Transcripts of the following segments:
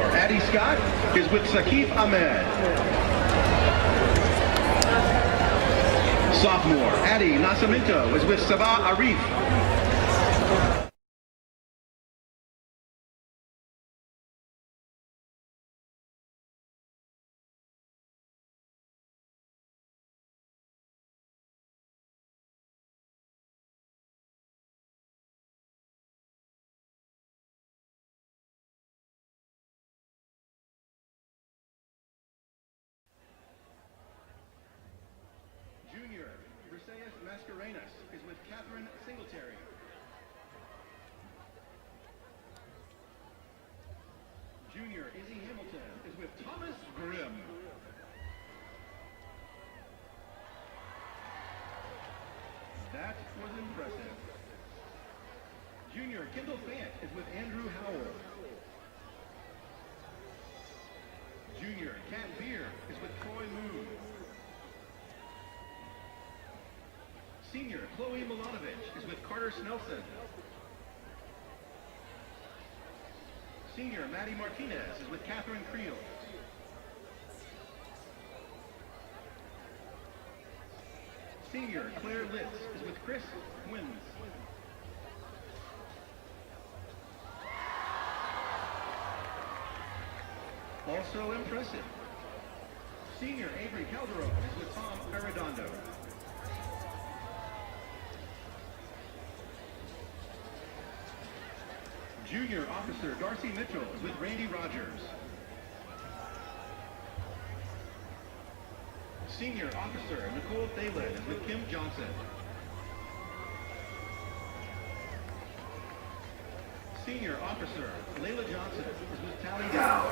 Junior Addie Scott is with Sakif Ahmed. Sophomore Addie Nascimento is with Sabah Arif. Mascarenas is with Catherine Singletary. Junior Izzy Hamilton is with Thomas Grimm. That was impressive. Junior Kendall Fant is with Andrew Howell. Junior Kat Beer is with Troy Moon. Senior Chloe Milanovich is with Carter Snelson. Senior Maddie Martinez is with Catherine Creel. Senior Claire Litz is with Chris Wins. Also impressive. Senior Avery Calderon is with Tom Arredondo. Junior Officer Darcy Mitchell is with Randy Rogers. Senior Officer Nicole Thalen is with Kim Johnson. Senior Officer Layla Johnson is with Tally Dow.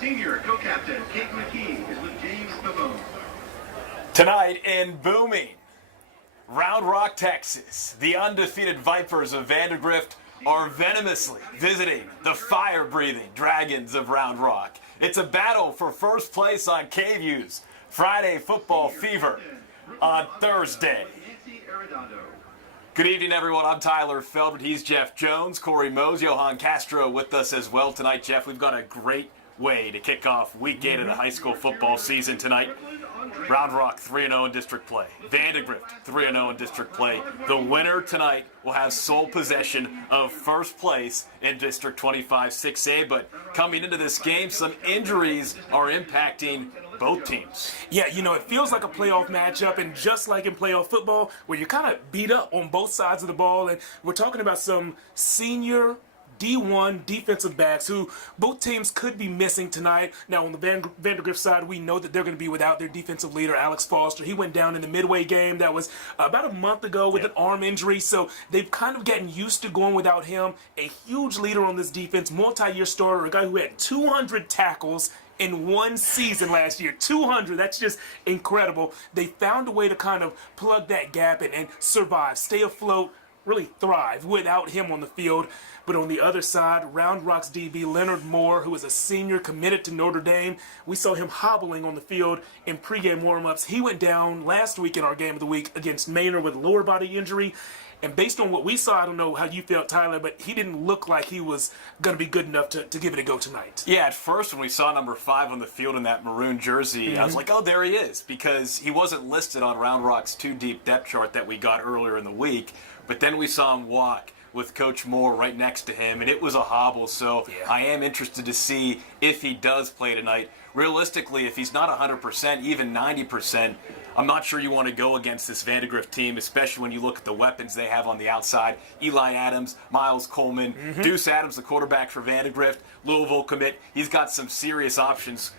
Senior Co-Captain Kate McKee is with James Pavone. Tonight in booming Round Rock, Texas, the undefeated Vipers of Vandegrift are venomously visiting the fire-breathing Dragons of Round Rock. It's a battle for first place on KVUE's Friday Football Fever on Thursday. Good evening, everyone. I'm Tyler Feldman. He's Jeff Jones, Corey Mose, Johan Castro with us as well tonight. Jeff, we've got a great way to kick off week 8 of the high school football season tonight. Round Rock 3-0 in district play. Vandegrift 3-0 in district play. The winner tonight will have sole possession of first place in District 25 6A. But coming into this game, some injuries are impacting both teams. Yeah, you know, it feels like a playoff matchup, and just like in playoff football, where you're kind of beat up on both sides of the ball, and we're talking about some senior D1 defensive backs who both teams could be missing tonight. Now, on the Vandegrift side, we know that they're going to be without their defensive leader, Alex Foster. He went down in the midway game. That was about a month ago with an arm injury, so they've kind of gotten used to going without him. A huge leader on this defense, multi-year starter, a guy who had 200 tackles in one season last year. 200, that's just incredible. They found a way to kind of plug that gap and survive, stay afloat, really thrive without him on the field. But on the other side, Round Rock's DB Leonard Moore, who is a senior committed to Notre Dame, we saw him hobbling on the field in pregame warm-ups. He went down last week in our game of the week against Manor with a lower body injury. And based on what we saw, I don't know how you felt, Tyler, but he didn't look like he was going to be good enough to give it a go tonight. Yeah, at first when we saw number 5 on the field in that maroon jersey, I was like, oh, there he is, because he wasn't listed on Round Rock's 2-deep depth chart that we got earlier in the week. But then we saw him walk with Coach Moore right next to him, and it was a hobble. So I am interested to see if he does play tonight. Realistically, if he's not 100%, even 90%, I'm not sure you want to go against this Vandegrift team, especially when you look at the weapons they have on the outside. Eli Adams, Miles Coleman, Deuce Adams, the quarterback for Vandegrift, Louisville commit. He's got some serious options.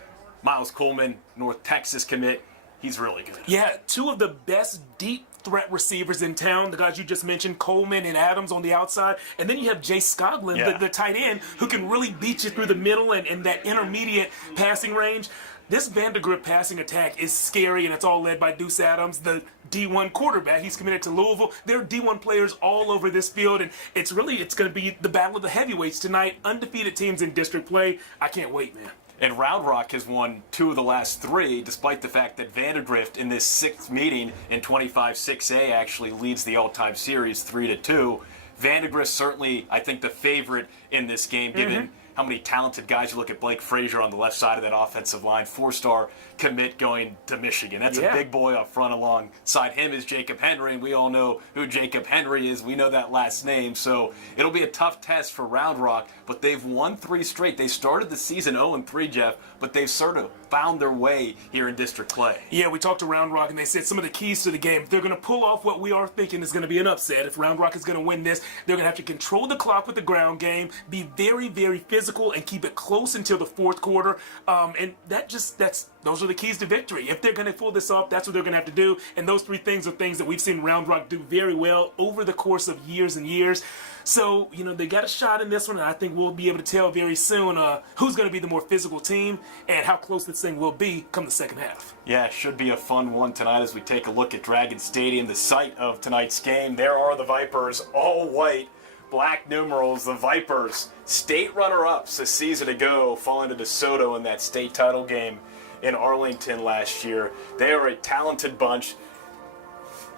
Miles Coleman, North Texas commit. He's really good. Yeah, two of the best deep threat receivers in town, the guys you just mentioned, Coleman and Adams on the outside. And then you have Jay Scoglin, the tight end, who can really beat you through the middle and that intermediate passing range. This Vandegrift passing attack is scary, and it's all led by Deuce Adams, the D1 quarterback. He's committed to Louisville. There are D1 players all over this field, and it's going to be the battle of the heavyweights tonight. Undefeated teams in district play. I can't wait, man. And Round Rock has won 2 of the last 3, despite the fact that Vandegrift in this 6th meeting in 25 6A actually leads the all-time series 3-2. Vandegrift certainly, I think, the favorite in this game, given how many talented guys. You look at Blake Frazier on the left side of that offensive line, 4-star commit going to Michigan. That's a big boy up front. Alongside him is Jacob Henry, and we all know who Jacob Henry is. We know that last name, so it'll be a tough test for Round Rock, but they've won 3 straight. They started the season 0-3, Jeff, but they've sort of found their way here in District Play. Yeah, we talked to Round Rock, and they said some of the keys to the game. If they're going to pull off what we are thinking is going to be an upset, if Round Rock is going to win this, they're going to have to control the clock with the ground game, be very, very physical, and keep it close until the fourth quarter. And those are the keys to victory. If they're going to pull this off, that's what they're going to have to do. And those 3 things are things that we've seen Round Rock do very well over the course of years and years. So, they got a shot in this one, and I think we'll be able to tell very soon who's going to be the more physical team and how close this thing will be come the second half. Yeah, it should be a fun one tonight as we take a look at Dragon Stadium, the site of tonight's game. There are the Vipers, all white, black numerals, the Vipers, state runner-ups a season ago, falling to DeSoto in that state title game in Arlington last year. They are a talented bunch.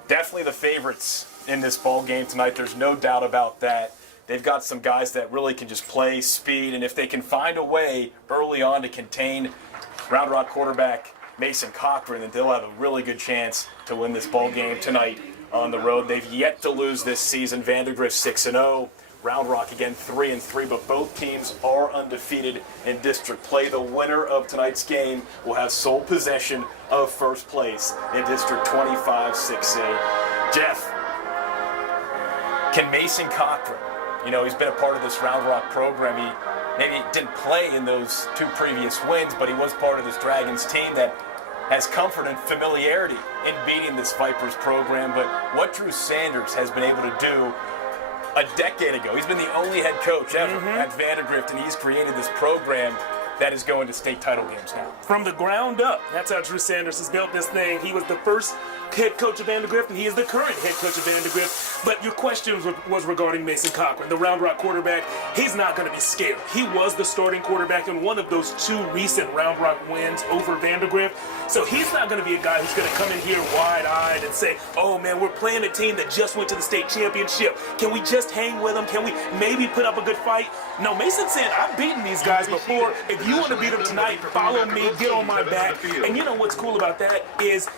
Definitely the favorites in this ball game tonight. There's no doubt about that. They've got some guys that really can just play speed, and if they can find a way early on to contain Round Rock quarterback Mason Cochran, then they'll have a really good chance to win this ball game tonight on the road. They've yet to lose this season. Vandegrift 6-0. Round Rock again 3-3, but both teams are undefeated in district play. The winner of tonight's game will have sole possession of first place in District 25 6A. Jeff, can Mason Cochran, he's been a part of this Round Rock program. He maybe didn't play in those 2 previous wins, but he was part of this Dragons team that has comfort and familiarity in beating this Vipers program. But what Drew Sanders has been able to do a decade ago, he's been the only head coach ever at Vandegrift, and he's created this program that is going to state title games now. From the ground up, that's how Drew Sanders has built this thing. He was the first head coach of Vandegrift, and he is the current head coach of Vandegrift. But your question was regarding Mason Cochran, the Round Rock quarterback. He's not going to be scared. He was the starting quarterback in one of those 2 recent Round Rock wins over Vandegrift. So he's not going to be a guy who's going to come in here wide-eyed and say, oh, man, we're playing a team that just went to the state championship. Can we just hang with them? Can we maybe put up a good fight? No, Mason said, I've beaten these guys before. If you want to beat them tonight, follow me, get on my back. And you know what's cool about that is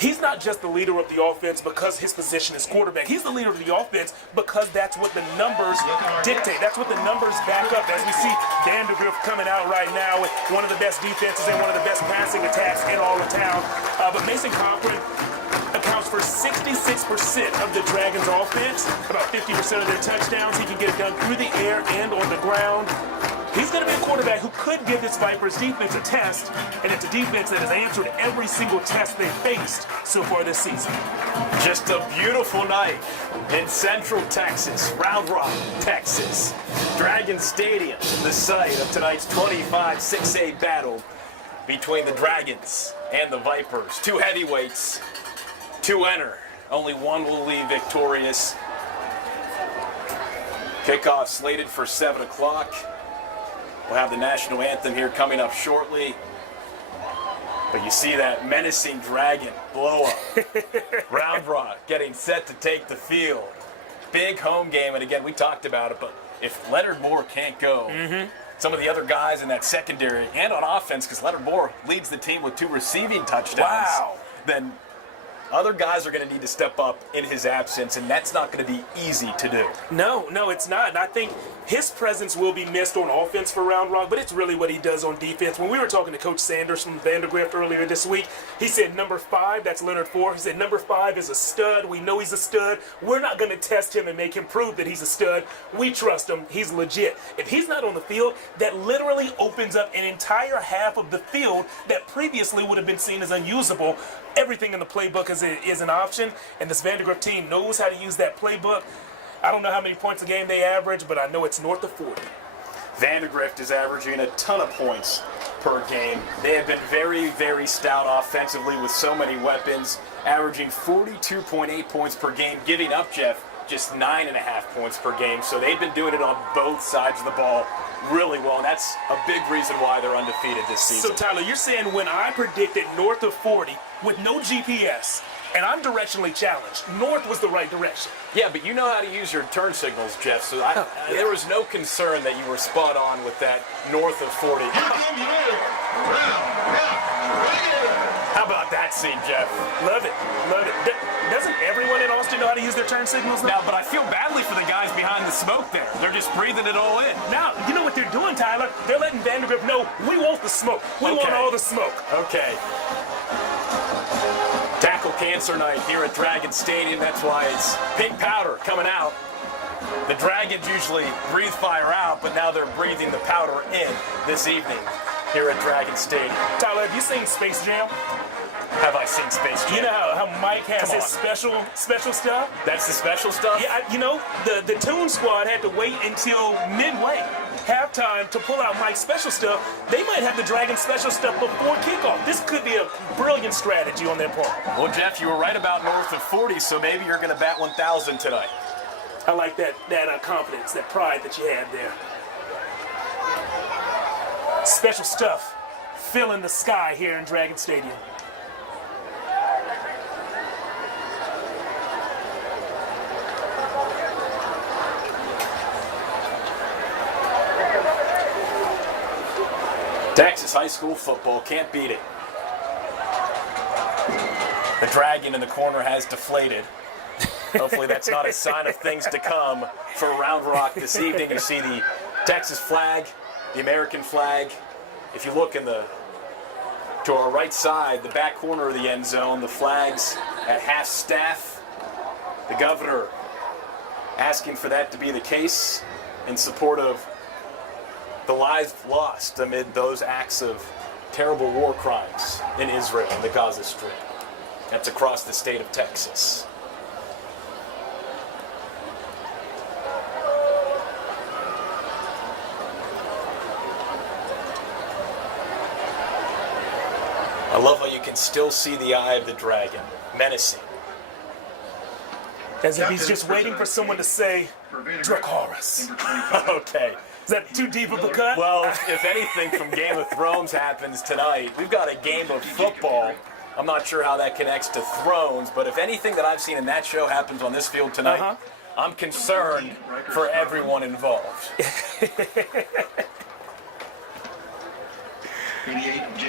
he's not just the leader of the offense because his position is quarterback. He's the leader of the offense because that's what the numbers dictate. That's what the numbers back up. As we see Vandegrift coming out right now with one of the best defenses and one of the best passing attacks in all of town. But Mason Cochran accounts for 66% of the Dragons' offense, about 50% of their touchdowns. He can get it done through the air and on the ground. He's going to be a quarterback who could give this Vipers defense a test, and it's a defense that has answered every single test they've faced so far this season. Just a beautiful night in Central Texas, Round Rock, Texas. Dragon Stadium, the site of tonight's 25 6A battle between the Dragons and the Vipers. 2 heavyweights, 2 enter. Only one will leave victorious. Kickoff slated for 7 o'clock. We'll have the national anthem here coming up shortly. But you see that menacing Dragon blow up. Round Rock getting set to take the field. Big home game, and again, we talked about it, but if Leonard Moore can't go, some of the other guys in that secondary and on offense, because Leonard Moore leads the team with 2 receiving touchdowns, then other guys are going to need to step up in his absence, and that's not going to be easy to do. No, it's not. And I think his presence will be missed on offense for Round Rock, but it's really what he does on defense. When we were talking to Coach Sanders from Vandegrift earlier this week, he said number 5, that's Leonard Ford. He said number 5 is a stud. We know he's a stud. We're not going to test him and make him prove that he's a stud. We trust him. He's legit. If he's not on the field, that literally opens up an entire half of the field that previously would have been seen as unusable. Everything in the playbook is an option, and this Vandegrift team knows how to use that playbook. I don't know how many points a game they average, but I know it's north of 40. Vandegrift is averaging a ton of points per game. They have been very, very stout offensively with so many weapons, averaging 42.8 points per game, giving up, Jeff, just 9.5 points per game. So they've been doing it on both sides of the ball really well, and that's a big reason why they're undefeated this season. So, Tyler, you're saying when I predicted north of 40 with no GPS, and I'm directionally challenged, north was the right direction. Yeah, but you know how to use your turn signals, Jeff, so there was no concern that you were spot on with that north of 40. How about that scene, Jeff? Love it, love it. Doesn't everyone in Austin know how to use their turn signals now? Now, but I feel badly for the guys behind the smoke there. They're just breathing it all in. Now, you know what they're doing, Tyler? They're letting Vandegrift know we want the smoke. We want all the smoke. Okay. Tackle cancer night here at Dragon Stadium. That's why it's pink powder coming out. The Dragons usually breathe fire out, but now they're breathing the powder in this evening here at Dragon Stadium. Tyler, have you seen Space Jam? Have I seen Space Jam? You know how Mike has his special stuff? That's the special stuff? Yeah, the Toon Squad had to wait until midway, halftime, to pull out Mike's special stuff. They might have the Dragon special stuff before kickoff. This could be a brilliant strategy on their part. Well, Jeff, you were right about north of 40, so maybe you're going to bat 1,000 tonight. I like that confidence, that pride that you have there. Special stuff filling the sky here in Dragon Stadium. Texas high school football, can't beat it. The Dragon in the corner has deflated. Hopefully that's not a sign of things to come for Round Rock this evening. You see the Texas flag, the American flag. If you look to our right side, the back corner of the end zone, the flag's at half staff. The governor asking for that to be the case in support of the lives lost amid those acts of terrible war crimes in Israel and the Gaza Strip. That's across the state of Texas. I love how you can still see the eye of the Dragon, menacing. As if he's just waiting for someone to say, Dracarys. Okay. Is that too deep of a cut? Well, if anything from Game of Thrones happens tonight, we've got a game of football. I'm not sure how that connects to Thrones, but if anything that I've seen in that show happens on this field tonight, I'm concerned for everyone involved.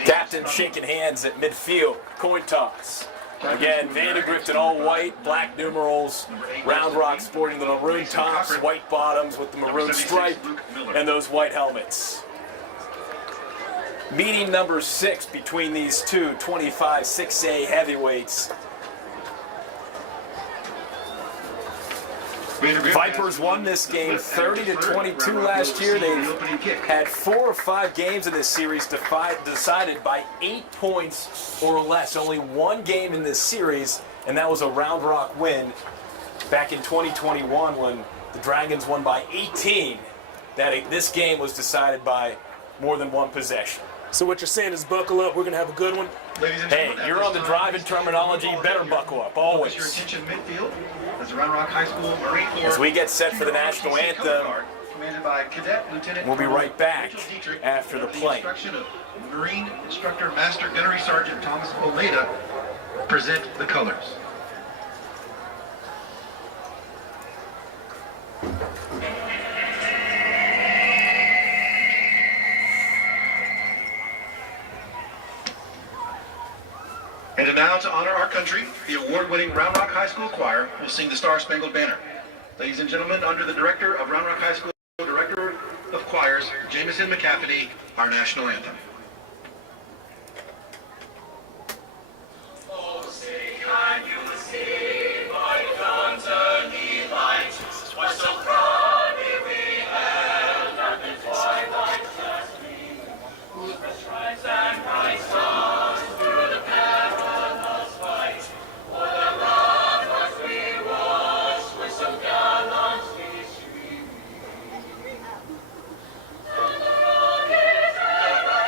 Captain shaking hands at midfield, coin toss. Again, Vandegrift in all white, black numerals, Round Rock sporting the maroon tops, white bottoms with the maroon stripe, and those white helmets. Meeting number 6 between these two 25 6A heavyweights. Vipers won this game 30-22 last year. They've had 4 or 5 games in this series decided by 8 points or less. Only one game in this series, and that was a Round Rock win back in 2021 when the Dragons won by 18. This game was decided by more than one possession. So what you're saying is buckle up, we're going to have a good one? Hey, you're on the driving terminology, better buckle up, always. Your attention midfield as the Round Rock High School Marine Corps. As we get set for the national anthem, commanded by Cadet Lieutenant we'll be right back after the play. Instruction of Marine Instructor Master Gunnery Sergeant Thomas Oleda present the colors. And now, to honor our country, the award-winning Round Rock High School Choir will sing the Star-Spangled Banner. Ladies and gentlemen, under the director of Round Rock High School, Director of Choirs, Jamison McCafferty, our national anthem. Oh, say, can you see by dawn's early light, what so proudly we held at the twilight's last gleam, whose fresh stripes and bright stars through the perilous fight, for the ramparts we watched with so gallantly streaming. And the rockets ever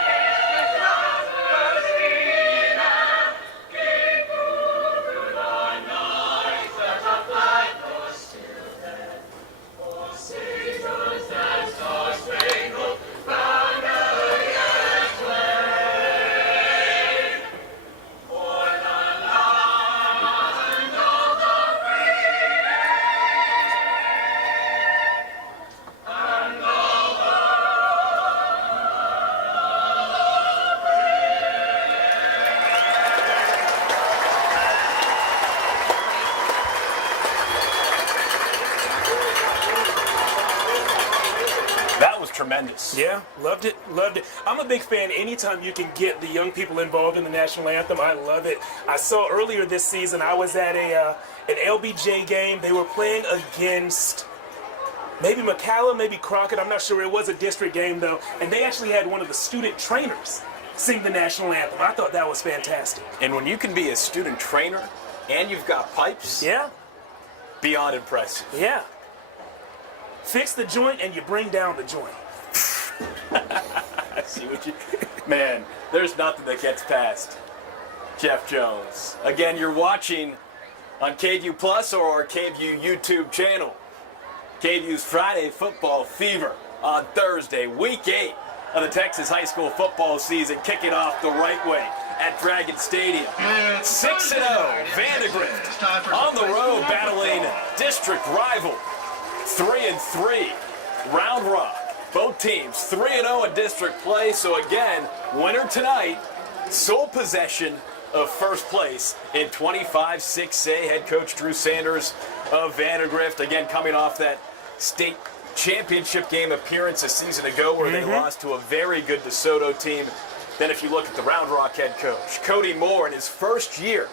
tremendous. Yeah, loved it, loved it. I'm a big fan anytime you can get the young people involved in the national anthem. I love it. I saw earlier this season, I was at an LBJ game. They were playing against maybe McCallum, maybe Crockett. I'm not sure. It was a district game, though. And they actually had one of the student trainers sing the national anthem. I thought that was fantastic. And when you can be a student trainer and you've got pipes, Yeah, beyond impressive. yeah. Fix the joint and you bring down the joint. I see what you... Man, there's nothing that gets past Jeff Jones. Again, you're watching on KVUE Plus or our KVUE YouTube channel. KVUE's Friday Football Fever on Thursday, Week 8 of the Texas high school football season, kicking off the right way at Dragon Stadium. 6-0, Vandegrift on the road battling district rival 3-3, Round Rock. Both teams 3-0 in district play, so again, winner tonight, sole possession of first place in 25-6A. Head coach Drew Sanders of Vandegrift, again coming off that state championship game appearance a season ago where they lost to a very good DeSoto team. Then if you look at the Round Rock head coach, Cody Moore, in his first year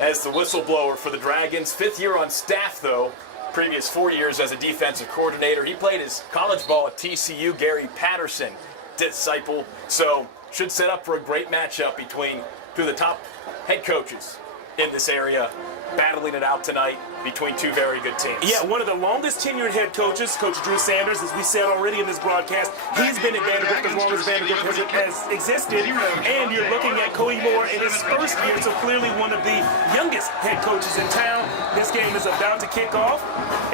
as the whistleblower for the Dragons. 5th year on staff, though. Previous 4 years as a defensive coordinator. He played his college ball at TCU. Gary Patterson, disciple. So should set up for a great matchup between two of the top head coaches in this area, battling it out tonight between two very good teams. Yeah, one of the longest tenured head coaches, Coach Drew Sanders, as we said already in this broadcast. He's been at Vandegrift as long as Vandegrift has existed. And you're looking at Cody Moore in his first year, so clearly one of the youngest head coaches in town. This game is about to kick off.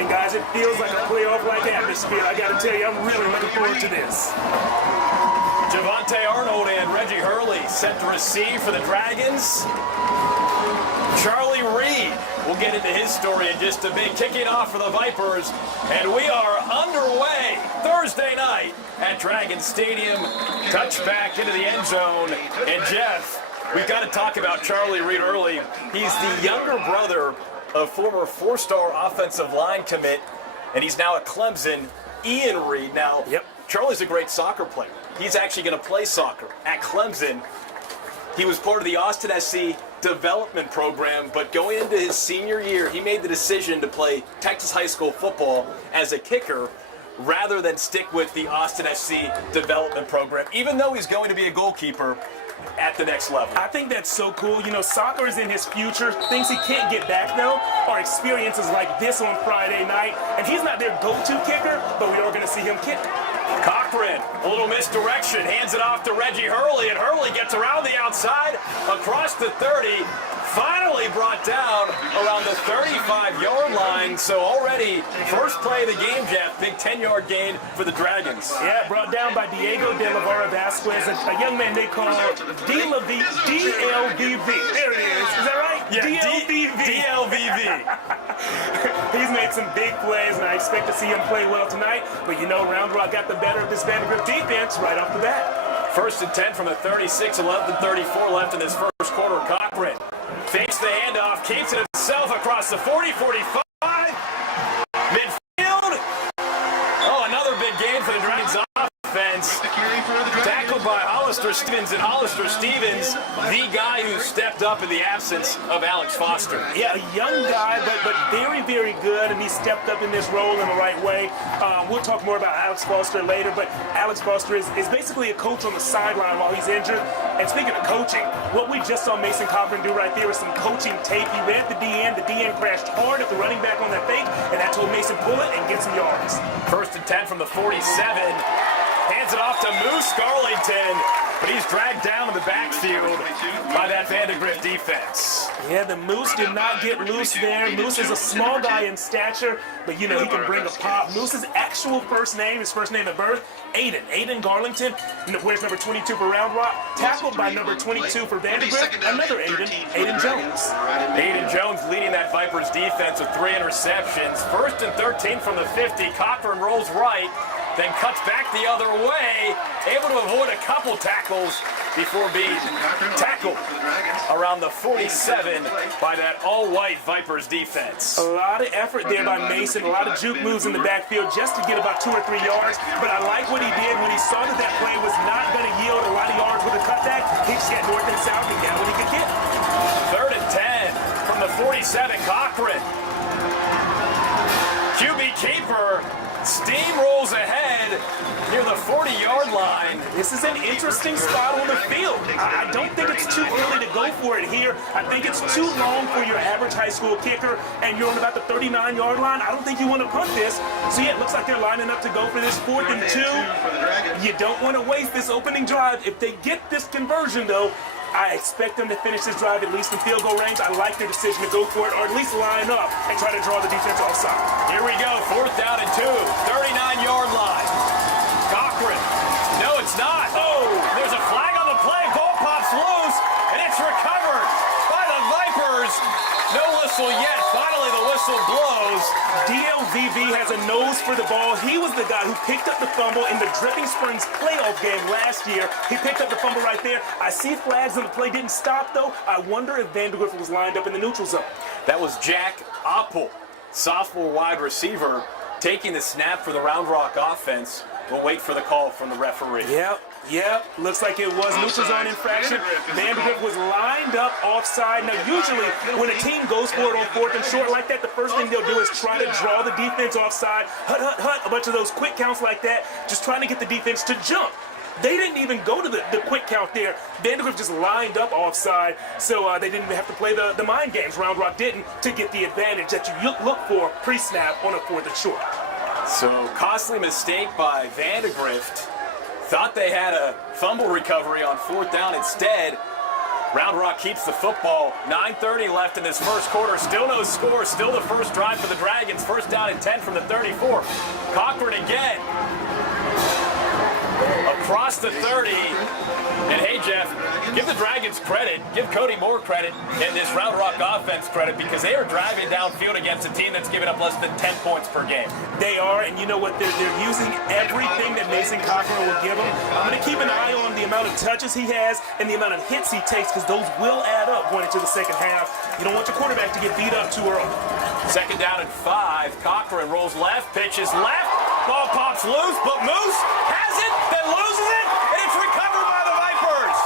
And guys, it feels like a playoff-like atmosphere. I got to tell you, I'm really looking forward to this. Javante Arnold and Reggie Hurley set to receive for the Dragons. Charlie Reed will get into his story in just a bit, kicking off for the Vipers. And we are underway Thursday night at Dragon Stadium. Touchback into the end zone. And Jeff, we've got to talk about Charlie Reed early. He's the younger brother of former 4-star offensive line commit, and he's now at Clemson, Ian Reed. Now, Charlie's a great soccer player. He's actually going to play soccer at Clemson. He was part of the Austin SC development program, but going into his senior year, he made the decision to play Texas high school football as a kicker rather than stick with the Austin SC development program, even though he's going to be a goalkeeper at the next level. I think that's so cool. You know, soccer is in his future. Things he can't get back, though, are experiences like this on Friday night. And he's not their go-to kicker, but we are going to see him kick. Cochran, a little misdirection, hands it off to Reggie Hurley, and Hurley gets around the outside, across the 30, finally brought down around the 35-yard line. So already, first play of the game, Jeff, big 10-yard gain for the Dragons. Yeah, brought down by Diego de la Vara Vasquez, a young man they call DLVV. There it is. Is that right? Yeah, DLVV. He's made some big plays, and I expect to see him play well tonight. But you know, Round Rock got the better of this Vandegrift defense right off the bat. 1st and 10 from the 36, 11:34 left in this first quarter. Cochran fakes the handoff, keeps it himself across the 40, 45. Midfield. Oh, another big gain for the Dragons offense. Tackled by Hollister Stevens, and Hollister Stevens, the guy who stepped up in the absence of Alex Foster. Yeah, a young guy, but very, very good, and he stepped up in this role in the right way. We'll talk more about Alex Foster later, but Alex Foster is basically a coach on the sideline while he's injured. And speaking of coaching, what we just saw Mason Cochran do right there was some coaching tape. He read the DN. The DN crashed hard at the running back on that fake, and that told Mason pull it and get some yards. 1st and 10 from the 47. Hands it off to Moose Garlington, but he's dragged down in the backfield by that Vandegrift defense. Yeah, the Moose did not get loose there. Moose is a small guy in stature, but you know, he can bring a pop. Moose's actual first name, his first name at birth, Aiden Garlington, wears number 22 for Round Rock, tackled by number 22 for Vandegrift, another Aiden Jones. Aiden Jones leading that Vipers defense with 3 interceptions. 1st and 13 from the 50. Cochran rolls right, then cuts back the other way, able to avoid a couple tackles before being tackled around the 47 by that all-white Vipers defense. A lot of effort there by Mason, a lot of juke moves in the backfield just to get about 2 or 3 yards, but I like what he did when he saw that play was not going to yield a lot of yards with a cutback. He just got north and south and got what he could get. 3rd and 10 from the 47, Cochran. QB keeper steamrolls ahead near the 40-yard line. This is an interesting spot on the field. I don't think it's too early to go for it here. I think it's too long for your average high school kicker, and you're on about the 39-yard line. I don't think you want to punt this. So, yeah, it looks like they're lining up to go for this 4th and 2. You don't want to waste this opening drive. If they get this conversion, though, I expect them to finish this drive at least in field goal range. I like their decision to go for it, or at least line up and try to draw the defense offside. Here we go, 4th down and 2, 39-yard line. Cochran, no it's not. Oh, there's a flag on the play, ball pops loose, and it's recovered by the Vipers. No whistle yet, finally the whistle blows. DLVV has a nose for the ball. He was the guy who picked up the fumble in the Dripping Springs playoff game last year. He picked up the fumble right there. I see flags and the play didn't stop, though. I wonder if Vandegrift was lined up in the neutral zone. That was Jack Oppel, sophomore wide receiver, taking the snap for the Round Rock offense. We'll wait for the call from the referee. Yep. Looks like it was neutral zone infraction. Vandegrift was lined up offside. Now, usually when a team goes for it on 4th and short like that, the first thing they'll do is try to draw the defense offside. Hut, a bunch of those quick counts like that, just trying to get the defense to jump. They didn't even go to the quick count there. Vandegrift just lined up offside, so they didn't even have to play the mind games. Round Rock didn't, to get the advantage that you look for pre-snap on a 4th and short. So, costly mistake by Vandegrift. Thought they had a fumble recovery on 4th down. Instead, Round Rock keeps the football. 9:30 left in this first quarter. Still no score. Still the first drive for the Dragons. 1st down and 10 from the 34. Cochran again. Across the 30. And hey, Jeff, give the Dragons credit. Give Cody Moore credit and this Round Rock offense credit, because they are driving downfield against a team that's given up less than 10 points per game. They are, and you know what? They're using everything that Mason Cochran will give them. I'm going to keep an eye on the amount of touches he has and the amount of hits he takes, because those will add up going into the second half. You don't want your quarterback to get beat up too early. 2nd down and 5. Cochran rolls left, pitches left. Ball pops loose, but Moose has it, then loses it, and it's recovered by the Vipers.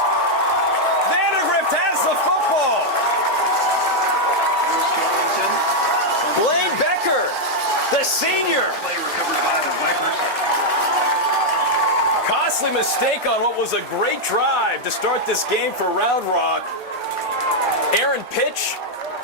Vandegrift has the football. Blaine Becker, the senior. Costly mistake on what was a great drive to start this game for Round Rock. Aaron pitch,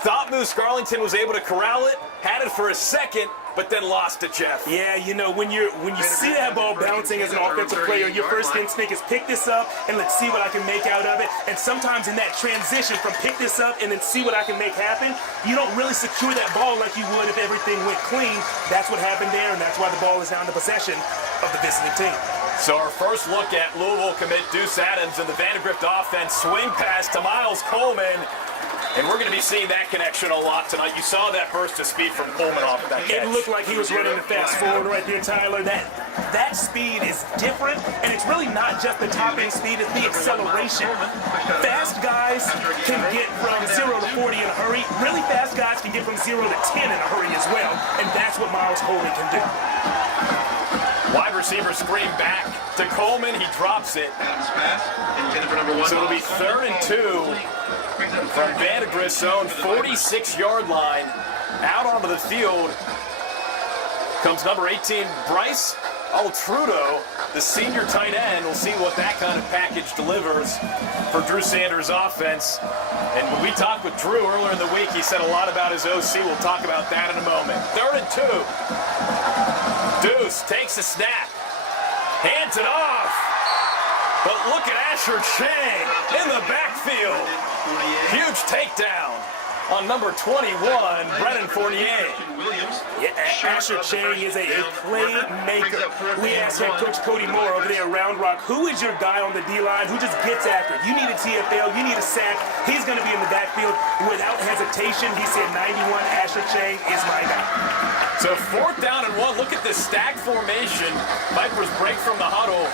thought Moose Garlington was able to corral it, had it for a second, but then lost it, Jeff. Yeah, you know, when you see that ball bouncing as an offensive player, your first instinct is pick this up and let's see what I can make out of it. And sometimes in that transition from pick this up and then see what I can make happen, you don't really secure that ball like you would if everything went clean. That's what happened there, and that's why the ball is now in the possession of the visiting team. So our first look at Louisville commit Deuce Adams and the Vandegrift offense. Swing pass to Miles Coleman. And we're going to be seeing that connection a lot tonight. You saw that burst of speed from Coleman off of that catch. It looked like he was running the fast forward right there, Tyler. That speed is different, and it's really not just the top-end speed, it's the acceleration. Fast guys can get from 0 to 40 in a hurry. Really fast guys can get from 0 to 10 in a hurry as well, and that's what Miles Coleman can do. Wide receiver screen back to Coleman. He drops it. So it'll be 3rd and 2 from Vandegrift's own 46-yard line. Out onto the field comes number 18, Bryce Altrudo, the senior tight end. We'll see what that kind of package delivers for Drew Sanders' offense. And when we talked with Drew earlier in the week, he said a lot about his OC. We'll talk about that in a moment. 3rd and 2. Deuce takes a snap, hands it off, but look at Asher Chang in the backfield. Huge takedown. on number 21, Brennan Fournier. Williams. Yeah, Asher Chang is a playmaker. We asked head coach Cody Moore over there at Round Rock, who is your guy on the D-line who just gets after it? You need a TFL, you need a sack. He's going to be in the backfield without hesitation. He said 91, Asher Chang is my guy. So 4th down and 1. Look at this stacked formation. Vipers break from the huddle.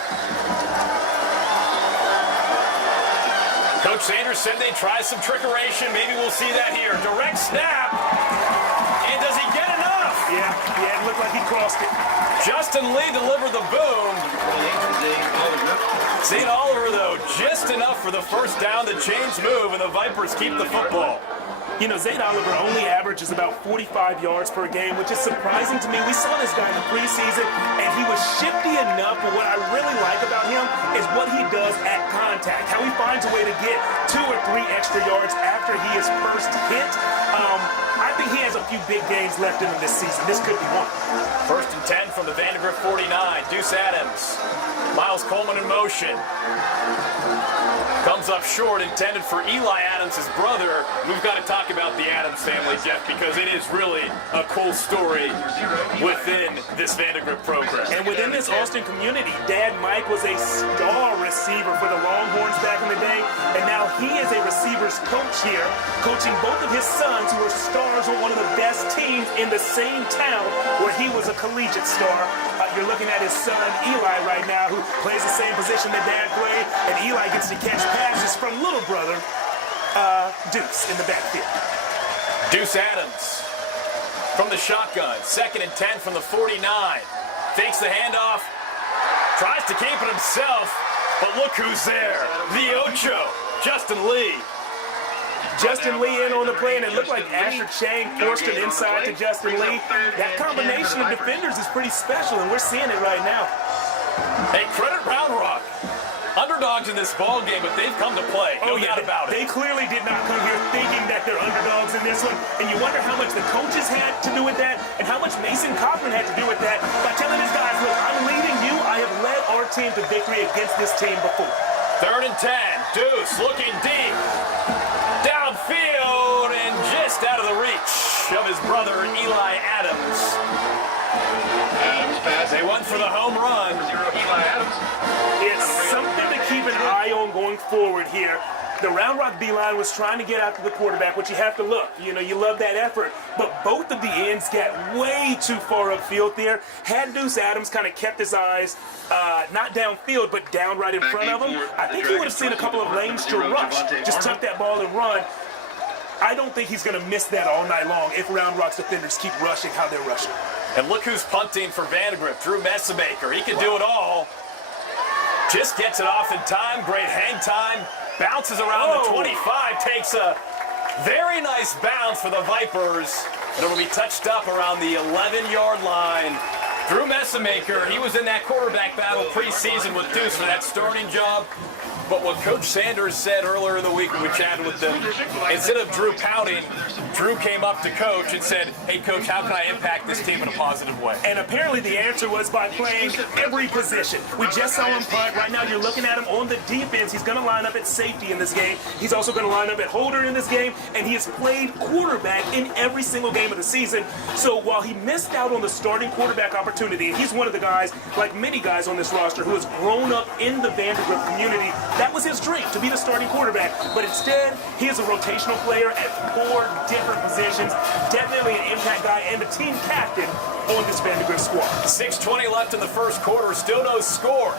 Coach Sanders said they'd try some trickeration. Maybe we'll see that here. Direct snap. And does he get enough? Yeah, it looked like he crossed it. Justin Lee delivered the boom. St. Oliver, though, just enough for the first down. The chains move, and the Vipers keep the football. You know, Zane Oliver only averages about 45 yards per game, which is surprising to me. We saw this guy in the preseason, and he was shifty enough, but what I really like about him is what he does at contact, how he finds a way to get 2 or 3 extra yards after he is first hit. I think he has a few big games left in him this season. This could be one. 1st and 10 from the Vandegrift 49. Deuce Adams. Miles Coleman in motion. Comes up short, intended for Eli Adams, his brother. We've got to talk about the Adams family, Jeff, because it is really a cool story within this Vandegrift program. And within this Austin community, Dad Mike was a star receiver for the Longhorns back in the day, and now he is a receivers coach here, coaching both of his sons who are stars on one of the best teams in the same town where he was a collegiate star. You're looking at his son, Eli, right now, who plays the same position that Dad played, and Eli gets to catch passes from little brother, Deuce, in the backfield. Deuce Adams from the shotgun. 2nd and 10 from the 49. Fakes the handoff. Tries to keep it himself, but look who's there. The Ocho, Justin Lee. Justin Lee in on the play, and it looked like Asher Chang forced it inside to Justin Lee. That combination of defenders is pretty special, and we're seeing it right now. Hey, credit Round Rock. Underdogs in this ball game, but they've come to play. No doubt about it. They clearly did not come here thinking that they're underdogs in this one, and you wonder how much the coaches had to do with that, and how much Mason Cochran had to do with that by telling his guys, look, I'm leading you. I have led our team to victory against this team before. 3rd and 10. Deuce looking deep. Downfield and just out of the reach of his brother, Eli Adams. They went for the home run. Eli Adams. It's something to keep an eye on going forward here. The Round Rock D-line was trying to get after the quarterback, which you have to look. You know, you love that effort. But both of the ends got way too far upfield there. Had Deuce Adams kind of kept his eyes not downfield, but down right in front of him, I think he would have seen a couple of lanes to rush. Just tuck that ball and run. I don't think he's going to miss that all night long if Round Rock's defenders keep rushing how they're rushing. And look who's punting for Vandegrift, Drew Messemaker. He can do it all. Just gets it off in time. Great hang time. Bounces around the 25. Takes a very nice bounce for the Vipers. And it will be touched up around the 11-yard line. Drew Messemaker, he was in that quarterback battle preseason with Deuce for that starting job. But what Coach Sanders said earlier in the week when we chatted with them, instead of Drew pouting, Drew came up to Coach and said, hey, Coach, how can I impact this team in a positive way? And apparently the answer was by playing every position. We just saw him punt. Right now you're looking at him on the defense. He's going to line up at safety in this game. He's also going to line up at holder in this game. And he has played quarterback in every single game of the season. So while he missed out on the starting quarterback opportunity, and he's one of the guys, like many guys on this roster, who has grown up in the Vandegrift community, that was his dream, to be the starting quarterback. But instead, he is a rotational player at 4 different positions. Definitely an impact guy and the team captain on this Vandegrift squad. 6:20 left in the first quarter. Still no score.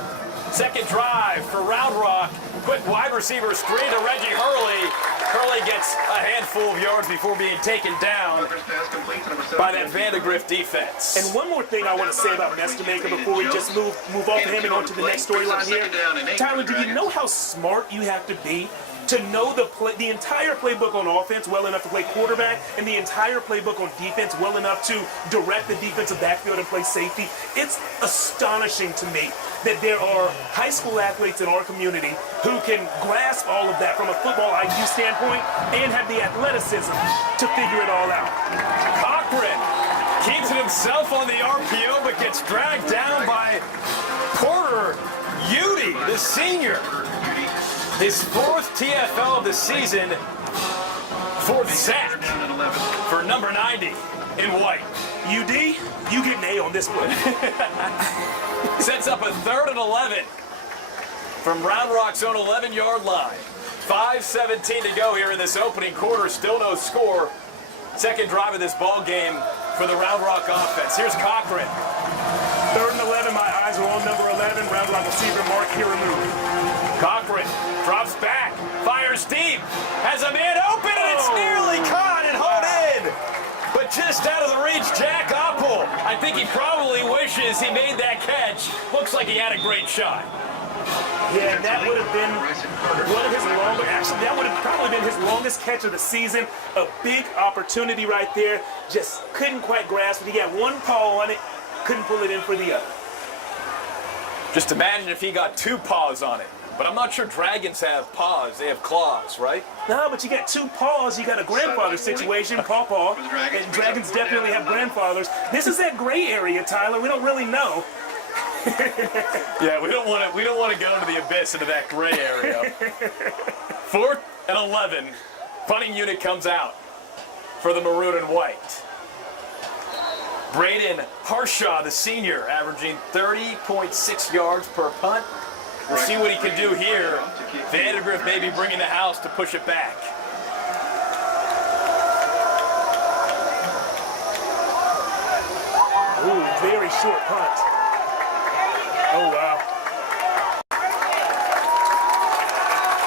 Second drive for Round Rock. Quick wide receiver screen to Reggie Hurley. Hurley gets a handful of yards before being taken down by that Vandegrift defense. And one more thing I want to say about Messemaker before we just move off of him and on to the next storyline here. Tyler, do you know how smart you have to be to know the entire playbook on offense well enough to play quarterback and the entire playbook on defense well enough to direct the defensive backfield and play safety? It's astonishing to me that there are high school athletes in our community who can grasp all of that from a football IQ standpoint and have the athleticism to figure it all out. Cochran keeps it himself on the RPO but gets dragged down by Porter Udy, the senior. His 4th TFL of the season, 4th sack. 11. for number 90 in white. UD, you get an A on this one. Sets up a 3rd and 11 from Round Rock's own 11-yard line. 5:17 to go here in this opening quarter. Still no score. Second drive of this ball game for the Round Rock offense. Here's Cochran. 3rd and 11, my eyes are on number 11, Round Rock receiver Mark Hiramu. Cochran drops back, fires deep, has a man open, and it's nearly caught and hauled in. But just out of the reach, Jack Oppel. I think he probably wishes he made that catch. Looks like he had a great shot. Yeah, that would have been one of his longest, actually that would have probably been his longest catch of the season. A big opportunity right there. Just couldn't quite grasp it. He got one paw on it, couldn't pull it in for the other. Just imagine if he got 2 paws on it. But I'm not sure dragons have paws. They have claws, right? No, but you got 2 paws. You got a grandfather situation, paw, and dragons definitely have grandfathers. This is that gray area, Tyler. We don't really know. Yeah, we don't want to go into the abyss, into that gray area. 4th and 11. Punting unit comes out for the maroon and white. Braden Harshaw, the senior, averaging 30.6 yards per punt. We'll see what he can do here. Vandegrift maybe bringing the house to push it back. Ooh, very short punt. Oh, wow.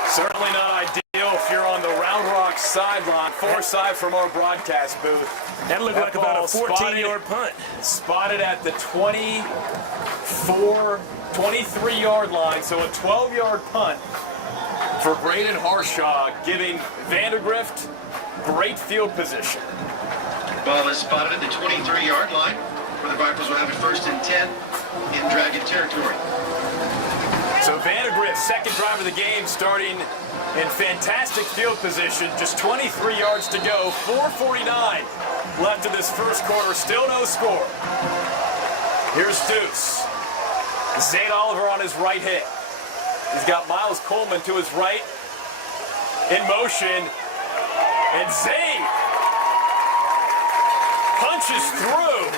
Certainly not ideal if you're on the Round Rock sideline, far side from our broadcast booth. That looked like about a 14-yard punt. Spotted at the 23-yard line, so a 12-yard punt for Braden Harshaw, giving Vandegrift great field position. Ball is spotted at the 23-yard line, where the Vipers will have it 1st and 10 in Dragon territory. So Vandegrift's second drive of the game, starting in fantastic field position. Just 23 yards to go. 4:49 left in this first quarter. Still no score. Here's Deuce. Zane Oliver on his right hip. He's got Miles Coleman to his right in motion. And Zane punches through.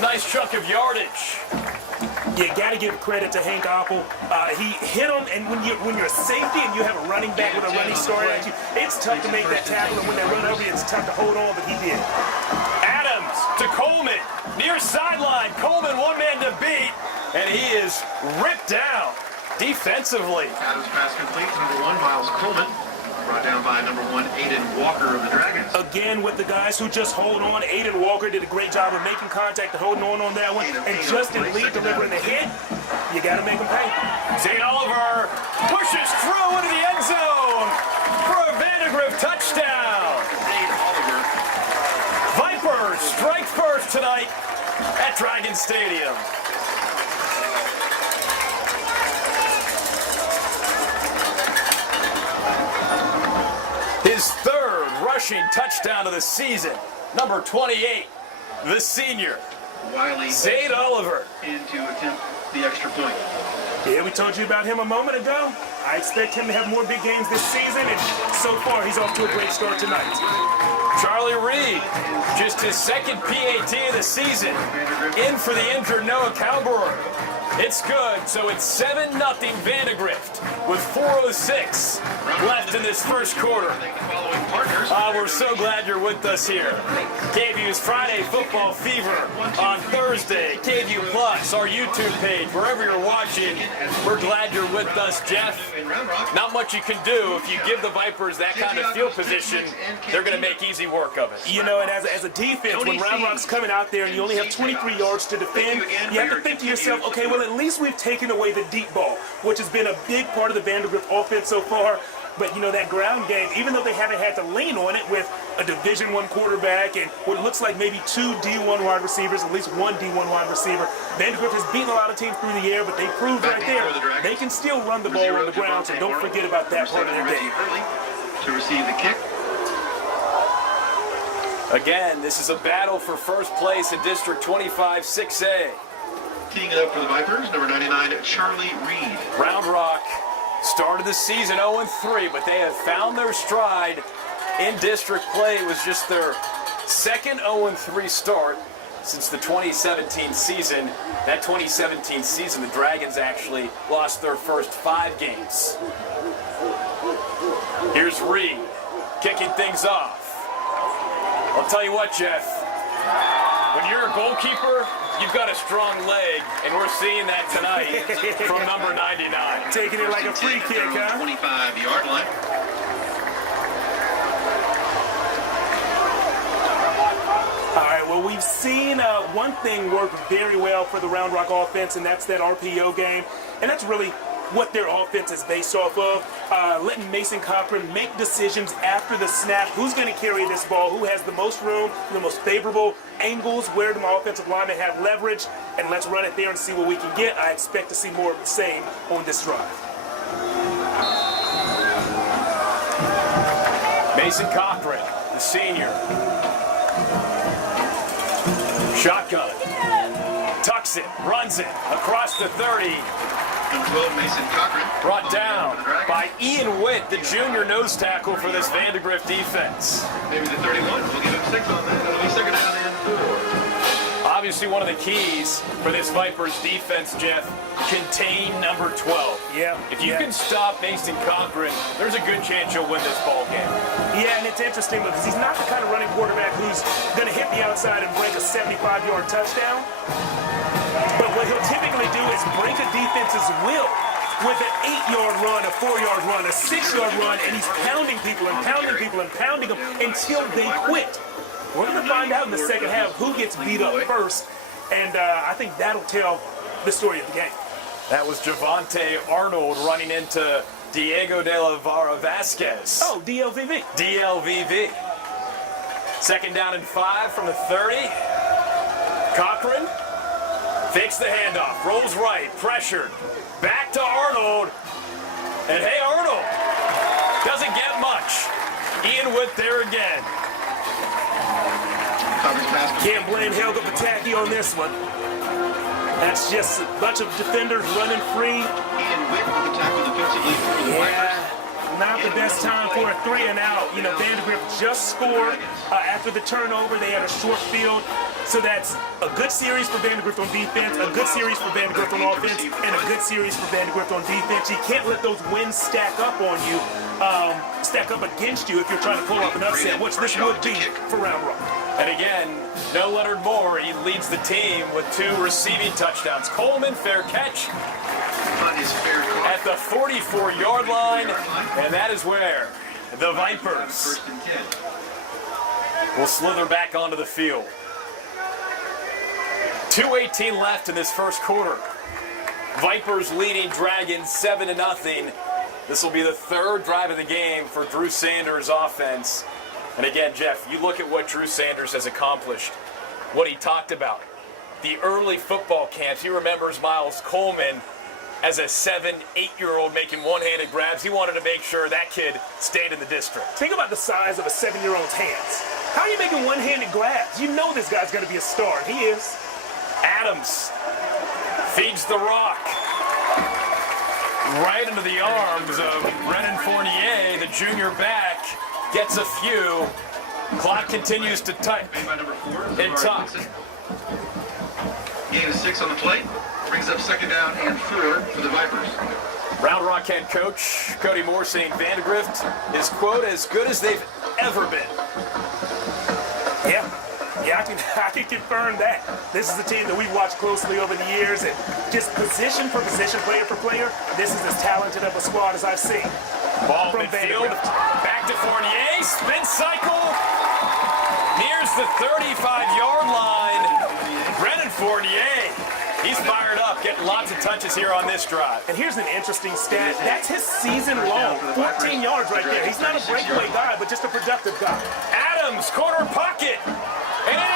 Nice chunk of yardage. You got to give credit to Hank Oppel. He hit him, and when you're a safety and you have a running back with a running start at you, it's tough to make that tackle, and when they run over you, it's tough to hold on, but he did. Adams to Coleman, near sideline. Coleman one man to beat, and he is ripped down defensively. Adams pass complete to number 1, Miles Coleman. Brought down by number 1, Aiden Walker of the Dragons. Again, with the guys who just hold on, Aiden Walker did a great job of making contact and holding on that one. And Justin Lee delivering the hit. You got to make them pay. Zane Oliver pushes through into the end zone for a Vandegrift touchdown. Zane Oliver. Vipers strike first tonight at Dragon Stadium. His 3rd rushing touchdown of the season. Number 28, the senior, Wiley Zane Oliver. in to attempt the extra point. Yeah, we told you about him a moment ago. I expect him to have more big games this season, and so far he's off to a great start tonight. Charlie Reed, just his 2nd PAT of the season. In for the injured Noah Cowborough. It's good, so it's 7-0 Vandegrift with 4:06 left in this first quarter. We're so glad you're with us here. KVUE's Friday Football Fever on Thursday. KVUE Plus, our YouTube page, wherever you're watching. We're glad you're with us, Jeff. Not much you can do if you give the Vipers that kind of field position. They're going to make easy work of it. You know, and as a defense, when Round Rock's coming out there and you only have 23 yards to defend, you have to think to yourself, okay, well, at least we've taken away the deep ball, which has been a big part of the Vandegrift offense so far. But, you know, that ground game, even though they haven't had to lean on it with a Division I quarterback and what looks like maybe 2 D1 wide receivers, at least 1 D1 wide receiver, Vandegrift has beaten a lot of teams through the air, but they proved right there they can still run the ball on the ground, so don't forget about that part of their game. To receive the kick. Again, this is a battle for first place in District 25 6A. Teeing it up for the Vipers, number 99, Charlie Reed. Round Rock started the season 0-3, but they have found their stride in district play. It was just their second 0-3 start since the 2017 season. That 2017 season, the Dragons actually lost their first 5 games. Here's Reed kicking things off. I'll tell you what, Jeff, when you're a goalkeeper, you've got a strong leg, and we're seeing that tonight from number 99. Taking it like a free kick, huh? 25-yard line. All right, well, we've seen one thing work very well for the Round Rock offense, and that's that RPO game. And that's really what their offense is based off of, letting Mason Cochran make decisions after the snap. Who's going to carry this ball? Who has the most room, the most favorable angles, where do my offensive linemen have leverage? And let's run it there and see what we can get. I expect to see more of the same on this drive. Mason Cochran, the senior. Shotgun. Tucks it, runs it across the 30. Number 12, Mason Cochran. Brought down by Ian Witt, the junior nose tackle for this Vandegrift defense. Maybe the 31. We'll give him 6 on that. It'll be second down and 4. Obviously, one of the keys for this Vipers defense, Jeff, contain number 12. Yeah. If you can stop Mason Cochran, there's a good chance you'll win this ball game. Yeah, and it's interesting because he's not the kind of running quarterback who's going to hit the outside and break a 75-yard touchdown. But what he'll typically do is break a defense's will with an 8-yard run, a 4-yard run, a 6-yard run, and he's pounding people and pounding people and pounding them until they quit. We're going to find out in the second half who gets beat up first, and I think that'll tell the story of the game. That was Javante Arnold running into Diego de la Vara Vasquez. Oh, DLVV. DLVV. Second down and 5 from the 30. Cochran fakes the handoff, rolls right, pressured. Back to Arnold. And hey, Arnold doesn't get much. Ian Witt there again. Can't blame Helga Pataki on this one. That's just a bunch of defenders running free. Ian Witt with the tackle defensively for the Vipers. Not the best time for a 3 and out. You know, Vandegrift just scored after the turnover. They had a short field. So that's a good series for Vandegrift on defense, a good series for Vandegrift on offense, and a good series for Vandegrift on defense. You can't let those wins stack up on you, stack up against you if you're trying to pull off an upset, which this would be for Round Rock. And again, no Leonard Moore. He leads the team with 2 receiving touchdowns. Coleman, fair catch at the 44-yard line. And that is where the Vipers will slither back onto the field. 2:18 left in this first quarter. Vipers leading Dragons 7-0. This will be the 3rd drive of the game for Drew Sanders' offense. And again, Jeff, you look at what Drew Sanders has accomplished, what he talked about. The early football camps, he remembers Miles Coleman as a 7-, 8-year-old making one-handed grabs. He wanted to make sure that kid stayed in the district. Think about the size of a 7-year-old's hands. How are you making one-handed grabs? You know this guy's going to be a star. He is. Adams feeds the rock right into the arms of Brennan Fournier, the junior back. Gets a few. Clock continues to tick and tuck. Gain of 6 on the play. Brings up second down and 4 for the Vipers. Round Rock head coach Cody Moore saying Vandegrift is, quote, as good as they've ever been. Yeah, I can confirm that. This is a team that we've watched closely over the years, and just position for position, player for player, this is as talented of a squad as I've seen. Ball midfield, back to Fournier, spin cycle, nears the 35-yard line. Brennan Fournier, he's fired up, getting lots of touches here on this drive. And here's an interesting stat. That's his season long, 14 yards right there. He's not a breakaway guy, but just a productive guy. Adams, corner pocket, and it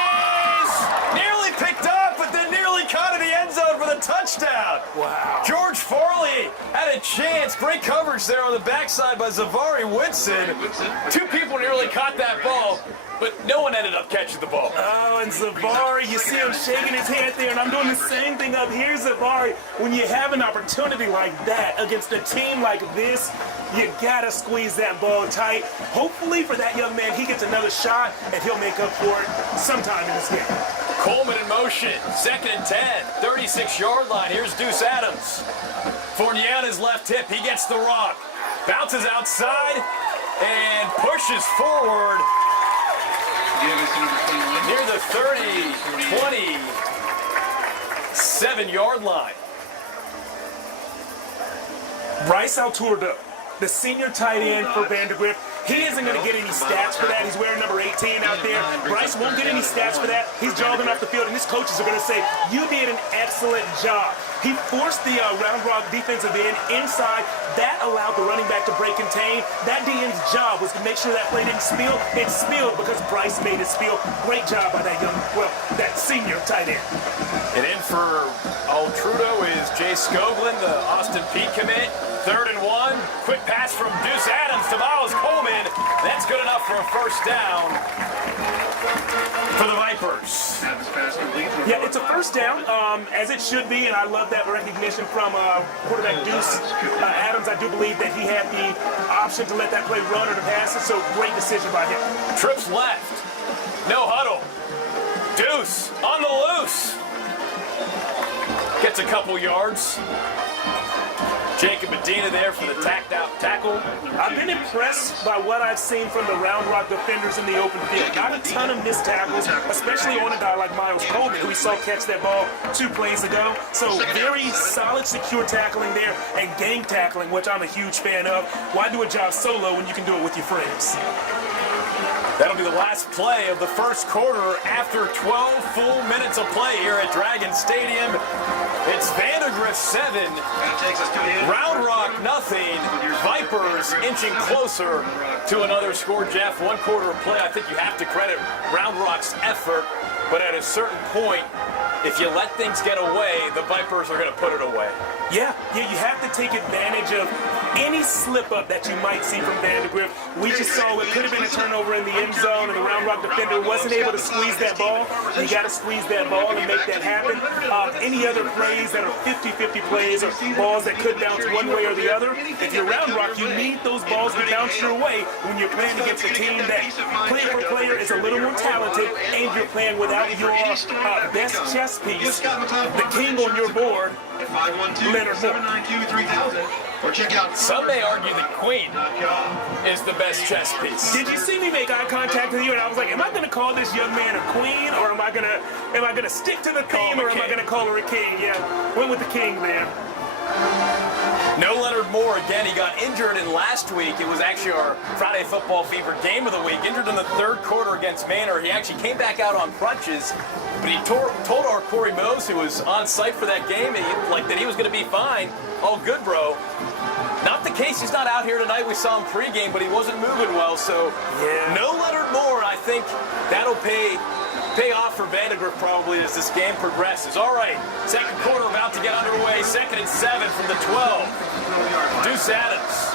is nearly picked up, but then nearly caught in the end zone for the touchdown. Wow. George Farley had a chance. Great coverage there on the backside by Zavari Whitson. 2 people nearly caught that ball, but no one ended up catching the ball. Oh, and Zavari, you see him shaking his head there, and I'm doing the same thing up here, Zavari. When you have an opportunity like that against a team like this, You gotta squeeze that ball tight. Hopefully for that young man, he gets another shot and he'll make up for it sometime in this game. Coleman in motion, 2nd and 10, 36-yard line. Here's Deuce Adams. Fournier on his left hip, he gets the rock. Bounces outside and pushes forward near the 27-yard line. Bryce Alturdo, the senior tight end for Vandegrift. He isn't going to get any stats for that. He's wearing number 18 out there. Bryce won't get any stats for that. He's jogging off the field, and his coaches are going to say, you did an excellent job. He forced the Round Rock defensive end inside. That allowed the running back to break contain. That DN's job was to make sure that play didn't spill. It spilled because Bryce made it spill. Great job by that that senior tight end. And in for Altrudo is Jay Scoglin, the Austin Peay commit. 3rd and 1. Quick pass from Deuce Adams to Miles Coleman. That's good enough for a first down for the Vipers. Yeah, it's a first down, as it should be, and I love that recognition from quarterback Deuce Adams. I do believe that he had the option to let that play run or to pass it, so great decision by him. Trips left. No huddle. Deuce on the loose. Gets a couple yards. Jacob Medina there for the tackle. I've been impressed by what I've seen from the Round Rock defenders in the open field. Not a ton of missed tackles, especially on a guy like Miles Coleman, who we saw catch that ball 2 plays ago. So very solid, secure tackling there and gang tackling, which I'm a huge fan of. Why do a job solo when you can do it with your friends? That'll be the last play of the first quarter after 12 full minutes of play here at Dragon Stadium. It's Vandegrift 7, Round Rock nothing. Vipers inching closer to another score. Jeff, 1 quarter of play. I think you have to credit Round Rock's effort, but at a certain point, if you let things get away, the Vipers are going to put it away. Yeah, you have to take advantage of any slip-up that you might see from Vandegrift. We just saw it could have been a turnover in the end zone, and the Round Rock defender wasn't able to squeeze that ball. You got to squeeze that ball and make that happen. Any other plays that are 50-50 plays or balls that could bounce one way or the other, if you're Round Rock, you need those balls to bounce your way when you're playing against a team that player for player is a little more talented, and you're playing without your best chess piece, the king on your board, Leonard Moore. Or check out. Some may argue the Queen is the best chess piece. Did you see me make eye contact with you? And I was like, am I going to call this young man a queen, or am I going to stick to the theme, or am I going to call her a king? Yeah, went with the king there. No Leonard Moore again. He got injured in last week. It was actually our Friday Football Fever game of the week. Injured in the 3rd quarter against Manor. He actually came back out on crutches, but he told our Corey Mose, who was on site for that game, that he was going to be fine. All good, bro. Not the case. He's not out here tonight. We saw him pregame, but he wasn't moving well. So no Leonard Moore. I think that'll pay off for Vandegrift probably as this game progresses. All right, 2nd quarter about to get underway. 2nd and 7 from the 12. Deuce Adams.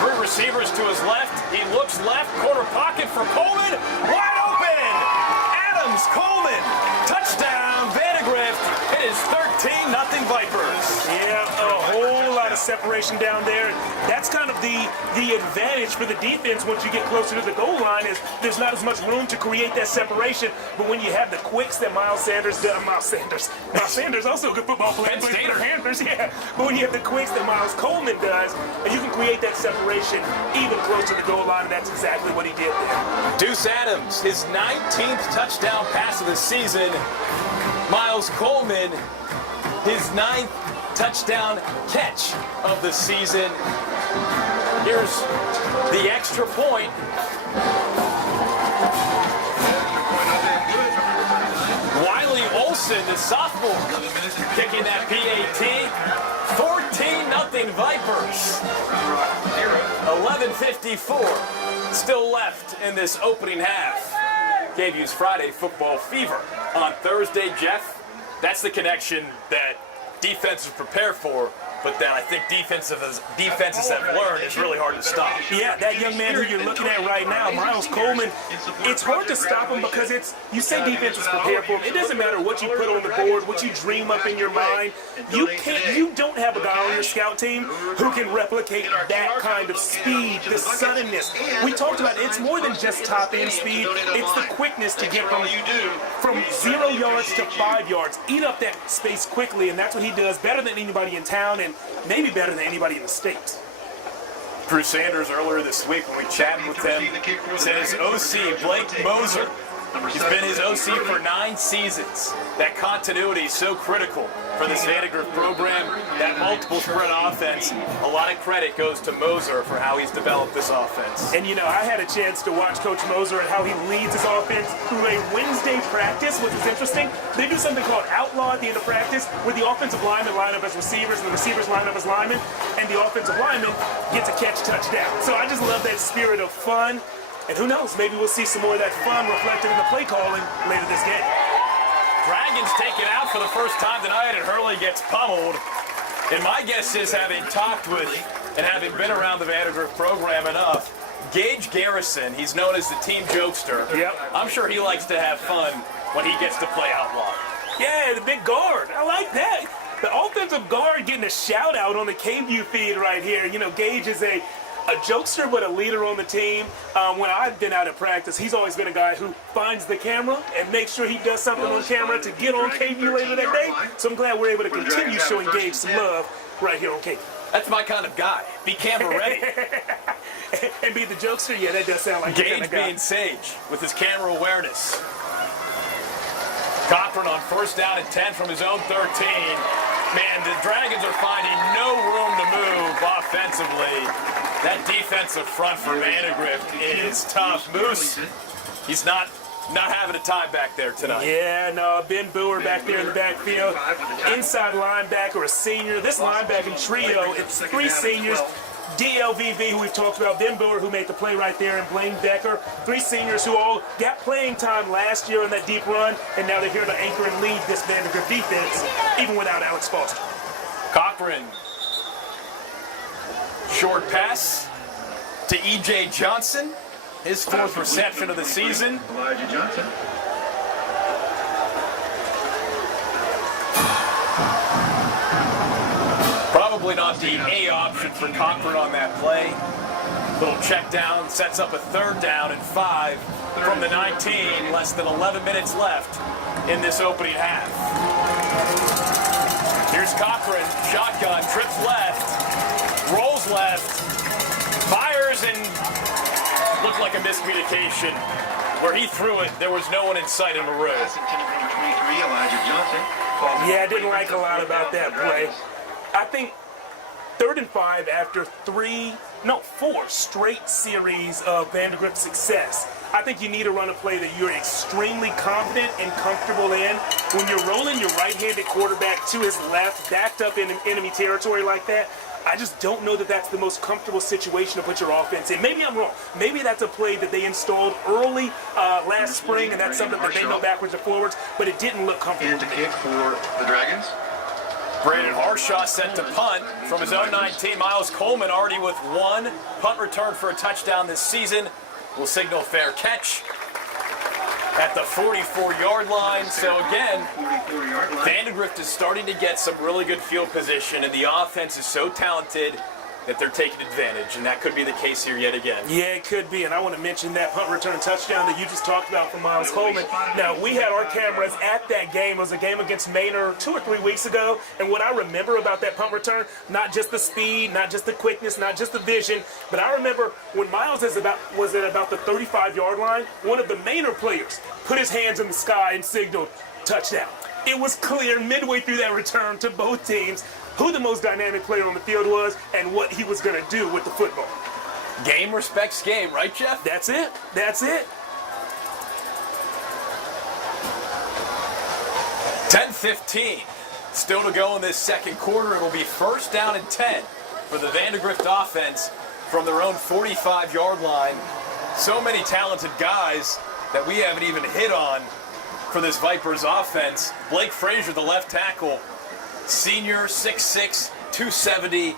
3 receivers to his left. He looks left. Corner pocket for Coleman. Wide open. Adams, Coleman. Touchdown, Vandegrift. It is 13-0 Vipers. Yeah, a whole lot of separation down there. That's kind of the advantage for the defense once you get closer to the goal line, is there's not as much room to create that separation. But when you have the quicks that Miles Sanders, also a good football player, but for the Panthers, yeah. But when you have the quicks that Miles Coleman does, and you can create that separation even closer to the goal line, and that's exactly what he did there. Deuce Adams, his 19th touchdown pass of the season. Miles Coleman, his 9th touchdown catch of the season. Here's the extra point. Wiley Olson, the sophomore, kicking that PAT. 14-0 Vipers. 11:54 still left in this opening half. KVUE's Friday Football Fever on Thursday. Jeff, that's the connection that defenses prepare for but that I think defenses have learned is really hard to stop. Yeah, that young man who you're looking at right now, Miles Coleman, it's hard to stop him because you say defense is prepared for him. It doesn't matter what you put on the board, what you dream up in your mind. You don't have a guy on your scout team who can replicate that kind of speed, the suddenness. We talked about it's more than just top end speed. It's the quickness to get from 0 yards to 5 yards. Eat up that space quickly, and that's what he does better than anybody in town and maybe better than anybody in the state. Drew Sanders earlier this week when we chatted with him said his OC, Blake Moser, he's been his OC for 9 seasons. That continuity is so critical for this Vandegrift program, that multiple spread offense. A lot of credit goes to Moser for how he's developed this offense. And I had a chance to watch Coach Moser and how he leads his offense through a Wednesday practice, which was interesting. They do something called outlaw at the end of practice, where the offensive linemen line up as receivers and the receivers line up as linemen, and the offensive linemen get to catch touchdown. So I just love that spirit of fun. And who knows, maybe we'll see some more of that fun reflected in the play calling later this game. Dragons take it out for the first time tonight, and Hurley gets pummeled. And my guess is, having talked with and having been around the Vandegrift program enough, Gage Garrison, he's known as the team jokester. Yep. I'm sure he likes to have fun when he gets to play outlaw. Yeah, the big guard. I like that. The offensive guard getting a shout out on the KVUE feed right here. Gage is a jokester, but a leader on the team. When I've been out at practice, he's always been a guy who finds the camera and makes sure he does something on camera to get on KVUE later that day. So I'm glad we're able to continue showing Gage some love right here on KVUE. That's my kind of guy. Be camera ready. And be the jokester? Yeah, that does sound like Gage kind of guy. being sage with his camera awareness. Cochran on 1st down and 10 from his own 13. Man, the Dragons are finding no room to move offensively. That defensive front for Vandegrift is tough. Moose, he's not having a time back there tonight. Yeah, no, Ben Boer back there in the backfield. Inside linebacker, a senior. This linebacking trio, it's 3 seniors. DLVV, who we've talked about, Ben Boer, who made the play right there, and Blaine Becker. 3 seniors who all got playing time last year on that deep run, and now they're here to anchor and lead this Vandegrift defense, even without Alex Foster. Cochran. Short pass to E.J. Johnson, his 4th reception of the season. Elijah Johnson. Probably not the A option for Cochran on that play. Little check down, sets up a 3rd down and 5 from the 19. Less than 11 minutes left in this opening half. Here's Cochran, shotgun, trips left, rolls left, fires, and looked like a miscommunication. Where he threw it, there was no one in sight in Maroon. Yeah, I didn't like a lot about that play. I think 3rd and 5 after 4 straight series of Vandegrift success. I think you need to run a play that you're extremely confident and comfortable in. When you're rolling your right-handed quarterback to his left, backed up in enemy territory like that, I just don't know that that's the most comfortable situation to put your offense in. Maybe I'm wrong. Maybe that's a play that they installed early last spring, and that's something that they go backwards and forwards, but it didn't look comfortable. And to kick for the Dragons. Brandon Harshaw set to punt from his own 19. Miles Coleman already with 1 punt return for a touchdown this season. Will signal fair catch at the 44-yard line. So again, Vandegrift is starting to get some really good field position, and the offense is so talented that they're taking advantage, and that could be the case here yet again. Yeah, it could be, and I want to mention that punt return touchdown that you just talked about from Miles Coleman. Now, we had our cameras at that game. It was a game against Manor 2 or 3 weeks ago, and what I remember about that punt return, not just the speed, not just the quickness, not just the vision, but I remember when Miles was at about the 35-yard line, one of the Manor players put his hands in the sky and signaled touchdown. It was clear midway through that return to both teams who the most dynamic player on the field was and what he was going to do with the football. Game respects game, right, Jeff? That's it. That's it. 10-15 still to go in this second quarter. It'll be 1st down and 10 for the Vandegrift offense from their own 45-yard line. So many talented guys that we haven't even hit on for this Vipers offense. Blake Frazier, the left tackle, senior, 6'6", 270,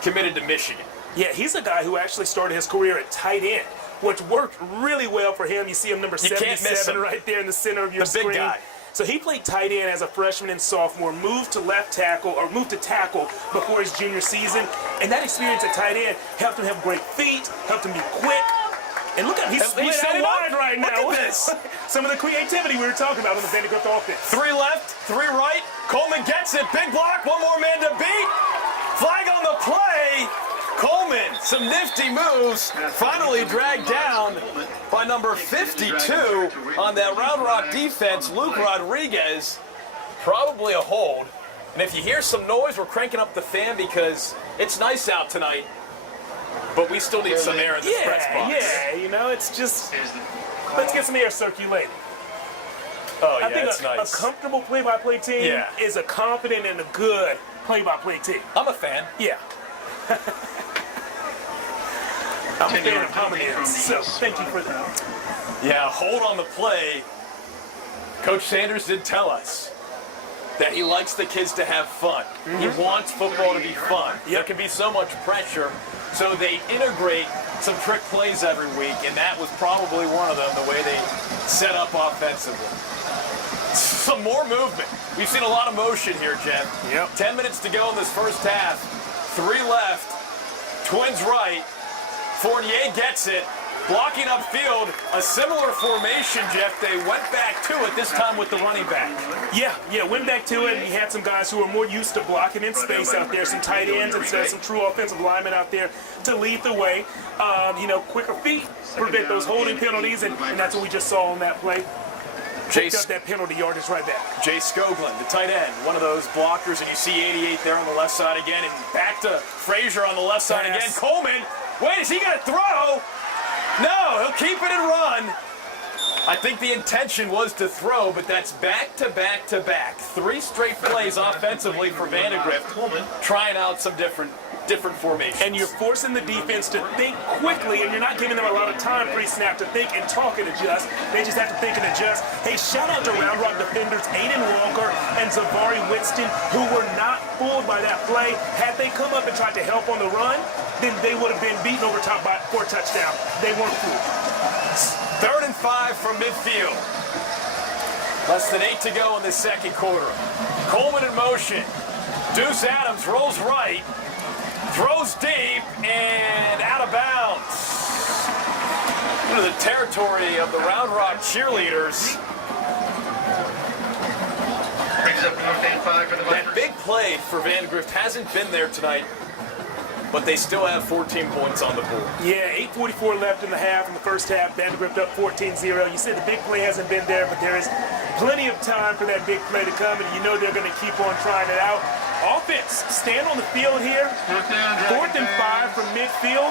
committed to Michigan. Yeah, he's a guy who actually started his career at tight end, which worked really well for him. You see him number You can't miss 77 him. right there in the center of your The big screen. guy. So he played tight end as a freshman and sophomore, moved to left tackle or moved to tackle before his junior season. And that experience at tight end helped him have great feet, helped him be quick. And look at him, he's split set out it up. wide right now. Look at this. Some of the creativity we were talking about on the Vandegrift offense. 3 left, 3 right. Coleman gets it. Big block. One more man to beat. Flag on the play. Coleman, some nifty moves. Finally dragged down by number 52 on that Round Rock defense, Luke Rodriguez. Probably a hold. And if you hear some noise, we're cranking up the fan because it's nice out tonight. But we still need some air in this press box. Yeah, you know, it's just, let's get some air circulating. Oh, I yeah, think it's nice. a comfortable play-by-play team is a confident and a good play-by-play team. I'm a fan. Yeah. I'm a fan of homonyms, so thank you for that. Yeah, hold on the play. Coach Sanders did tell us that he likes the kids to have fun. He wants football to be fun. There can be so much pressure, so they integrate some trick plays every week, and that was probably one of them, the way they set up offensively. Some more movement. We've seen a lot of motion here, Jen. 10 minutes to go in this first half. 3 left. Twins right. Fournier gets it. Blocking upfield, a similar formation, Jeff. They went back to it, this time with the running back. Yeah, went back to it, and he had some guys who are more used to blocking in space out there, some tight ends and some true offensive linemen out there to lead the way. Quicker feet, prevent those holding penalties, and that's what we just saw on that play. Picked up that penalty yardage right back. Jay Skoglund, the tight end, one of those blockers, and you see 88 there on the left side again, and back to Frazier on the left side again. Coleman, wait, is he going to throw? No, he'll keep it and run. I think the intention was to throw, but that's back to back to back. 3 straight plays offensively for Vandegrift, trying out some different formations. And you're forcing the defense to think quickly, and you're not giving them a lot of time pre-snap to think and talk and adjust. They just have to think and adjust. Hey, shout out to Round Rock defenders Aiden Walker and Zavari Winston, who were not fooled by that play. Had they come up and tried to help on the run, then they would have been beaten over top by 4 touchdowns. They weren't fooled. 3rd and 5 from midfield. Less than 8 to go in the second quarter. Coleman in motion. Deuce Adams rolls right. Throws deep and out of bounds. Into the territory of the Round Rock cheerleaders. Brings up 4th and 5 for the That Vipers. big play for Vandegrift hasn't been there tonight, but they still have 14 points on the board. Yeah, 8:44 left in the half. In the first half, Vandegrift up 14-0. You said the big play hasn't been there, but there is plenty of time for that big play to come, and you know they're going to keep on trying it out. Offense, stand on the field here. 4th and 5 from midfield.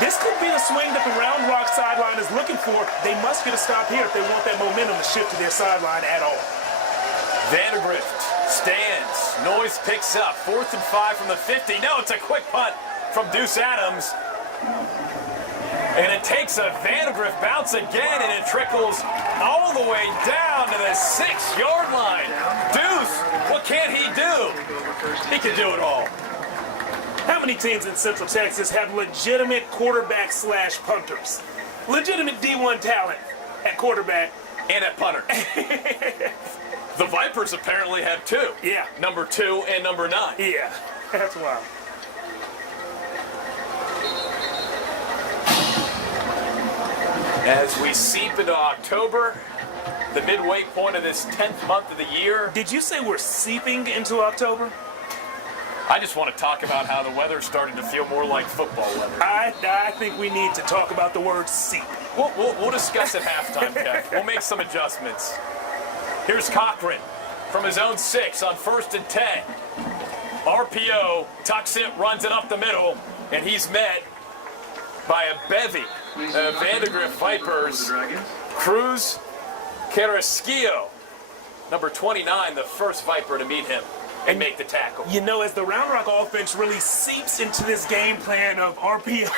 This could be the swing that the Round Rock sideline is looking for. They must get a stop here if they want that momentum to shift to their sideline at all. Vandegrift stands. Noise picks up. 4th and 5 from the 50. No, it's a quick punt from Deuce Adams. And it takes a Vandegrift bounce again, and it trickles all the way down to the 6-yard line. Deuce, what can't he do? He can do it all. How many teams in Central Texas have legitimate quarterback/punters? Legitimate D1 talent at quarterback. And at punter. The Vipers apparently have 2. Yeah. Number 2 and number 9. Yeah, that's wild. As we seep into October, the midway point of this 10th month of the year. Did you say we're seeping into October? I just want to talk about how the weather's starting to feel more like football weather. I think we need to talk about the word seep. We'll discuss at halftime, Kev. We'll make some adjustments. Here's Cochran from his own 6 on 1st and 10. RPO tucks it, runs it up the middle, and he's met by a bevy of Vandegrift Vipers. Cruz Carrasquillo, number 29, the first Viper to meet him and make the tackle. You know, as the Round Rock offense really seeps into this game plan of RPO.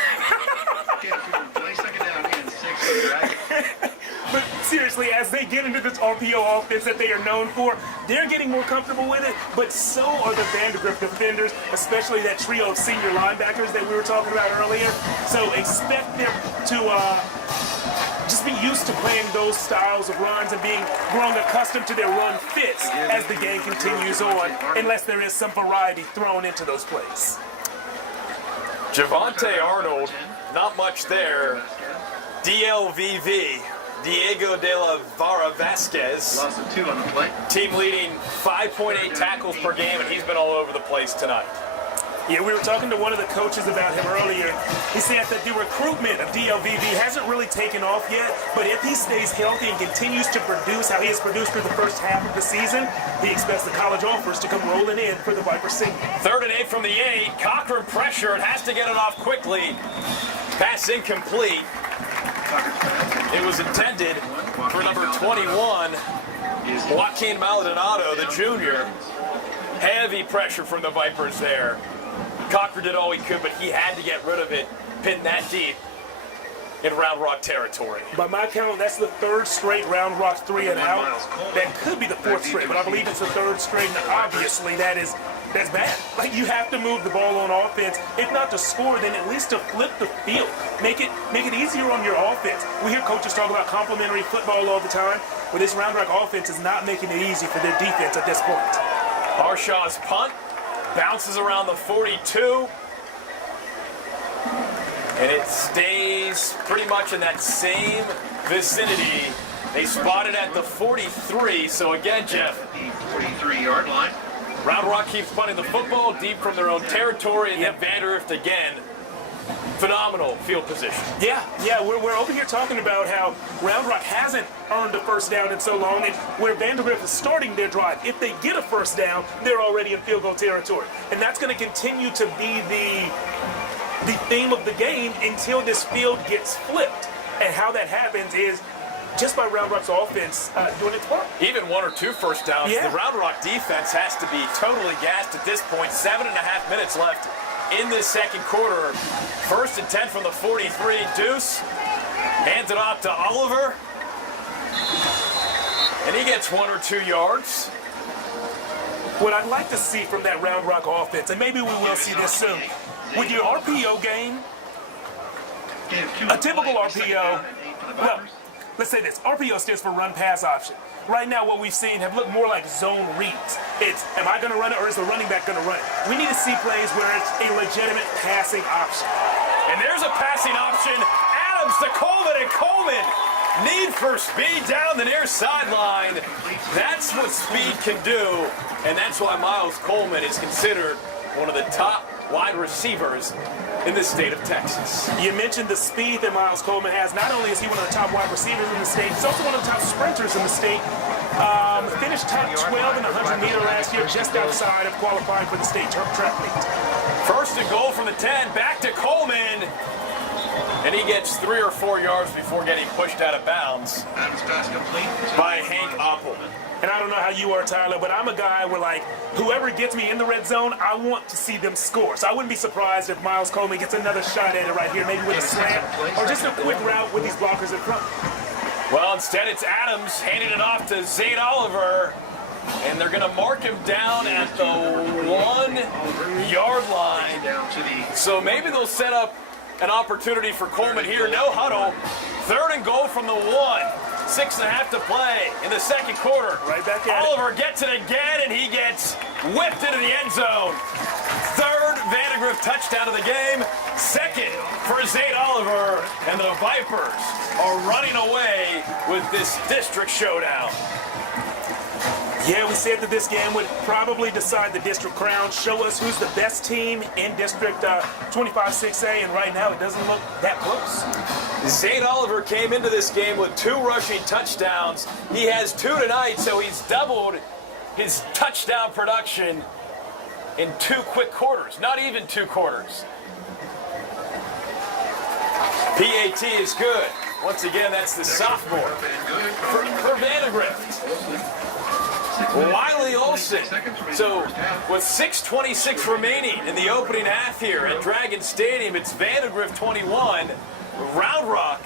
But seriously, as they get into this RPO offense that they are known for, they're getting more comfortable with it, but so are the Vandegrift defenders, especially that trio of senior linebackers that we were talking about earlier. So expect them to just be used to playing those styles of runs and growing accustomed to their run fits as the game continues on, unless there is some variety thrown into those plays. Javonte Arnold, not much there. DLVV, Diego de la Vara Vasquez. Loss of 2 on the play. Team leading 5.8 tackles per game, and he's been all over the place tonight. Yeah, we were talking to one of the coaches about him earlier. He said that the recruitment of DLVV hasn't really taken off yet, but if he stays healthy and continues to produce how he has produced through the first half of the season, he expects the college offers to come rolling in for the Viper senior. 3rd and 8 from the 8. Cochran pressure and has to get it off quickly. Pass incomplete. It was intended for number 21, Joaquin Maldonado, the junior. Heavy pressure from the Vipers there. Cochran did all he could, but he had to get rid of it, pinned that deep in Round Rock territory. By my count, that's the 3rd straight Round Rock 3 and out. That could be the 4th straight, but I believe it's the 3rd straight, and obviously that's bad. Like, you have to move the ball on offense, if not to score, then at least to flip the field. Make it easier on your offense. We hear coaches talk about complimentary football all the time, but this Round Rock offense is not making it easy for their defense at this point. Harshaw's punt bounces around the 42, and it stays pretty much in that same vicinity. They spot it at the 43, so again, Jeff. The 43-yard line. Round Rock keeps punting the football deep from their own territory, and then Vandegrift again. Phenomenal field position. Yeah, we're over here talking about how Round Rock hasn't earned a first down in so long, and where Vandegrift is starting their drive. If they get a first down, they're already in field goal territory. And that's going to continue to be the theme of the game until this field gets flipped. And how that happens is just by Round Rock's offense doing its work. Even 1 or 2 first downs. Yeah. The Round Rock defense has to be totally gassed at this point. 7.5 minutes left in this second quarter. 1st and 10 from the 43. Deuce hands it off to Oliver. And he gets 1 or 2 yards. What I'd like to see from that Round Rock offense, and maybe we will see this soon, with your RPO game, a typical RPO, well, let's say this, RPO stands for run pass option. Right now what we've seen have looked more like zone reads. It's, am I going to run it or is the running back going to run it? We need to see plays where it's a legitimate passing option. And there's a passing option. Adams to Coleman, and Coleman, need for speed down the near sideline. That's what speed can do, and that's why Miles Coleman is considered one of the top wide receivers in the state of Texas. You mentioned the speed that Miles Coleman has. Not only is he one of the top wide receivers in the state, he's also one of the top sprinters in the state. Finished top 12 in the 100-meter last year, just outside of qualifying for the state track meet. 1st and goal from the 10, back to Coleman. And he gets 3 or 4 yards before getting pushed out of bounds Adams pass complete by Hank Oppel. And I don't know how you are, Tyler, but I'm a guy where, like, whoever gets me in the red zone, I want to see them score. So I wouldn't be surprised if Miles Coleman gets another shot at it right here, maybe with a slant or just a quick route with these blockers in front. Well, instead it's Adams handing it off to Zane Oliver, and they're going to mark him down at the 1-yard line. So maybe they'll set up an opportunity for Coleman here. No huddle. 3rd and goal from the 1. 6.5 to play in the second quarter. Right back at Oliver gets it again, and he gets whipped into the end zone. 3rd Vandegrift touchdown of the game. 2nd for Zane Oliver, and the Vipers are running away with this district showdown. Yeah, we said that this game would probably decide the district crown, show us who's the best team in District 25-6A, and right now it doesn't look that close. Zane Oliver came into this game with 2 rushing touchdowns. He has 2 tonight, so he's doubled his touchdown production in 2 quick quarters, not even 2 quarters. PAT is good. Once again, that's the sophomore for Vandegrift. Wiley Olsen. So with 6:26 remaining in the opening half here at Dragon Stadium, it's Vandegrift 21, Round Rock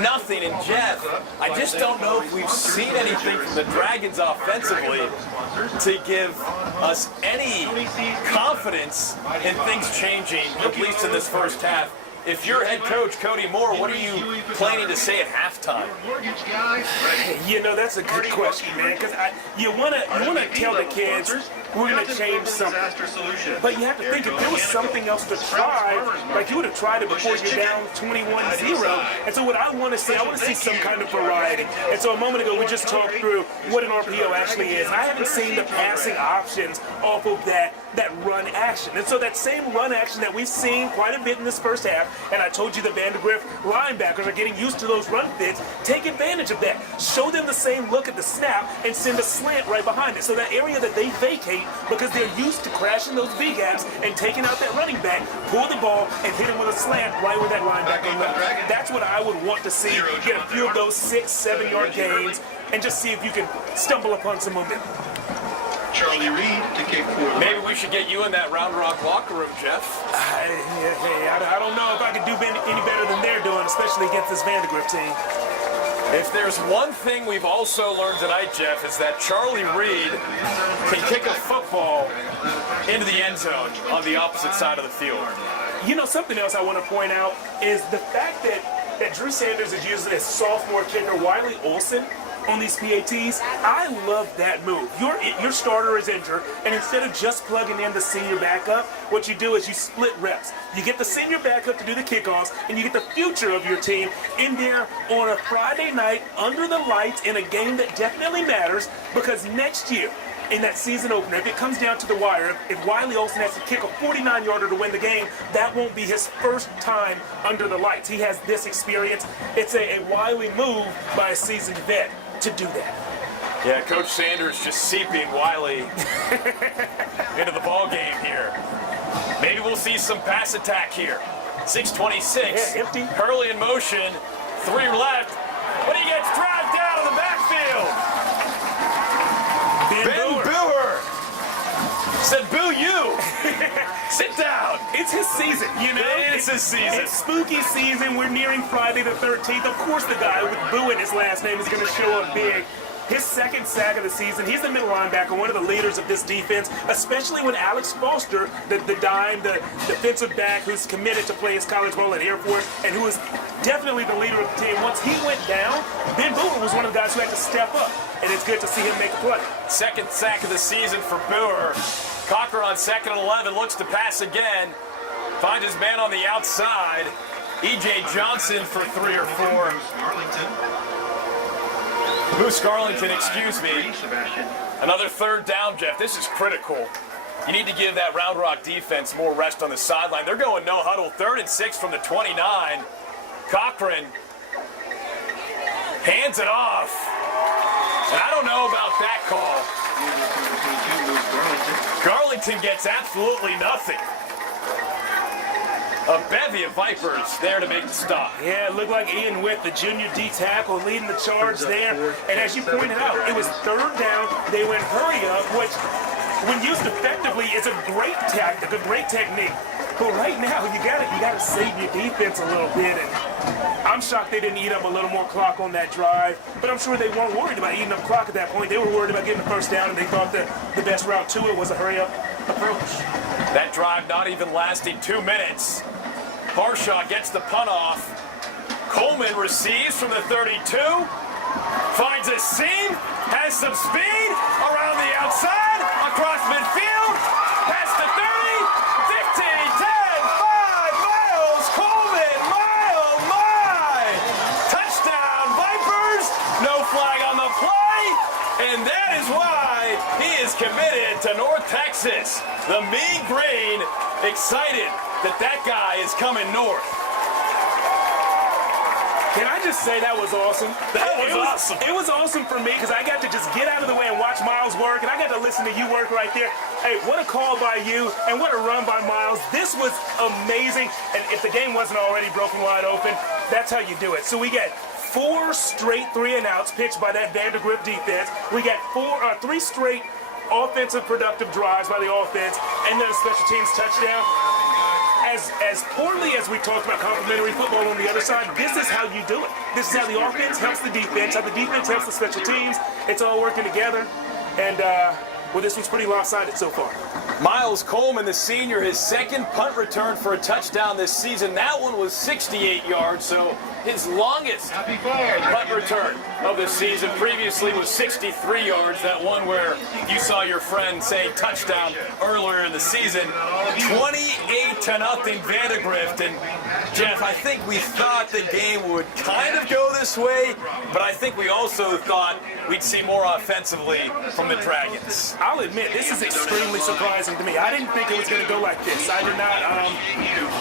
nothing. And Jeff, I just don't know if we've seen anything from the Dragons offensively to give us any confidence in things changing, at least in this first half. If you're head coach Cody Moore, what are you planning to say at halftime? You know, that's a good question, man, because you wanna tell the kids we're going to change something. But you have to think, if there was something else to try, like you would have tried it before you're down 21-0. And so what I want to see, I want to see some kind of variety. And so a moment ago, we just talked through what an RPO actually is. I haven't seen the passing options off of that run action. And so that same run action that we've seen quite a bit in this first half, and I told you the Vandegrift linebackers are getting used to those run fits, take advantage of that. Show them the same look at the snap and send a slant right behind it. So that area that they vacate, because they're used to crashing those V-gaps and taking out that running back, pull the ball and hit him with a slant right where that linebacker left. That's what I would want to see. Get a few of those 6-7 yard gains and just see if you can stumble upon some momentum. Charlie Reed to kick for. Maybe we should get you in that Round Rock locker room, Jeff. I don't know if I could do any better than they're doing, especially against this Vandegrift team. If there's one thing we've also learned tonight, Jeff, is that Charlie Reed can kick a football into the end zone on the opposite side of the field. You know, something else I want to point out is the fact that Drew Sanders is using his sophomore kicker, Wiley Olson, on these PATs. I love that move. Your starter is injured, and instead of just plugging in the senior backup, what you do is you split reps. You get the senior backup to do the kickoffs, and you get the future of your team in there on a Friday night under the lights in a game that definitely matters, because next year, in that season opener, if it comes down to the wire, if Wiley Olson has to kick a 49-yarder to win the game, that won't be his first time under the lights. He has this experience. It's a Wiley move by a seasoned vet to do that. Yeah, Coach Sanders just seeping Wiley into the ball game here. Maybe we'll see some pass attack here. 6:26. Yeah, empty. Hurley in motion. 3 left. But he gets dragged down in the backfield. Ben Booher said, "Boo you." Sit down. It's his season, you know? It's his season. It's spooky season. We're nearing Friday the 13th. Of course the guy with Boo in his last name is going to show up big. His second sack of the season. He's the middle linebacker, one of the leaders of this defense, especially when Alex Foster, the dime, the defensive back who's committed to play his college ball at Air Force and who is definitely the leader of the team. Once he went down, Ben Booher was one of the guys who had to step up, and it's good to see him make a play. Second sack of the season for Booher. Cochran on 2nd and 11, looks to pass again. Finds his man on the outside. E.J. Johnson for 3 or 4. Moose Garlington, excuse me. Another 3rd down, Jeff. This is critical. You need to give that Round Rock defense more rest on the sideline. They're going no huddle. 3rd and 6 from the 29. Cochran hands it off. And I don't know about that call. Garlington gets absolutely nothing. A bevy of Vipers there to make the stop. Yeah, it looked like Ian Witt, the junior D tackle, leading the charge there. And as you pointed out, it was 3rd down. They went hurry up, which, when used effectively, is a great tactic, a great technique. But right now, you gotta save your defense a little bit. And I'm shocked they didn't eat up a little more clock on that drive. But I'm sure they weren't worried about eating up clock at that point. They were worried about getting the first down, and they thought that the best route to it was a hurry up approach. That drive not even lasting 2 minutes. Harshaw gets the punt off. Coleman receives from the 32. Finds a seam. Has some speed. Around the outside. Across midfield. Past the 30. 15, 10, 5 miles. Coleman. My. Touchdown, Vipers. No flag on the play. And that is why he is committed to North Texas. The Mean Green excited that guy is coming north. Can I just say that was awesome? That was awesome. It was awesome for me because I got to just get out of the way and watch Miles work, and I got to listen to you work right there. Hey, what a call by you, and what a run by Miles. This was amazing, and if the game wasn't already broken wide open, that's how you do it. So we get 4 straight 3-and-outs pitched by that Vandegrift defense. We got 3 straight offensive productive drives by the offense, and then a special teams touchdown. as poorly as we talked about complementary football on the other side, this is how you do it. This is how the offense helps the defense, how the defense helps the special teams. It's all working together. And, well, this one's pretty lopsided so far. Miles Coleman, the senior, his second punt return for a touchdown this season. That one was 68 yards, so his longest punt return of the season. Previously was 63 yards, that one where you saw your friend saying touchdown earlier in the season. 28-0 Vandegrift. And Jeff, I think we thought the game would kind of go this way, but I think we also thought we'd see more offensively from the Dragons. I'll admit, this is extremely surprising to me. I didn't think it was going to go like this. I did not.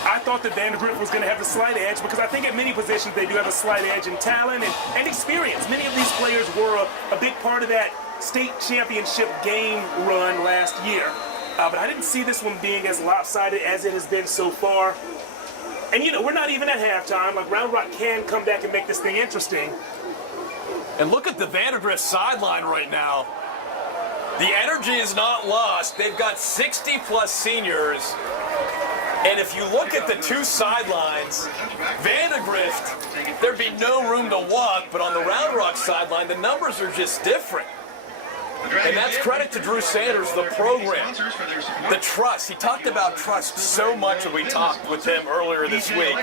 I thought that Vandegrift was going to have the slight edge because I think at many positions they do have a slight edge in talent and experience. Many of these players were a big part of that state championship game run last year. But I didn't see this one being as lopsided as it has been so far. And, you know, we're not even at halftime. Like, Round Rock can come back and make this thing interesting. And look at the Vandegrift sideline right now. The energy is not lost. They've got 60-plus seniors. And if you look at the two sidelines, Vandegrift, there'd be no room to walk, but on the Round Rock sideline, the numbers are just different. And that's credit to Drew Sanders, the program, the trust. He talked about trust so much when we talked with him earlier this week,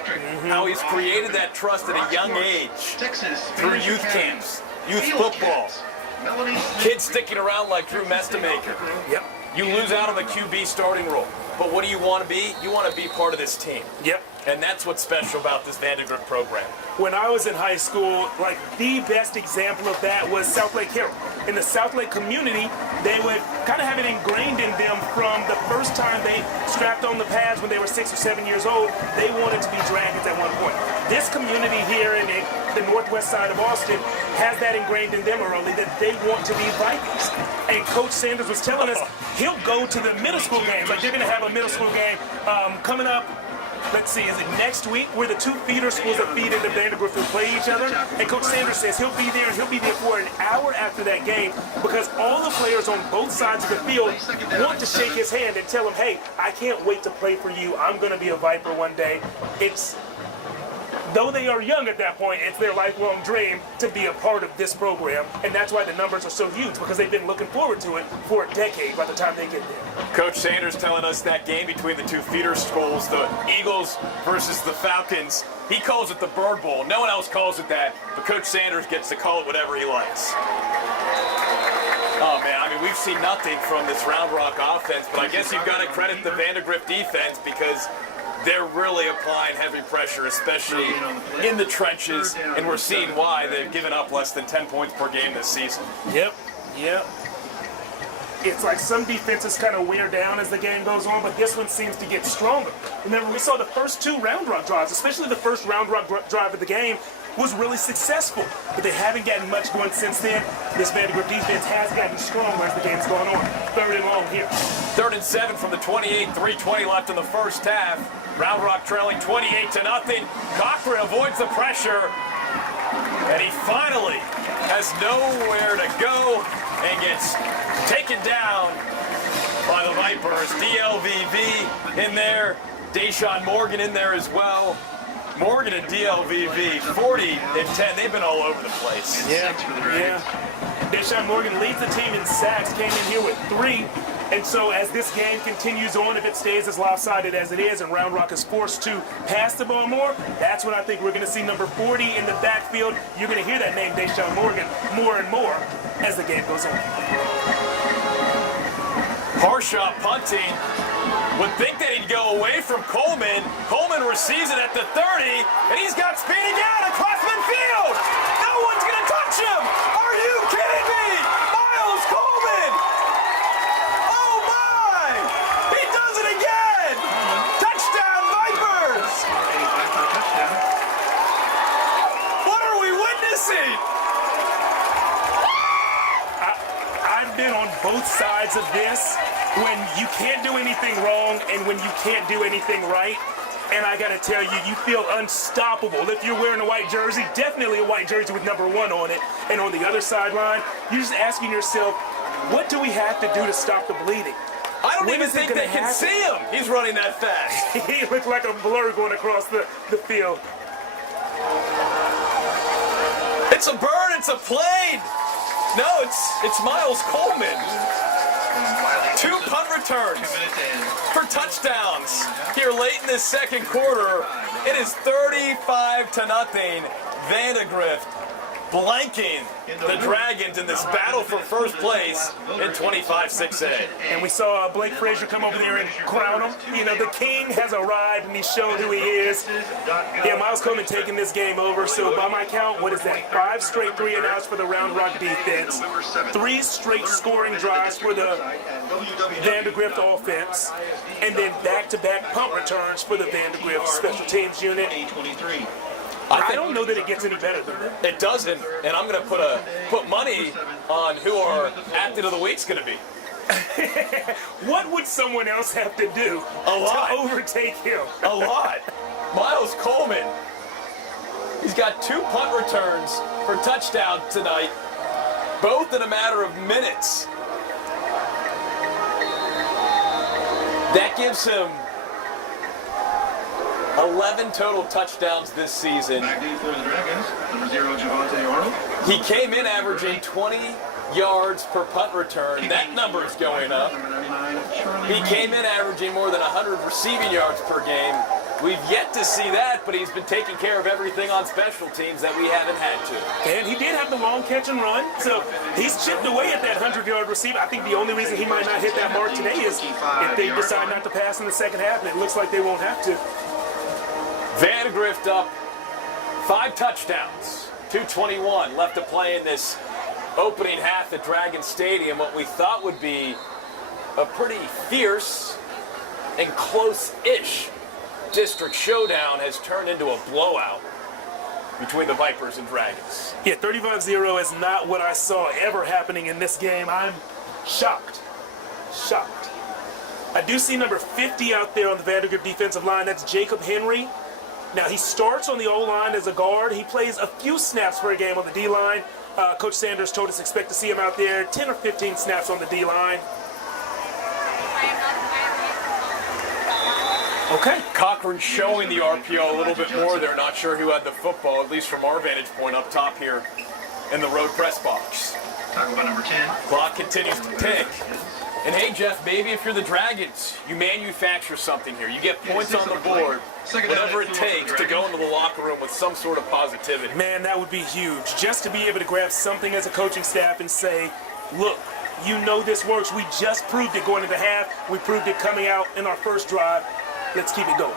how he's created that trust at a young age through youth camps, youth football, kids sticking around like Drew Mestamaker. Yep. You lose out on the QB starting role, but what do you want to be? You want to be part of this team. Yep. And that's what's special about this Vandegrift program. When I was in high school, like, the best example of that was South Lake Carroll. In the South Lake community, they would kind of have it ingrained in them from the first time they strapped on the pads when they were 6 or 7 years old. They wanted to be Dragons at one point. This community here in the northwest side of Austin has that ingrained in them early, that they want to be Vikings. And Coach Sanders was telling us he'll go to the middle school games. Like, they're going to have a middle school game coming up. Let's see, is it next week where the two feeder schools that feed into Vandegrift will play each other? And Coach Sanders says he'll be there, and he'll be there for an hour after that game because all the players on both sides of the field want to shake his hand and tell him, hey, I can't wait to play for you. I'm going to be a Viper one day. Though they are young at that point, it's their lifelong dream to be a part of this program, and that's why the numbers are so huge, because they've been looking forward to it for a decade by the time they get there. Coach Sanders telling us that game between the two feeder schools, the Eagles versus the Falcons, he calls it the Bird Bowl. No one else calls it that, but Coach Sanders gets to call it whatever he likes. Oh, man, I mean, we've seen nothing from this Round Rock offense, but I guess you've got to credit the Vandegrift defense because they're really applying heavy pressure, especially in the trenches, and we're seeing why they've given up less than 10 points per game this season. Yep. It's like some defenses kind of wear down as the game goes on, but this one seems to get stronger. Remember, we saw the first two Round Rock drives, especially the first Round Rock drive of the game, was really successful, but they haven't gotten much going since then. This Vandegrift defense has gotten stronger as the game's gone on. 3rd and long here. 3rd and 7 from the 28, 3:20 left in the first half. Round Rock trailing 28-0. Cochran avoids the pressure, and he finally has nowhere to go and gets taken down by the Vipers. DLVV in there, Deshaun Morgan in there as well. Morgan and DLVV, 40-10. They've been all over the place. Yeah. Deshaun Morgan leads the team in sacks, came in here with 3. And so as this game continues on, if it stays as lopsided as it is and Round Rock is forced to pass the ball more, that's when I think we're going to see number 40 in the backfield. You're going to hear that name, Deshaun Morgan, more and more as the game goes on. Harshaw punting. Would think that he'd go away from Coleman. Coleman receives it at the 30, and he's got speed again across midfield. No one's going to touch him. Are you kidding me? Miles Coleman. Oh, my. He does it again. Touchdown, Vipers. What are we witnessing? I've been on both sides of this. When you can't do anything wrong and when you can't do anything right. And I got to tell you, you feel unstoppable. If you're wearing a white jersey, definitely a white jersey with number 1 on it. And on the other sideline, you're just asking yourself, what do we have to do to stop the bleeding? I don't When even is it think gonna they can happen? see him. He's running that fast. He looked like a blur going across the field. It's a bird. It's a plane. No, it's Miles Coleman. 2 punt returns for touchdowns here late in this second quarter. It is 35-0. Vandegrift blanking the Dragons in this battle for first place in 25-6A. And we saw Blake Frazier come over there and crown him. You know, the king has arrived, and he showed who he is. Yeah, Miles Coleman taking this game over. So by my count, what is that? 5 straight 3-and-outs for the Round Rock defense. 3 straight scoring drives for the Vandegrift offense. And then back-to-back punt returns for the Vandegrift special teams unit. I don't know that it gets any better than that. It doesn't, and I'm going to put money on who our athlete of the week's going to be. What would someone else have to do lot. to overtake him? A lot. Miles Coleman. He's got 2 punt returns for touchdown tonight, both in a matter of minutes. That gives him 11 total touchdowns this season. Back deep for the Dragons, number 0, Javante Arnold. He came in averaging 20 yards per punt return. That number is going up. Number 99, He came in averaging more than 100 receiving yards per game. We've yet to see that, but he's been taking care of everything on special teams that we haven't had to. And he did have the long catch and run, so he's chipped away at that 100-yard receiver. I think the only reason he might not hit that mark today is if they decide not to pass in the second half, and it looks like they won't have to. Vandegrift up 5 touchdowns, 2:21 left to play in this opening half at Dragon Stadium. What we thought would be a pretty fierce and close-ish district showdown has turned into a blowout between the Vipers and Dragons. Yeah, 35-0 is not what I saw ever happening in this game. I'm shocked. Shocked. I do see number 50 out there on the Vandegrift defensive line. That's Jacob Henry. Now, he starts on the O-line as a guard. He plays a few snaps per game on the D-line. Coach Sanders told us expect to see him out there 10 or 15 snaps on the D-line. Okay. Cochran showing the RPO a little bit more. They're not sure who had the football, at least from our vantage point up top here in the road press box. Talk about number 10. Clock continues to tick. And hey, Jeff, maybe if you're the Dragons, you manufacture something here. You get points on the board, whatever it takes to go into the locker room with some sort of positivity. Man, that would be huge. Just to be able to grab something as a coaching staff and say, look, you know this works. We just proved it going into half. We proved it coming out in our first drive. Let's keep it going.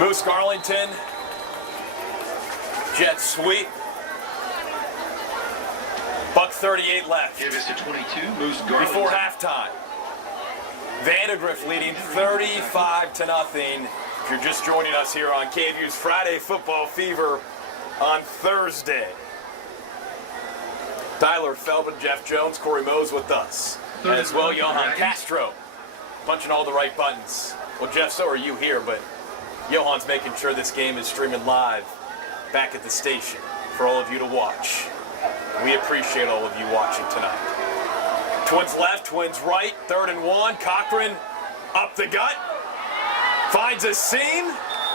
Moose Garlington, jet sweep. $1:38 left Give us to 22, Moose Garland. before halftime. Vandegrift leading 35-0. If you're just joining us here on KVUE's Friday Football Fever on Thursday. Tyler Feldman, Jeff Jones, Corey Mose with us. And as well, Johan Castro, punching all the right buttons. Well, Jeff, so are you here, but Johan's making sure this game is streaming live back at the station for all of you to watch. We appreciate all of you watching tonight. Twins left, Twins right, 3rd and 1. Cochran up the gut, finds a seam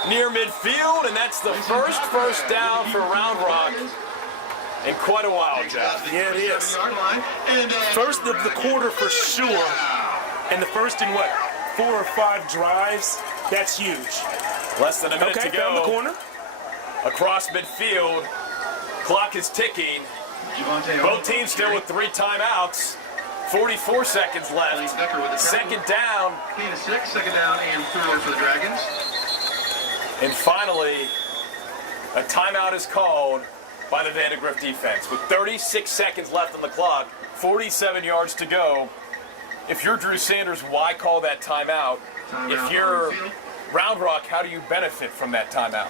near midfield, and that's the first down for Round Rock in quite a while, Jeff. Yeah, it is. First of the quarter for sure. And the first in, 4 or 5 drives? That's huge. Less than a minute to go. Found the corner. Across midfield, clock is ticking. Both teams still with 3 timeouts. 44 seconds left. Second down. Second down and 4 for the Dragons. And finally, a timeout is called by the Vandegrift defense. With 36 seconds left on the clock, 47 yards to go. If you're Drew Sanders, why call that timeout? If you're Round Rock, how do you benefit from that timeout?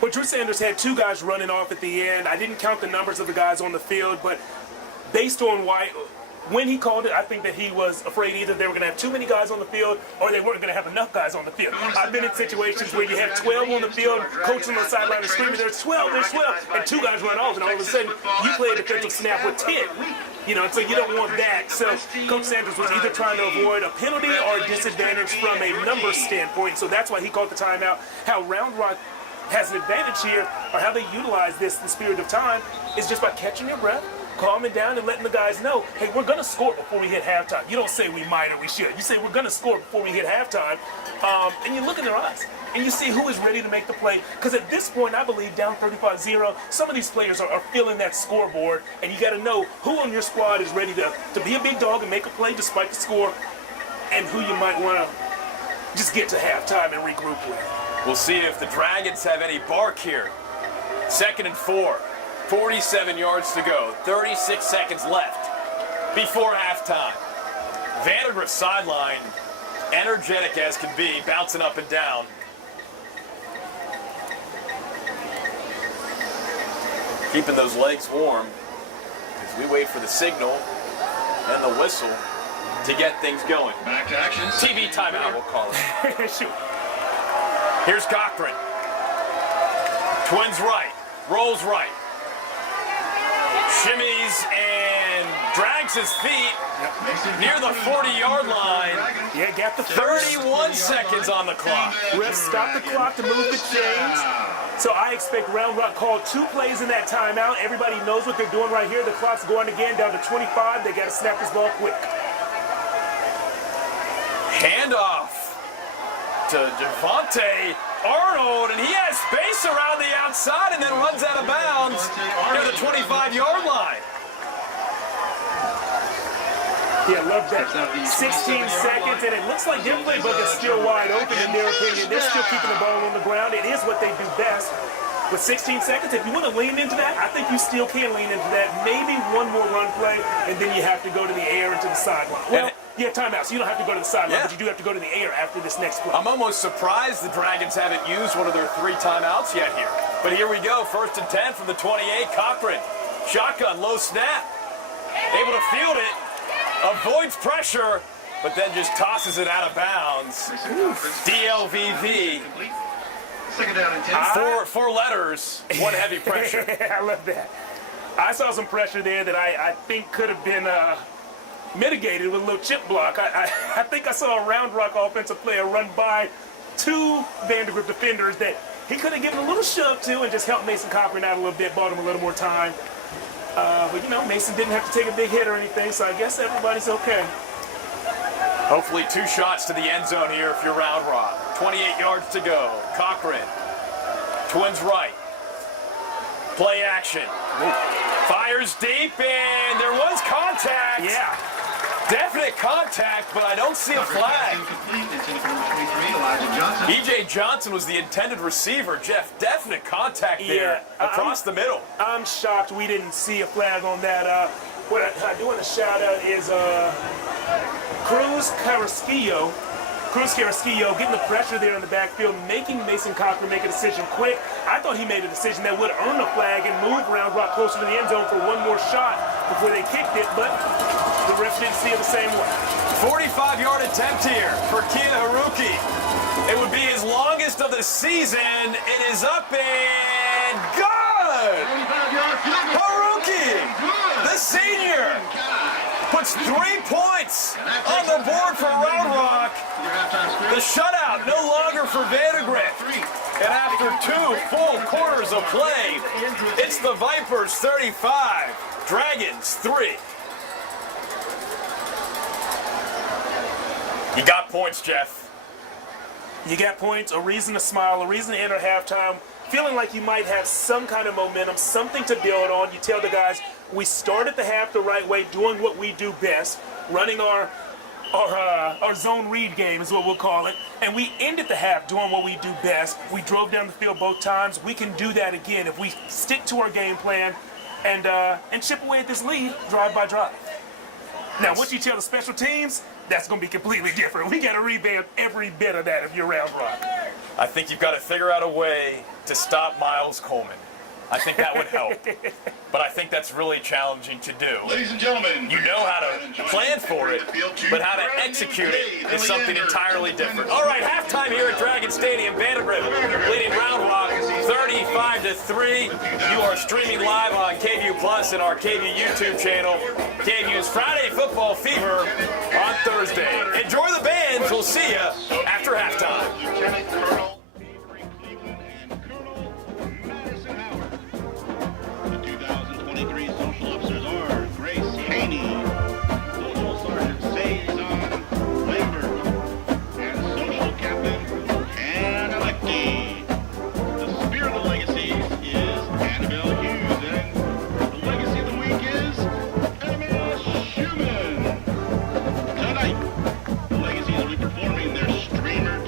Well, Drew Sanders had 2 guys running off at the end. I didn't count the numbers of the guys on the field, but based on when he called it, I think that he was afraid either they were going to have too many guys on the field or they weren't going to have enough guys on the field. I've been in situations where you have 12 on the field, coach on the sideline and screaming, there's 12, and 2 guys run off, and all of a sudden you play a defensive snap with 10. You know, so you don't want that. So Coach Sanders was either trying to avoid a penalty or a disadvantage from a numbers standpoint. So that's why he called the timeout. How Round Rock has an advantage here, or how they utilize this in the spirit of time, is just by catching your breath, calming down, and letting the guys know, hey, we're going to score before we hit halftime. You don't say we might or we should. You say we're going to score before we hit halftime. And you look in their eyes, and you see who is ready to make the play. Because at this point, I believe, down 35-0, some of these players are feeling that scoreboard, and you got to know who on your squad is ready to be a big dog and make a play despite the score, and who you might want to just get to halftime and regroup with. We'll see if the Dragons have any bark here. 2nd and 4. 47 yards to go. 36 seconds left before halftime. Vandegrift sideline, energetic as can be, bouncing up and down. Keeping those legs warm as we wait for the signal and the whistle to get things going. Back to action. TV timeout, we'll call it. Shoot. Here's Cochran. Twins right, rolls right. Shimmies and drags his feet near the 40-yard line. Yeah, got the first. 31 seconds on the clock. Refs stop the clock to move the chains. So I expect Round Rock called 2 plays in that timeout. Everybody knows what they're doing right here. The clock's going again down to 25. They got to snap this ball quick. Handoff to Devontae Arnold, and he has space around the outside and then runs out of bounds near the 25-yard line. Yeah, love that. 16 seconds, and it looks like their playbook is still wide open in their opinion. They're still keeping the ball on the ground. It is what they do best. With 16 seconds, if you want to lean into that, I think you still can lean into that. Maybe one more run play, and then you have to go to the air and to the sideline. Well, yeah, timeout, so you don't have to go to the sideline, but you do have to go to the air after this next play. I'm almost surprised the Dragons haven't used one of their 3 timeouts yet here. But here we go, 1st and 10 from the 28. Cochran, shotgun, low snap. Able to field it, avoids pressure, but then just tosses it out of bounds. DLVV. 2nd down and 10. Four letters, one heavy pressure. I love that. I saw some pressure there that I think could have been mitigated with a little chip block. I think I saw a Round Rock offensive player run by 2 Vandegrift defenders that he could have given a little shove to and just helped Mason Cochran out a little bit, bought him a little more time. But, you know, Mason didn't have to take a big hit or anything, so I guess everybody's okay. Hopefully 2 shots to the end zone here if you're Round Rock. 28 yards to go. Cochran. Twins right. Play action. Fires deep, and there was contact. Yeah. Definite contact, but I don't see a flag. E.J. Johnson was the intended receiver. Jeff, definite contact there across the middle. I'm shocked we didn't see a flag on that. What I do want to shout out is Cruz Carrasquillo getting the pressure there in the backfield, making Mason Cochran make a decision quick. I thought he made a decision that would earn a flag and move Round Rock closer to the end zone for one more shot before they kicked it, but the ref didn't see it the same way. 45-yard attempt here for Kia Haruki. It would be his longest of the season. It is up and good! Haruki, the senior, puts 3 points on the board for Round Rock. The shutout no longer for Vandegrift. And after 2 full quarters of play, it's the Vipers 35, Dragons 3. You got points, Jeff. You got points, a reason to smile, a reason to enter halftime, feeling like you might have some kind of momentum, something to build on. You tell the guys, we started the half the right way, doing what we do best, running our zone read game is what we'll call it, and we ended the half doing what we do best. We drove down the field both times. We can do that again if we stick to our game plan and chip away at this lead drive by drive. Now, once you tell the special teams, that's going to be completely different. We got to revamp every bit of that if you're Round Rock. I think you've got to figure out a way to stop Miles Coleman. I think that would help. But I think that's really challenging to do. Ladies and gentlemen, you know how to plan for it, but how to execute it is something entirely different. All right, halftime here at Dragon Stadium. Vandegrift leading Round Rock 35-3. You are streaming live on KVUE Plus and our KVUE YouTube channel. KVUE's Friday Football Fever on Thursday. Enjoy the bands. We'll see you after halftime. Lieutenant Colonel Daybreak Cleveland and Colonel Madison Howard. The 2023 social officers are Grace Haney, Social Sergeant Saison Lambert, and Social Captain Hannah Leckie. The Spear of the Legacies is Annabelle Hughes, and the Legacy of the Week is Emma Schumann. Tonight, the Legacies will be performing their streamer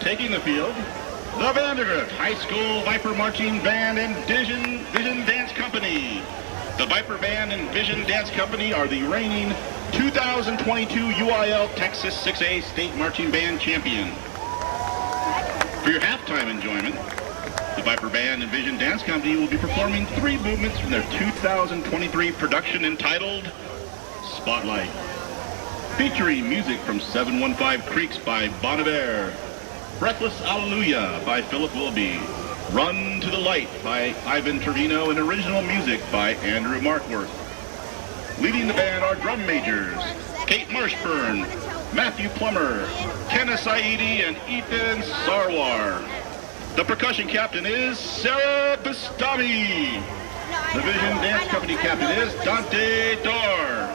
taking the field, the Vandegrift High School Viper Marching Band and Vision Dance Company. The Viper Band and Vision Dance Company are the reigning 2022 UIL Texas 6A State Marching Band champion. For your halftime enjoyment, the Viper Band and Vision Dance Company will be performing 3 movements from their 2023 production entitled Spotlight, featuring music from 715 Creeks by Bon Iver, Breathless Alleluia by Philip Willoughby, Run to the Light by Ivan Trevino, and original music by Andrew Markworth. Leading the band are drum majors Kate Marshburn, Matthew Plummer, Kenna Saidi, and Ethan Sarwar. The percussion captain is Sarah Bastami. The Vision Dance Company captain is Dante Dar.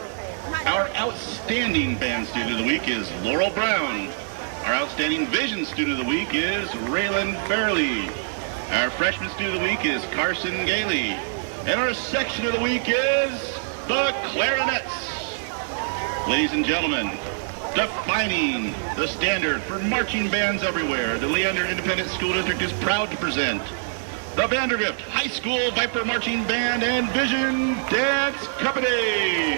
Our outstanding band student of the week is Laurel Brown. Our outstanding Vision student of the week is Raylan Fairley. Our freshman student of the week is Carson Gailey. And our section of the week is the clarinets. Ladies and gentlemen, defining the standard for marching bands everywhere, the Leander Independent School District is proud to present the Vandegrift High School Viper Marching Band and Vision Dance Company.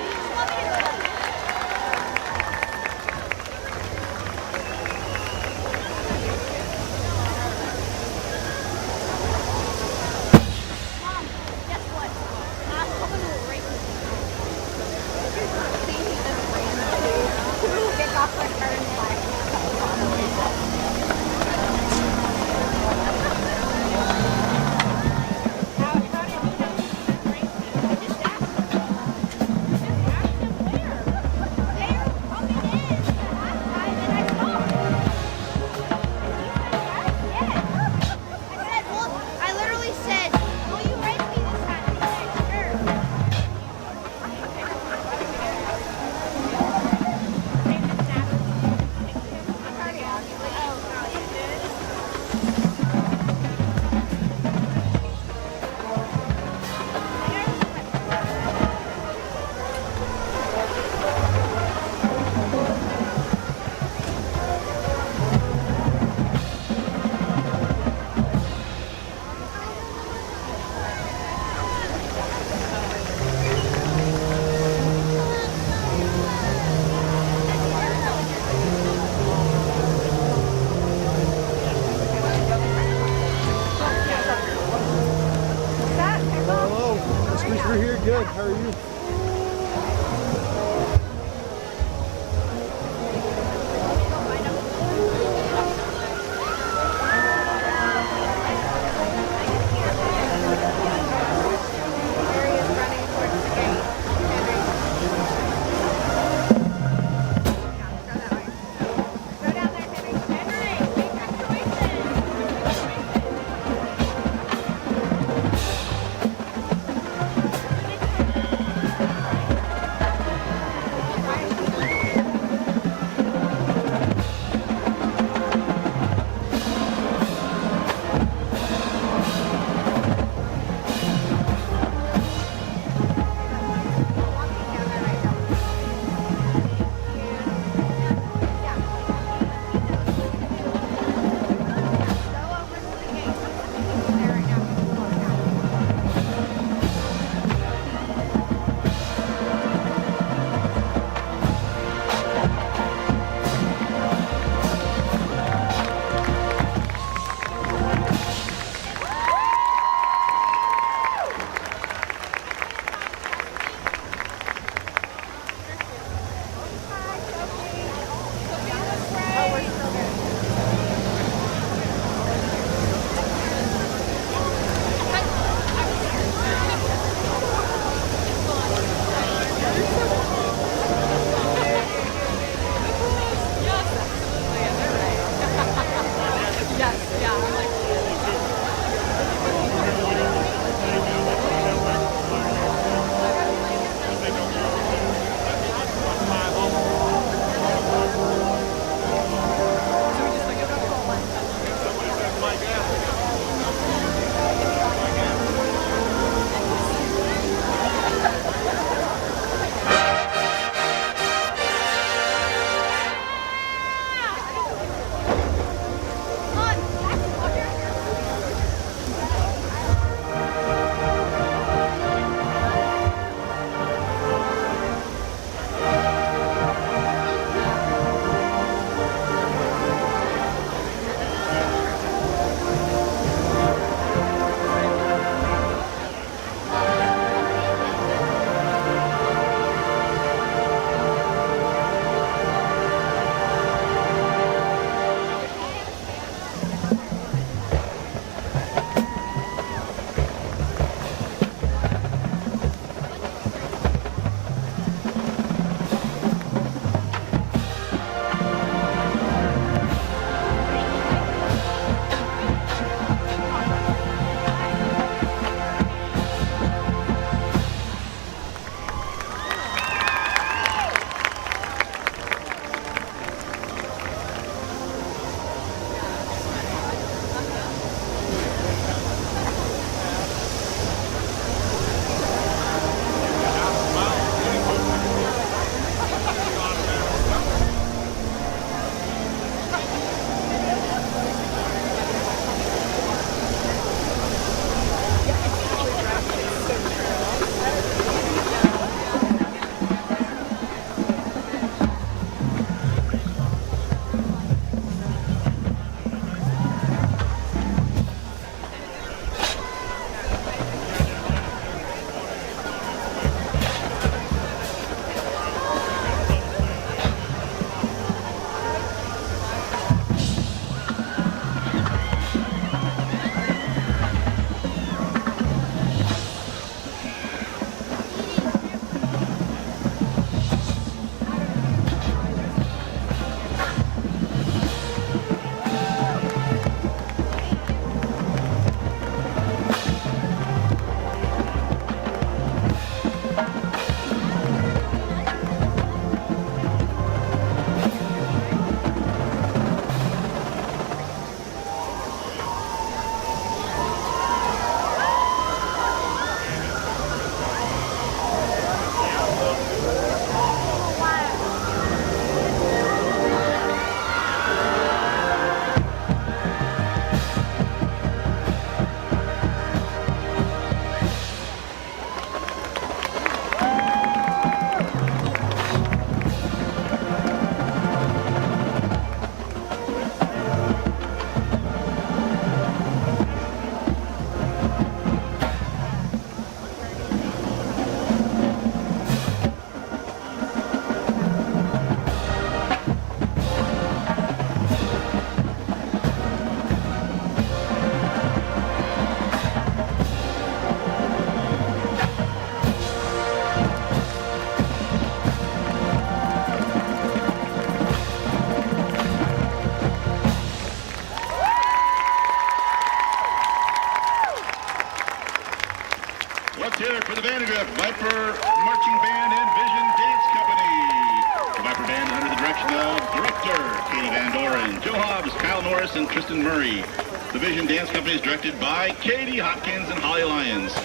Morris and Tristan Murray. The Vision Dance Company is directed by Katie Hopkins and Holly Lyons.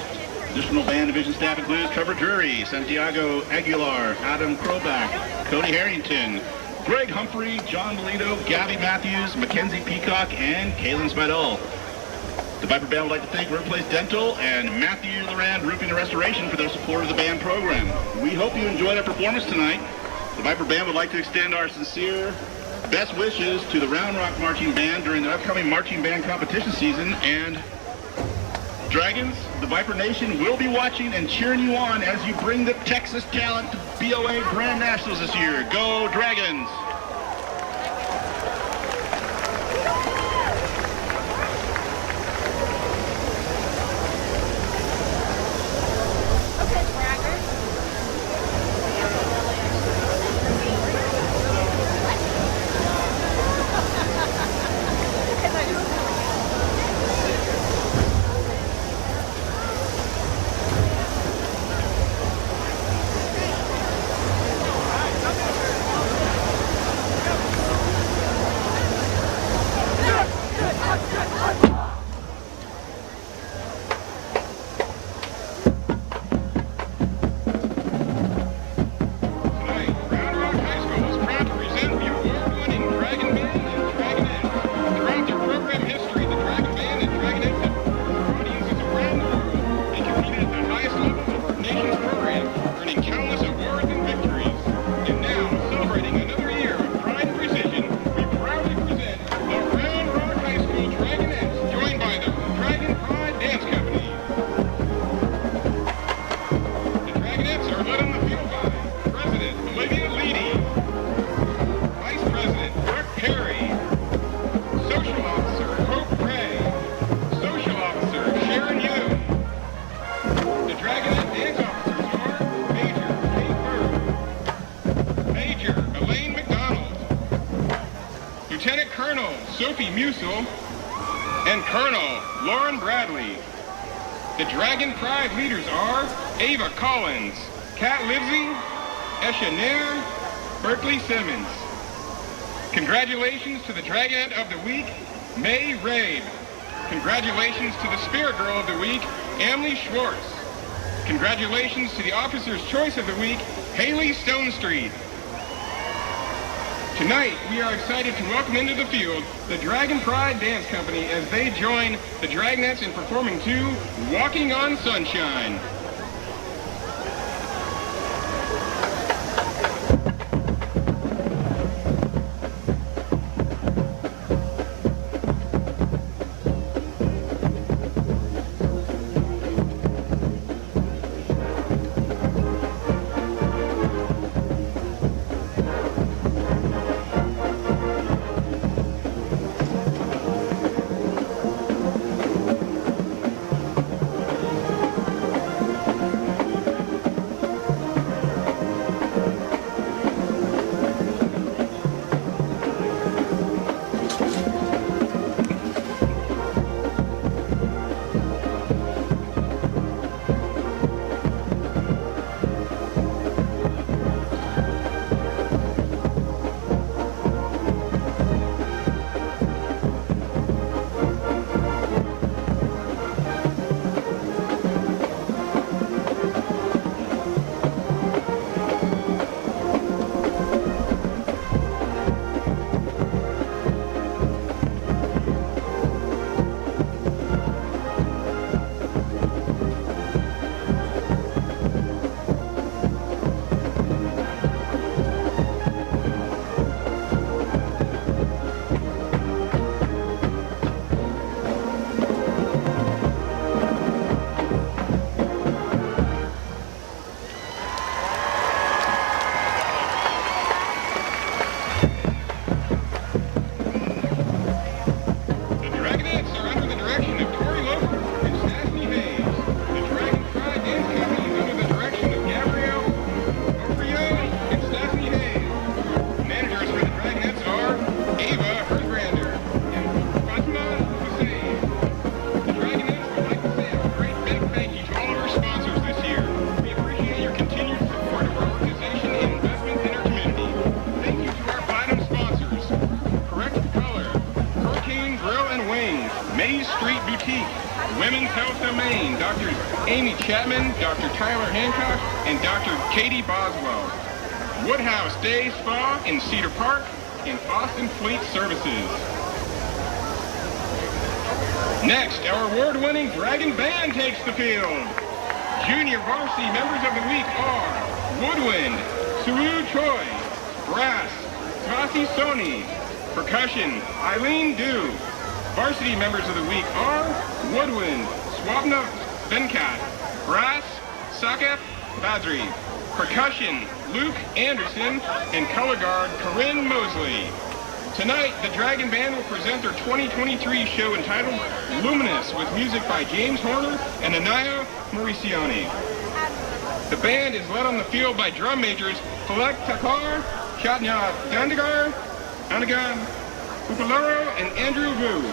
Additional band division staff includes Trevor Drury, Santiago Aguilar, Adam Kroback, Cody Harrington, Greg Humphrey, John Melito, Gabby Matthews, Mackenzie Peacock, and Kaylin Spidell. The Viper Band would like to thank Workplace Dental and Matthew Loran Roofing and Restoration for their support of the band program. We hope you enjoyed our performance tonight. The Viper Band would like to extend our sincere best wishes to the Round Rock Marching Band during the upcoming marching band competition season. And Dragons, the Viper Nation will be watching and cheering you on as you bring the Texas talent to BOA Grand Nationals this year. Go Dragons! and Colonel Lauren Bradley. The Dragon Pride leaders are Ava Collins, Kat Livesey, Esha Nair, Berkeley Simmons. Congratulations to the Dragonette of the Week, May Rabe. Congratulations to the Spirit Girl of the Week, Emily Schwartz. Congratulations to the Officer's Choice of the Week, Haley Stonestreet. Tonight, we are excited to welcome into the field the Dragon Pride Dance Company as they join the Dragonettes in performing to Walking on Sunshine. Maine, Drs. Amy Chapman, Dr. Tyler Hancock, and Dr. Katie Boswell. Woodhouse Day Spa in Cedar Park in Austin Fleet Services. Next, our award-winning Dragon Band takes the field. Junior varsity members of the week are Woodwind, Suru Choi, Brass, Tasi Soni, Percussion, Eileen Du. Varsity members of the week are Woodwind, Swapna Venkat, Brass, Saket Badri, Percussion, Luke Anderson, and Color Guard, Corinne Mosley. Tonight, the Dragon Band will present their 2023 show entitled Luminous with music by James Horner and Anaya Mauriciani. The band is led on the field by drum majors Falek Takar, Chatnya Dandagar, Anagan Upalaro, and Andrew Vu.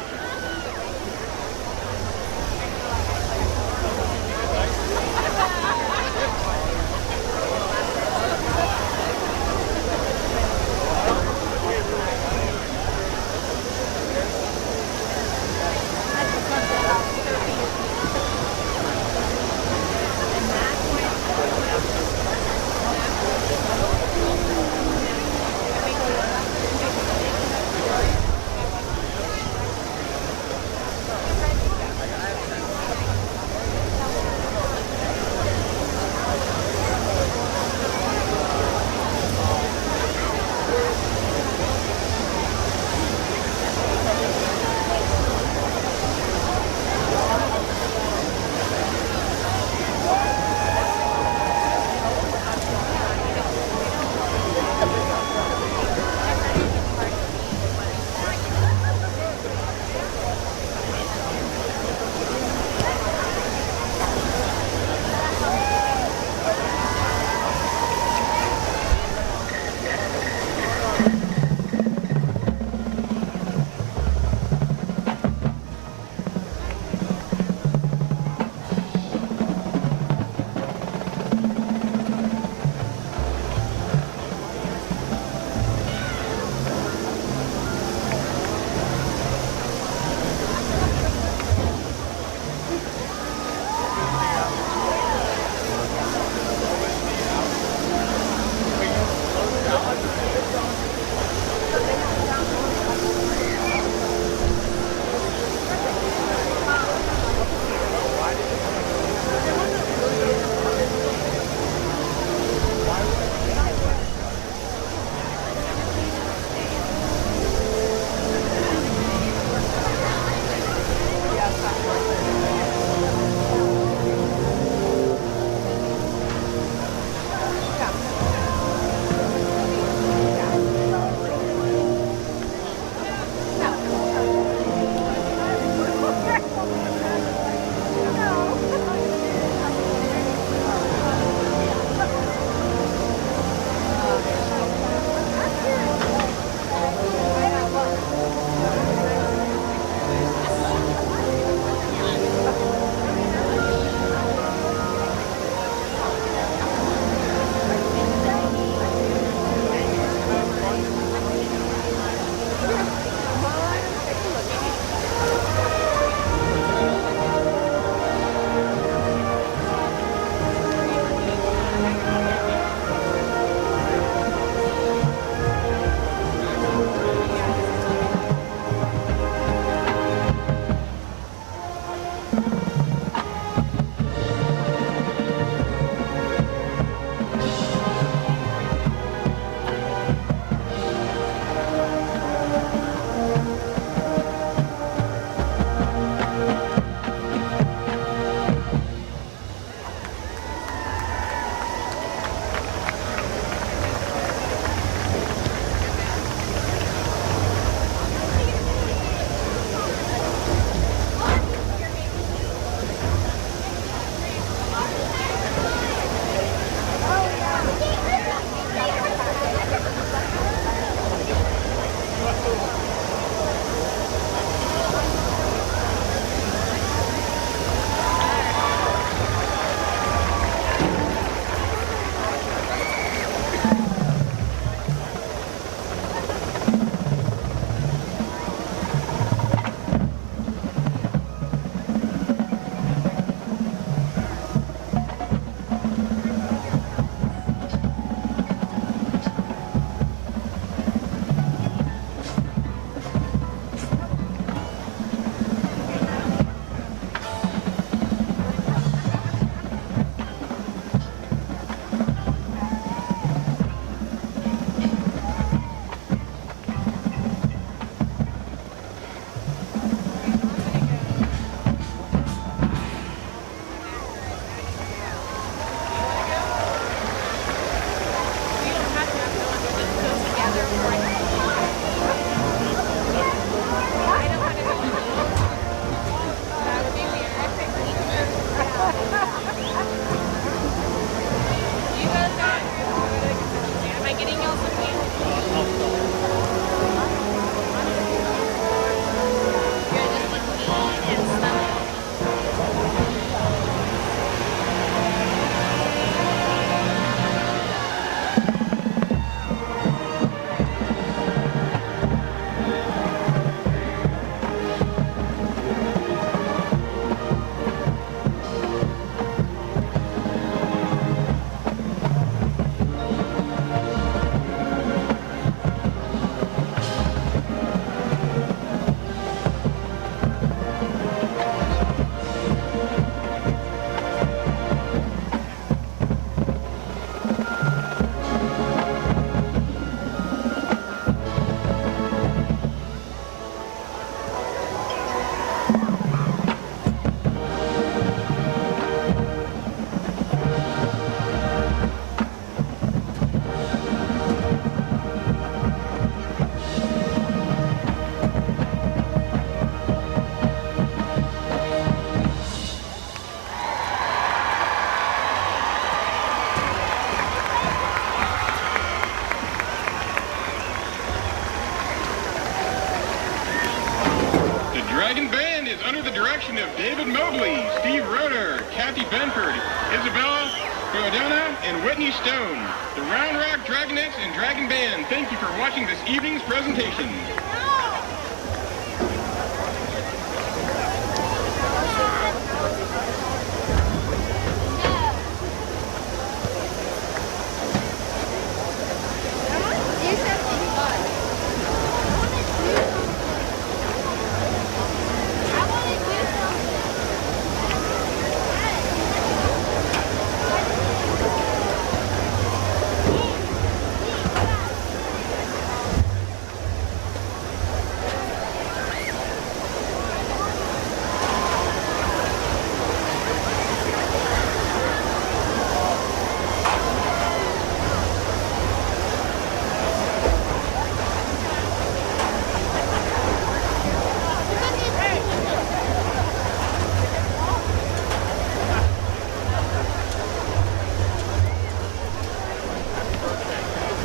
direction of David Mobley, Steve Roeder, Kathy Benford, Isabella Godona, and Whitney Stone. The Round Rock Dragonettes and Dragon Band, thank you for watching this evening's presentation.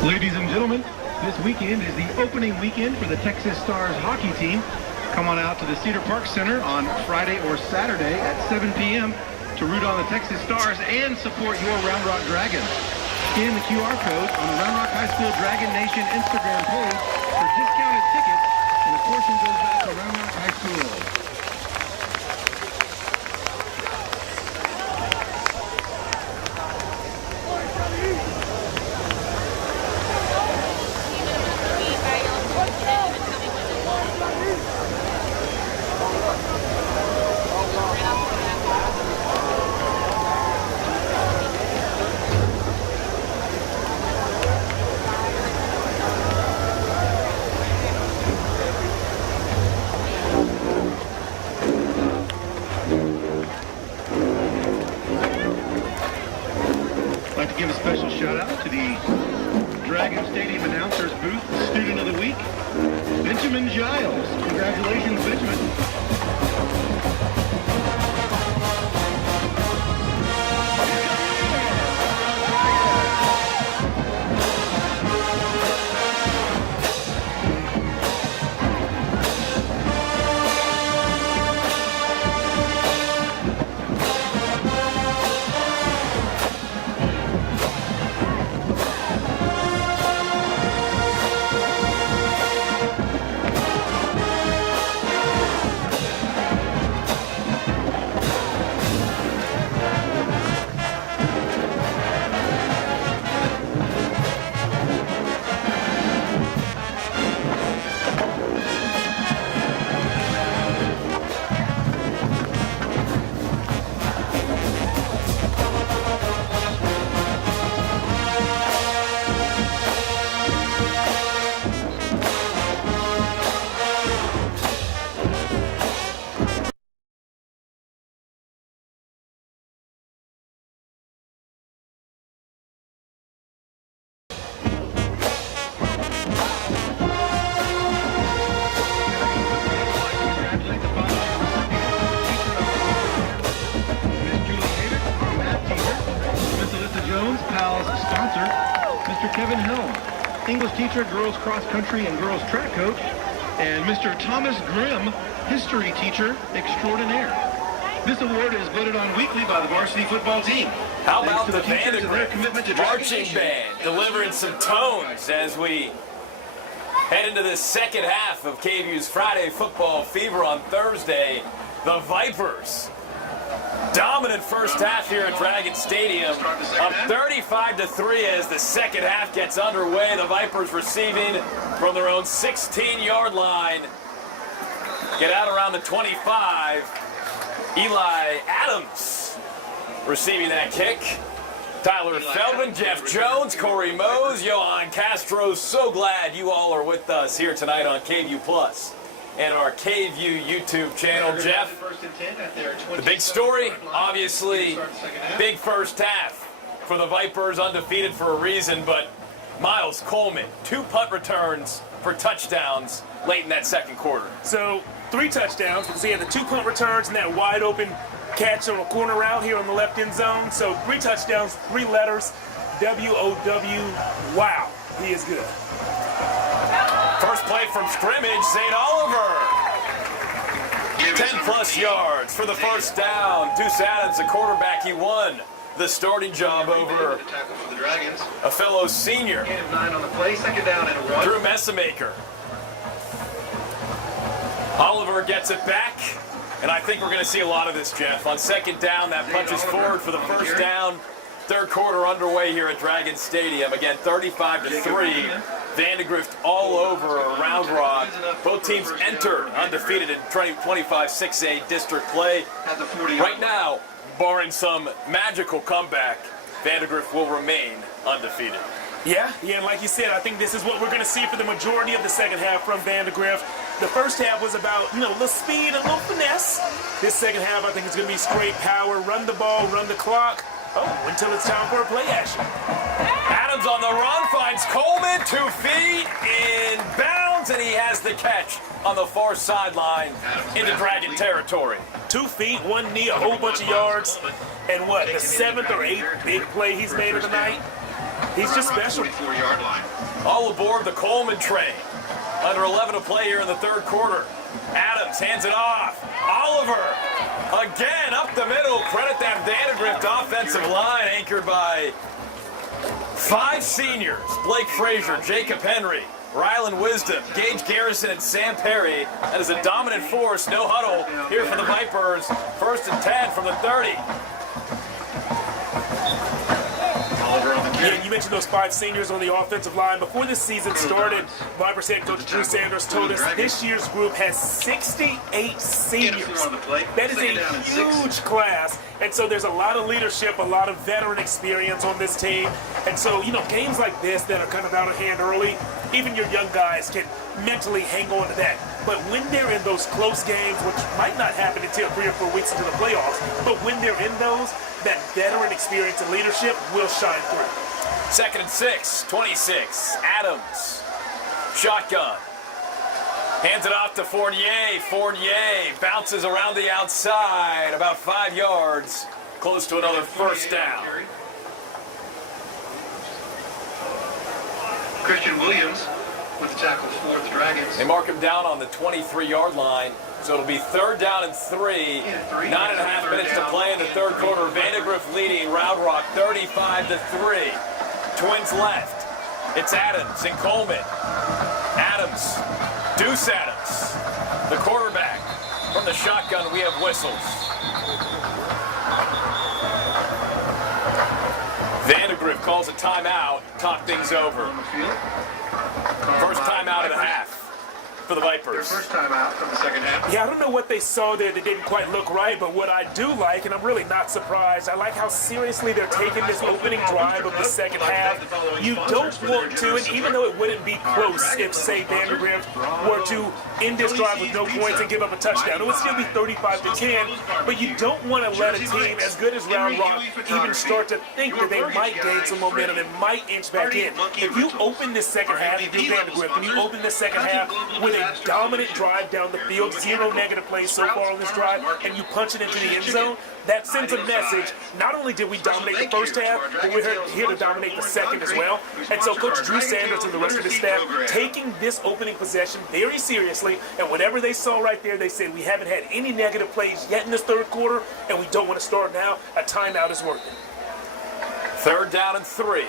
Ladies and gentlemen, this weekend is the opening weekend for the Texas Stars hockey team. Come on out to the Cedar Park Center on Friday or Saturday at 7 p.m. to root on the Texas Stars and support your Round Rock Dragons. Scan the QR code on the Round Rock High School Dragon Nation Instagram page for discounted tickets, and a portion goes back to Round Rock High School. I'd like to give a special shout out to the Dragon Stadium announcers booth student of the week, Benjamin Giles. Congratulations, Benjamin. Mr. Kevin Helm, English teacher, girls cross country and girls track coach, and Mr. Thomas Grimm, history teacher extraordinaire. This award is voted on weekly by the varsity football team. How about the their commitment to Vandegrift marching band delivering some tones as we head into the second half of KVUE's Friday Football Fever on Thursday. The Vipers, dominant first half here at Dragon Stadium, up 35-3 as the second half gets underway. The Vipers receiving from their own 16-yard line. Get out around the 25. Eli Adams receiving that kick. Tyler Feldman, Jeff Jones, Corey Mose, Johan Castro. So glad you all are with us here tonight on KVUE Plus and our KVUE YouTube channel. Jeff, the big story, obviously, big first half for the Vipers, undefeated for a reason, but Miles Coleman, 2 punt returns for touchdowns late in that second quarter. So 3 touchdowns because he had the 2 punt returns and that wide open catch on a corner route here on the left end zone. So 3 touchdowns, 3 letters, W-O-W, wow, he is good. First play from scrimmage, St. Oliver 10+ yards for the first down. Deuce Adams, the quarterback, he won the starting job over Tackle for the Dragons. a fellow senior, Gain of 9 on the play. Second down and 1. Drew Messamaker. Oliver gets it back, and I think we're going to see a lot of this, Jeff. On second down, that punches forward for the first down. Third quarter underway here at Dragon Stadium. Again, 35-3. Vandegrift all over Round Rock. Both teams entered undefeated in 25 6A district play. At the 40. Right now, barring some magical comeback, Vandegrift will remain undefeated. Yeah, and like you said, I think this is what we're going to see for the majority of the second half from Vandegrift. The first half was about, a little speed, a little finesse. This second half, I think, is going to be straight power, run the ball, run the clock. Oh, until it's time for a play action. Adams on the run, finds Coleman, 2 feet, in bounds, and he has the catch on the far sideline into Dragon territory. 2 feet, 1 knee, a whole bunch of yards. And what, the 7th or 8th big play he's made of the night? He's just special. 44-yard line. All aboard the Coleman train. Under 11 to play here in the third quarter. Adams hands it off. Oliver again up the middle. Credit that Vandegrift offensive line anchored by 5 seniors. Blake Frazier, Jacob Henry, Rylan Wisdom, Gage Garrison, and Sam Perry. That is a dominant force. No huddle here for the Vipers. 1st and 10 from the 30. Yeah, you mentioned those 5 seniors on the offensive line. Before this season started, Vipers head coach Drew Sanders told us this year's group has 68 seniors. That is a huge class. And so there's a lot of leadership, a lot of veteran experience on this team. And so, games like this that are kind of out of hand early, even your young guys can mentally hang on to that. But when they're in those close games, which might not happen until 3 or 4 weeks into the playoffs, but when they're in those, that veteran experience and leadership will shine through. 2nd and 6, 26. Adams, shotgun. Hands it off to Fournier. Fournier bounces around the outside, about 5 yards, close to another first down. Christian Williams with the tackle for the Dragons. They mark him down on the 23-yard line, so it'll be 3rd down and 3. 9.5 minutes to play in the third quarter. Vandegrift leading Round Rock 35-3. Twins left. It's Adams and Coleman. Adams, Deuce Adams, the quarterback. From the shotgun, we have whistles. Vandegrift calls a timeout, talk things over. First timeout of the half for the Their Vipers. first time out from the second half. Yeah, I don't know what they saw there that didn't quite look right, but what I do like, and I'm really not surprised, I like how seriously they're taking this opening drive of the second half. You don't want to, and even though it wouldn't be close if, say, Vandegrift were to end this drive with no points and give up a touchdown, it would still be 35-10, but you don't want to let a team as good as Round Rock even start to think that they might gain some momentum and might inch back in. If you open this second half, if you're Vandegrift, and you open this second half with a dominant drive down the field, 0 negative plays so far on this drive, and you punch it into the end zone, that sends a message. Not only did we dominate the first half, but we're here to dominate the second as well. And so Coach Drew Sanders and the rest of the staff taking this opening possession very seriously, and whatever they saw right there, they said, we haven't had any negative plays yet in this third quarter, and we don't want to start now. A timeout is worth it. 3rd down and 3.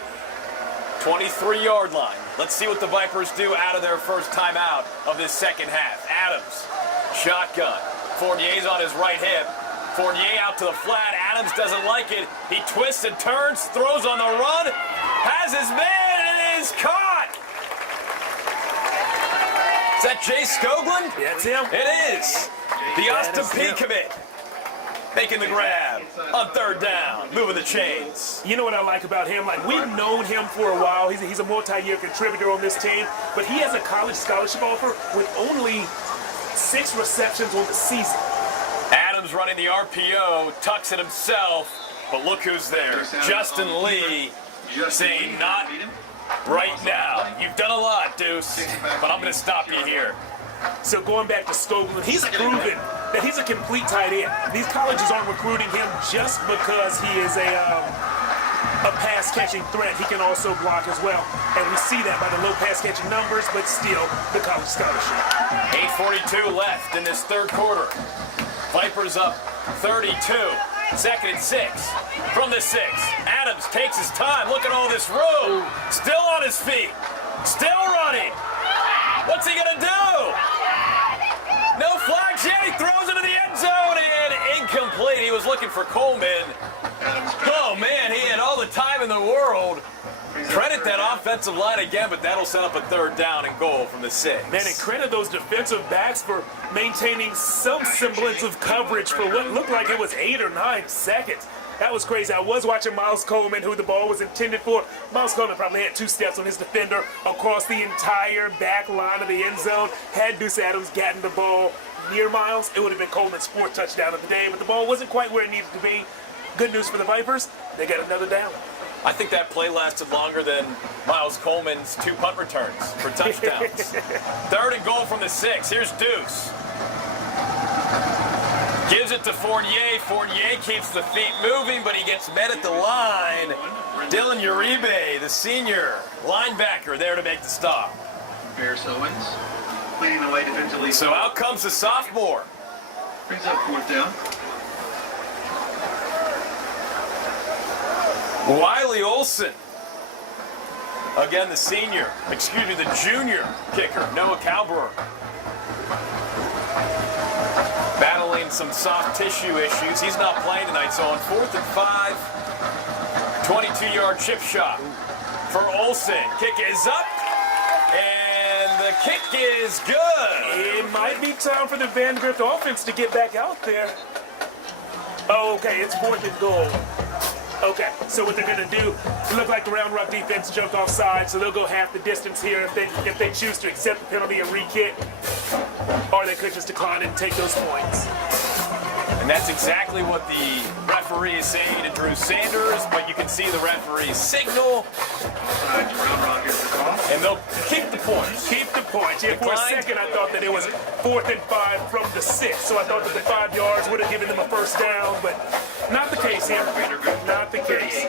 23-yard line. Let's see what the Vipers do out of their first timeout of this second half. Adams, shotgun. Fournier's on his right hip. Fournier out to the flat. Adams doesn't like it. He twists and turns, throws on the run, has his man, and it is caught. Is that Jay Skoglund? That's him. It is. The Austin Peay commit. Making the grab on 3rd down, moving the chains. You know what I like about him? Like, we've known him for a while. He's a multi-year contributor on this team, but he has a college scholarship offer with only 6 receptions on the season. Adams running the RPO, tucks it himself, but look who's there. Justin Lee saying, not right now. You've done a lot, Deuce, but I'm going to stop you here. So going back to Skoglund, he's proven that he's a complete tight end. These colleges aren't recruiting him just because he is a a pass-catching threat, he can also block as well. And we see that by the low pass-catching numbers, but still the college scholarship. 8:42 left in this third quarter. Vipers up 32. Second and 6. From the 6. Adams takes his time. Look at all this room. Still on his feet. Still running. What's he going to do? No flags yet. He throws into the end zone and incomplete. He was looking for Coleman. Oh, man, he had all the time in the world. Credit that offensive line again, but that'll set up a third down and goal from the 6. Man, and credit those defensive backs for maintaining some semblance of coverage for what looked like it was 8 or 9 seconds. That was crazy. I was watching Miles Coleman, who the ball was intended for. Miles Coleman probably had 2 steps on his defender across the entire back line of the end zone. Had Deuce Adams gotten the ball near Miles, it would have been Coleman's 4th touchdown of the day, but the ball wasn't quite where it needed to be. Good news for the Vipers, they got another down. I think that play lasted longer than Miles Coleman's 2 punt returns for touchdowns. Third and goal from the 6. Here's Deuce. Gives it to Fournier. Fournier keeps the feet moving, but he gets met at the line. Dylan Uribe, the senior linebacker, there to make the stop. Bears Owens leading the way defensively. So out comes the sophomore. Brings up 4th down. Wiley Olson. Again, the junior kicker, Noah Calbrook. Battling some soft tissue issues. He's not playing tonight, so on 4th and 5, 22-yard chip shot for Olson. Kick is up, and the kick is good. It might be time for the Vandegrift offense to get back out there. Oh, okay, it's 4th and goal. Okay, so what they're going to do, it looked like the Round Rock defense jumped offside, so they'll go half the distance here if they choose to accept the penalty and re-kick, or they could just decline and take those points. And that's exactly what the referee is saying to Drew Sanders, but you can see the referee's signal. Round Rock is the call. And they'll keep the points. Keep the points. Yeah, for a second, I thought that it was 4th and 5 from the 6, so I thought that the 5 yards would have given them a first down, but not the case here. Not the case.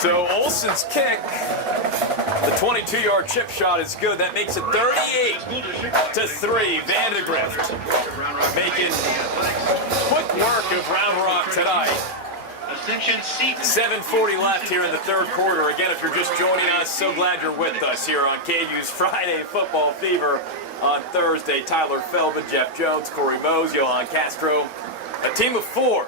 So Olson's kick, the 22-yard chip shot is good. That makes it 38-3. Vandegrift making quick work of Round Rock tonight. 7:40 left here in the third quarter. Again, if you're just joining us, so glad you're with us here on KVUE's Friday Football Fever on Thursday. Tyler Feldman, Jeff Jones, Corey Mose, Johan Castro. A team of 4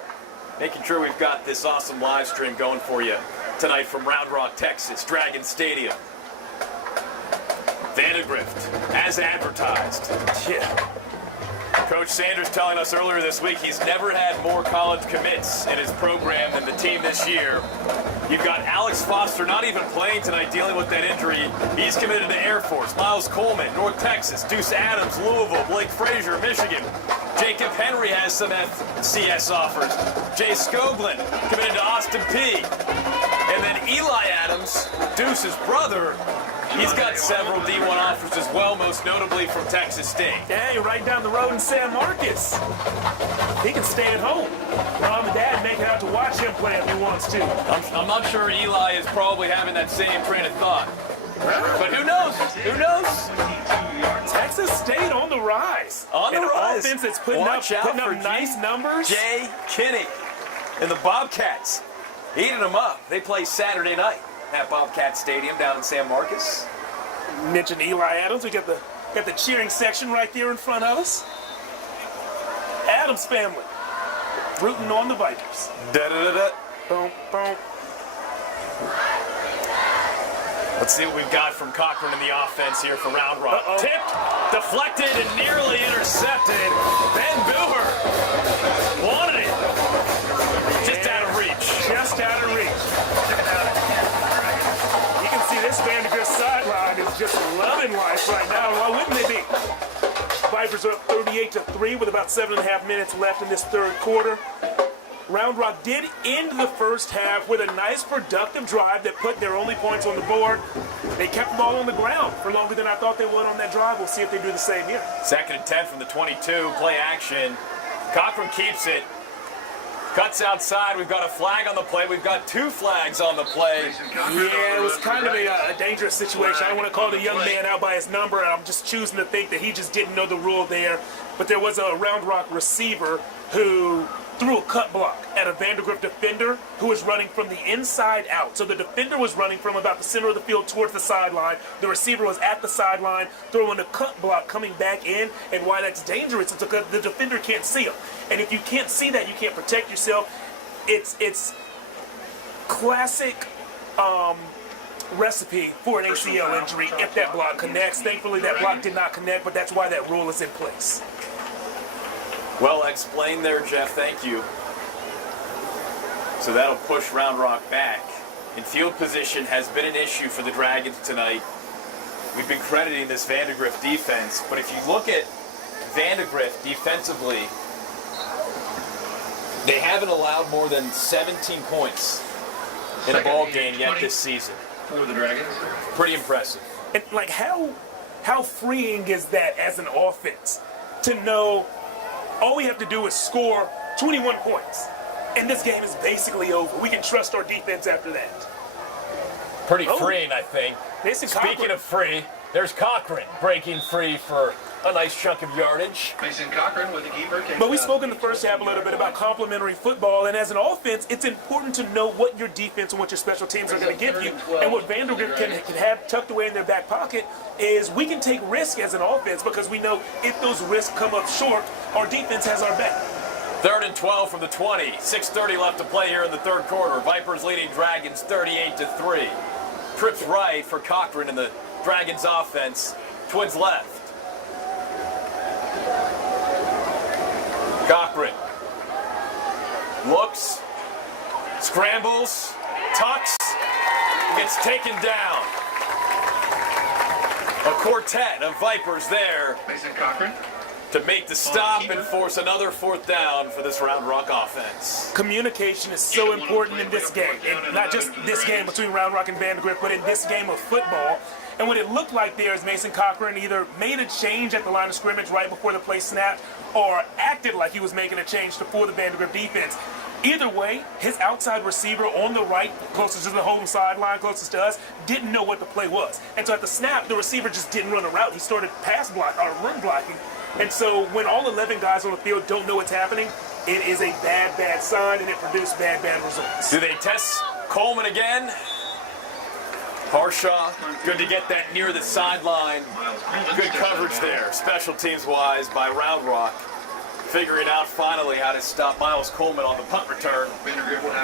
making sure we've got this awesome live stream going for you tonight from Round Rock, Texas, Dragon Stadium. Vandegrift, as advertised. Yeah. Coach Sanders telling us earlier this week he's never had more college commits in his program than the team this year. You've got Alex Foster not even playing tonight, dealing with that injury. He's committed to Air Force. Miles Coleman, North Texas. Deuce Adams, Louisville. Blake Frazier, Michigan. Jacob Henry has some FCS offers. Jay Skoglund committed to Austin Peay. And then Eli Adams, Deuce's brother, he's got several D1 offers as well, most notably from Texas State. Hey, right down the road in San Marcos. He can stay at home. Mom and Dad make it out to watch him play if he wants to. I'm not sure Eli is probably having that same train of thought. But who knows? Who knows? Texas State on the rise. On the rise. An offense that's putting up nice numbers. Jay Kinney and the Bobcats eating them up. They play Saturday night at Bobcat Stadium down in San Marcos. Mentioned Eli Adams. We got the cheering section right there in front of us. Adams family rooting on the Vipers. Da-da-da-da. Boom, boom. Let's see what we've got from Cochran in the offense here for Round Rock. Tipped, deflected, and nearly intercepted. Ben Booher wanted it. Just out of reach. Just out of reach. You can see this Vandegrift sideline is just loving life right now. Why wouldn't they be? Vipers are up 38-3 with about 7.5 minutes left in this third quarter. Round Rock did end the first half with a nice productive drive that put their only points on the board. They kept the ball on the ground for longer than I thought they would on that drive. We'll see if they do the same here. 2nd and 10 from the 22, play action. Cochran keeps it. Cuts outside. We've got a flag on the play. We've got 2 flags on the play. Yeah, it was kind of a dangerous situation. I don't want to call the young man out by his number. I'm just choosing to think that he just didn't know the rule there. But there was a Round Rock receiver who threw a cut block at a Vandegrift defender who was running from the inside out. So the defender was running from about the center of the field towards the sideline. The receiver was at the sideline throwing a cut block coming back in. And why that's dangerous is because the defender can't see him. And if you can't see that, you can't protect yourself. It's classic recipe for an ACL injury if that block connects. Thankfully, that block did not connect, but that's why that rule is in place. Well explained there, Jeff. Thank you. So that'll push Round Rock back. And field position has been an issue for the Dragons tonight. We've been crediting this Vandegrift defense, but if you look at Vandegrift defensively, they haven't allowed more than 17 points in a ball game yet this season. For the Dragons. Pretty impressive. And like how freeing is that as an offense to know all we have to do is score 21 points and this game is basically over. We can trust our defense after that. Pretty freeing, I think. Speaking of free, there's Cochran breaking free for a nice chunk of yardage. Mason Cochran with the keeper. But we spoke in the first half a little bit about complementary football, and as an offense, it's important to know what your defense and what your special teams are going to give you. And what Vandegrift can have tucked away in their back pocket is we can take risk as an offense because we know if those risks come up short, our defense has our back. 3rd and 12 from the 20. 6:30 left to play here in the 3rd quarter. Vipers leading Dragons 38-3. Trips right for Cochran in the Dragons offense. Twins left. Cochran looks, scrambles, tucks, gets taken down. A quartet of Vipers there Mason Cochran to make the stop and force another 4th down for this Round Rock offense. Communication is so important in this game, and not just this game between Round Rock and Vandegrift, but in this game of football. And what it looked like there is Mason Cochran either made a change at the line of scrimmage right before the play snapped or acted like he was making a change for the Vandegrift defense. Either way, his outside receiver on the right, closest to the home sideline, closest to us, didn't know what the play was. And so at the snap, the receiver just didn't run a route. He started run blocking. And so when all 11 guys on the field don't know what's happening, it is a bad sign, and it produced bad results. Do they test Coleman again? Harshaw, good to get that near the sideline. Good coverage there, special teams wise by Round Rock. Figuring out finally how to stop Miles Coleman on the punt return.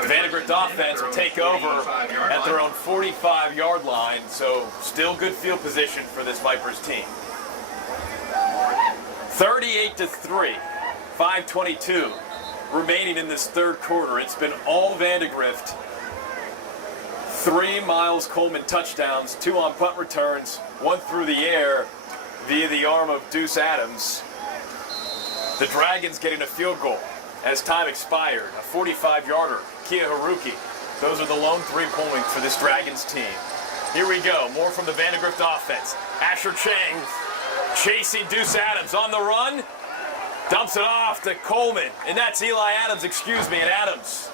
Vandegrift offense will take over at their own 45-yard line, so still good field position for this Vipers team. 38-3, 5:22 remaining in this 3rd quarter. It's been all Vandegrift. 3 Miles Coleman touchdowns, 2 on punt returns, 1 through the air via the arm of Deuce Adams. The Dragons getting a field goal as time expired. A 45-yarder, Kia Haruki. Those are the lone 3 points for this Dragons team. Here we go, more from the Vandegrift offense. Asher Chang chasing Deuce Adams on the run. Dumps it off to Coleman, and that's Eli Adams, and Adams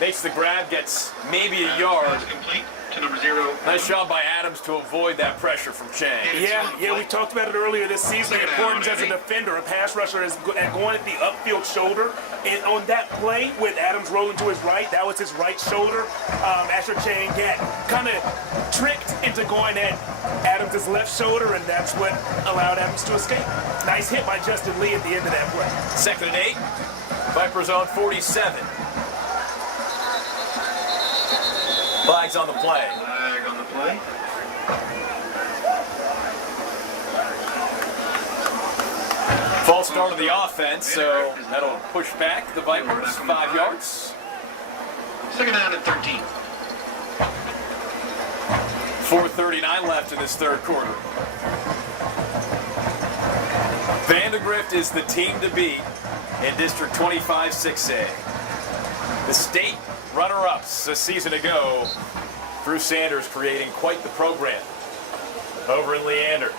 makes the grab, gets maybe a yard. Complete to number 0. Nice job by Adams to avoid that pressure from Chang. Yeah, we talked about it earlier this season. The importance as a defender, a pass rusher is going at the upfield shoulder. And on that play with Adams rolling to his right, that was his right shoulder. Asher Chang got kind of tricked into going at Adams' left shoulder, and that's what allowed Adams to escape. Nice hit by Justin Lee at the end of that play. 2nd and 8. Vipers on 47. Flags on the play. Flag on the play. False start of the offense, so that'll push back the Vipers 5 yards. 2nd down and 13. 4:39 left in this 3rd quarter. Vandegrift is the team to beat in District 25 6A. The state runner-ups a season ago. Bruce Sanders creating quite the program over in Leander.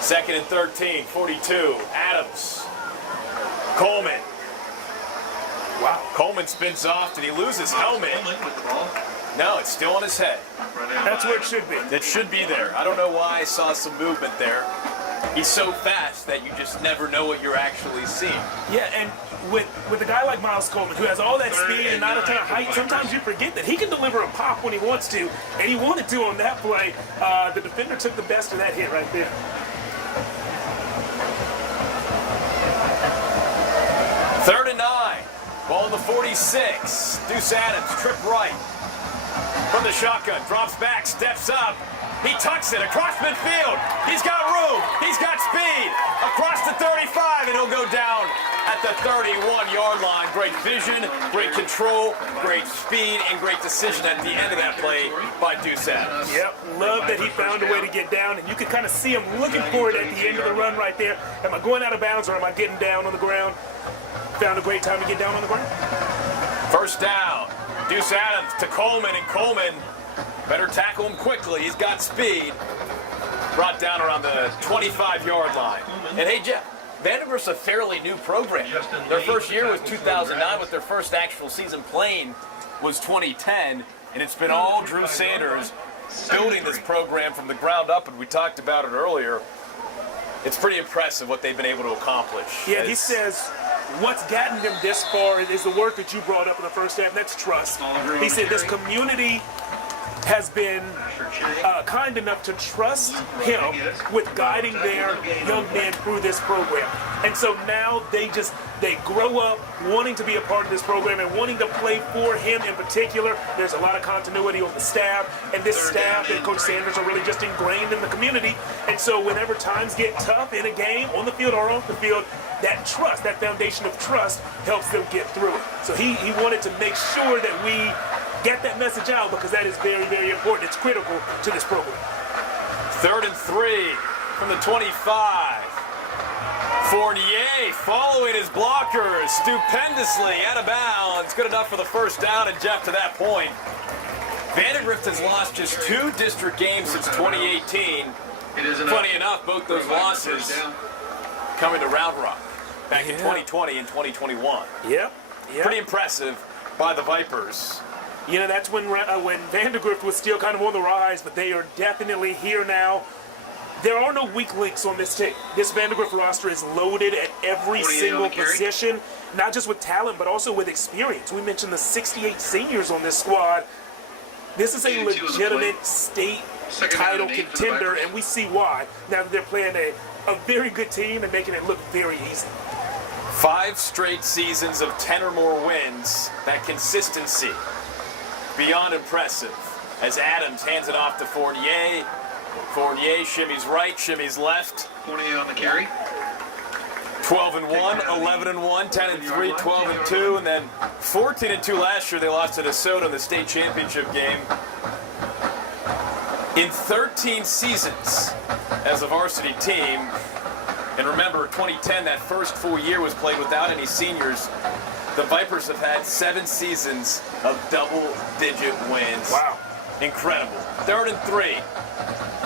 2nd and 13, 42. Adams. Coleman. Wow. Coleman spins off. Did he lose his helmet? Coleman with the ball. No, it's still on his head. That's where it should be. It should be there. I don't know why I saw some movement there. He's so fast that you just never know what you're actually seeing. Yeah, and with a guy like Miles Coleman, who has all that speed and not a ton of height, sometimes you forget that he can deliver a pop when he wants to, and he wanted to on that play. The defender took the best of that hit right there. Third and 9. Ball in the 46. Deuce Adams, trip right. From the shotgun, drops back, steps up. He tucks it across midfield. He's got room. He's got speed. Across the 35, and he'll go down at the 31-yard line. Great vision, great control, great speed, and great decision at the end of that play by Deuce Adams. Yep, love that he found a way to get down, and you can kind of see him looking for it at the end of the run right there. Am I going out of bounds or am I getting down on the ground? Found a great time to get down on the ground. First down. Deuce Adams to Coleman, and Coleman better tackle him quickly. He's got speed. Brought down around the 25-yard line. And hey, Jeff, Vandegrift's a fairly new program. Their first year was 2009, with their first actual season playing was 2010, and it's been all Drew Sanders building this program from the ground up, and we talked about it earlier. It's pretty impressive what they've been able to accomplish. Yeah, he says what's gotten them this far is the work that you brought up in the first half, and that's trust. He said this community has been kind enough to trust him with guiding their young men through this program. And so now they grow up wanting to be a part of this program and wanting to play for him in particular. There's a lot of continuity on the staff, and this staff and Coach Sanders are really just ingrained in the community. And so whenever times get tough in a game, on the field or off the field, that trust, that foundation of trust helps them get through it. So he wanted to make sure that we get that message out, because that is very, very important. It's critical to this program. 3rd and 3 from the 25. Fournier following his blockers stupendously out of bounds. Good enough for the first down, and Jeff, to that point, Vandegrift has lost just 2 district games since 2018. Funny enough, both those losses coming to Round Rock back in 2020 and 2021. Yep. Pretty impressive by the Vipers. You know, that's when Vandegrift was still kind of on the rise, but they are definitely here now. There are no weak links on this team. This Vandegrift roster is loaded at every single position, not just with talent, but also with experience. We mentioned the 68 seniors on this squad. This is a legitimate state title contender, and we see why now that they're playing a very good team and making it look very easy. 5 straight seasons of 10 or more wins. That consistency, beyond impressive. As Adams hands it off to Fournier. Fournier shimmies right, shimmies left. Fournier on the carry. 12-1, 11-1, 10-3, 12-2, and then 14-2 last year. They lost to DeSoto in the state championship game. In 13 seasons as a varsity team, and remember, 2010, that first full year was played without any seniors. The Vipers have had 7 seasons of double-digit wins. Wow. Incredible. 3rd and 3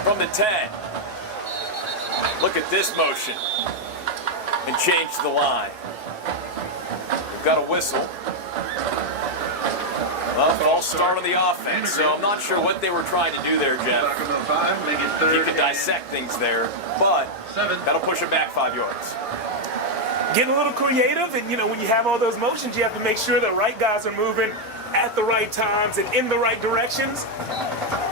from the 10. Look at this motion. And change the line. We've got a whistle. Well, it'll all start on the offense, so I'm not sure what they were trying to do there, Jeff. You can dissect things there, but that'll push it back 5 yards. Getting a little creative, and you know, when you have all those motions, you have to make sure the right guys are moving at the right times and in the right directions.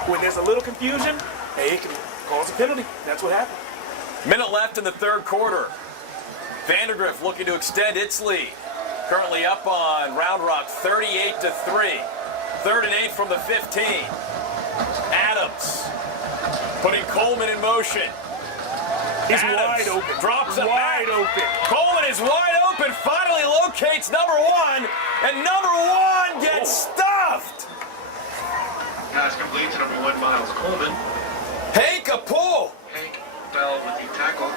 When there's a little confusion, hey, it can cause a penalty. That's what happened. Minute left in the 3rd quarter. Vandegrift looking to extend its lead. Currently up on Round Rock 38-3. 3rd and 8 from the 15. Adams putting Coleman in motion. He's Adams wide open. Drops it wide back. open. Coleman is wide open. Finally locates number 1. And number 1 gets stuffed. Pass complete to number 1, Miles Coleman. Hank, a pull. Hank fell with the tackle.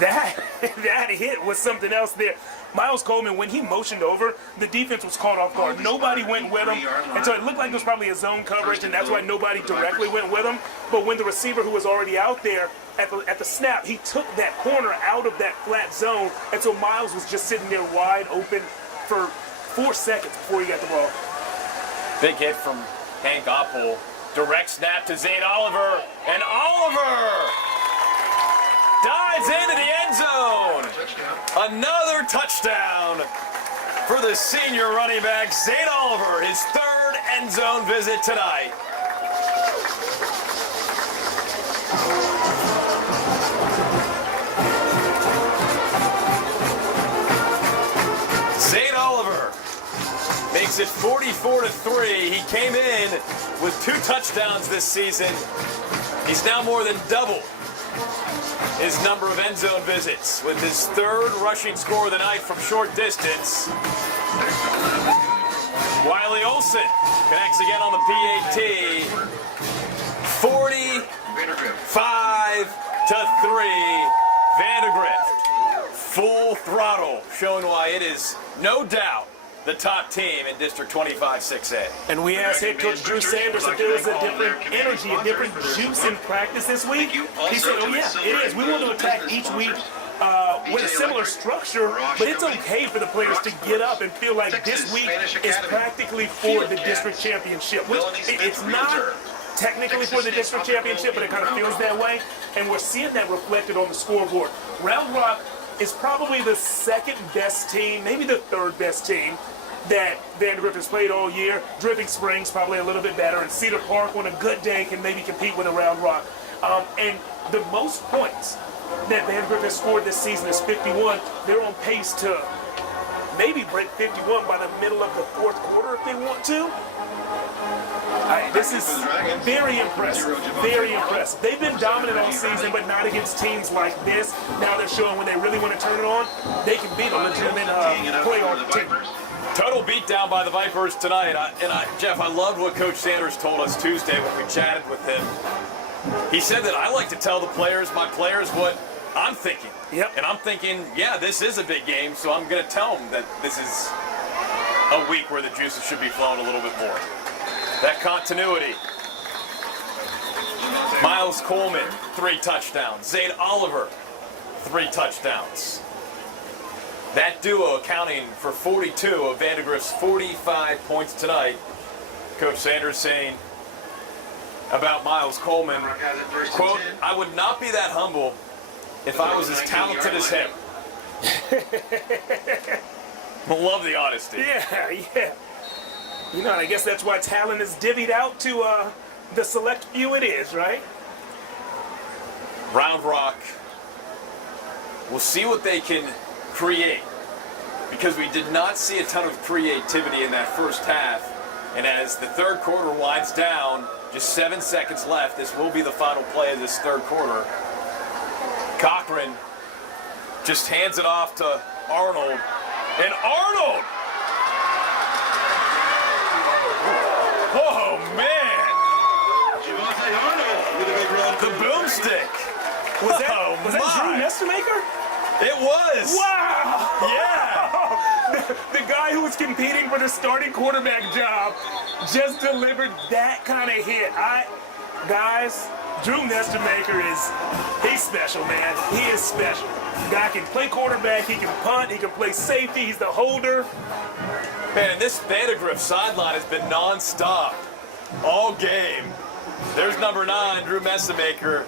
That hit was something else there. Miles Coleman, when he motioned over, the defense was caught off guard. Nobody went with him, and so it looked like it was probably a zone coverage, and that's why nobody directly went with him. But when the receiver who was already out there at the snap, he took that corner out of that flat zone, and so Miles was just sitting there wide open for 4 seconds before he got the ball. Big hit from Hank Oppel. Direct snap to Zane Oliver. And Oliver dives into the end zone. Another touchdown for the senior running back, Zane Oliver, his third end zone visit tonight. Zane Oliver makes it 44-3. He came in with 2 touchdowns this season. He's now more than double his number of end zone visits with his 3rd rushing score of the night from short distance. Wiley Olson connects again on the PAT. 45-3. Vandegrift, full throttle, showing why it is no doubt the top team in District 25 6A. And we asked head coach Drew Sanders if there was a different energy, a different juice in practice this week. He said, oh yeah, it is. We want to attack each week with a similar structure, but it's okay for the players to get up and feel like this week is practically for the district championship, which it's not technically for the district championship, but it kind of feels that way. And we're seeing that reflected on the scoreboard. Round Rock is probably the 2nd best team, maybe the 3rd best team that Vandegrift has played all year. Dripping Springs probably a little bit better, and Cedar Park on a good day can maybe compete with a Round Rock. And the most points that Vandegrift has scored this season is 51. They're on pace to maybe break 51 by the middle of the 4th quarter if they want to. This is very impressive, very impressive. They've been dominant all season, but not against teams like this. Now they're showing when they really want to turn it on, they can beat a legitimate playoff team. Total beatdown by the Vipers tonight. Jeff, I loved what Coach Sanders told us Tuesday when we chatted with him. He said that I like to tell my players, what I'm thinking. Yep. And I'm thinking, yeah, this is a big game, so I'm going to tell them that this is a week where the juices should be flowing a little bit more. That continuity. Miles Coleman, 3 touchdowns. Zane Oliver, 3 touchdowns. That duo accounting for 42 of Vandegrift's 45 points tonight. Coach Sanders saying about Miles Coleman, quote, I would not be that humble if I was as talented as him. Love the honesty. Yeah. You know, I guess that's why talent is divvied out to the select few it is, right? Round Rock, we'll see what they can create, because we did not see a ton of creativity in that first half. And as the 3rd quarter winds down, just 7 seconds left, this will be the final play of this 3rd quarter. Cochran just hands it off to Arnold, and Arnold! Oh, man! The boomstick. Was that Drew Nestermaker? It was. Wow! Yeah! The guy who was competing for the starting quarterback job just delivered that kind of hit. Guys, Drew Nestermaker he's special, man. He is special. Guy can play quarterback, he can punt, he can play safety, he's the holder. Man, this Vandegrift sideline has been non-stop all game. There's number 9, Drew Nestermaker,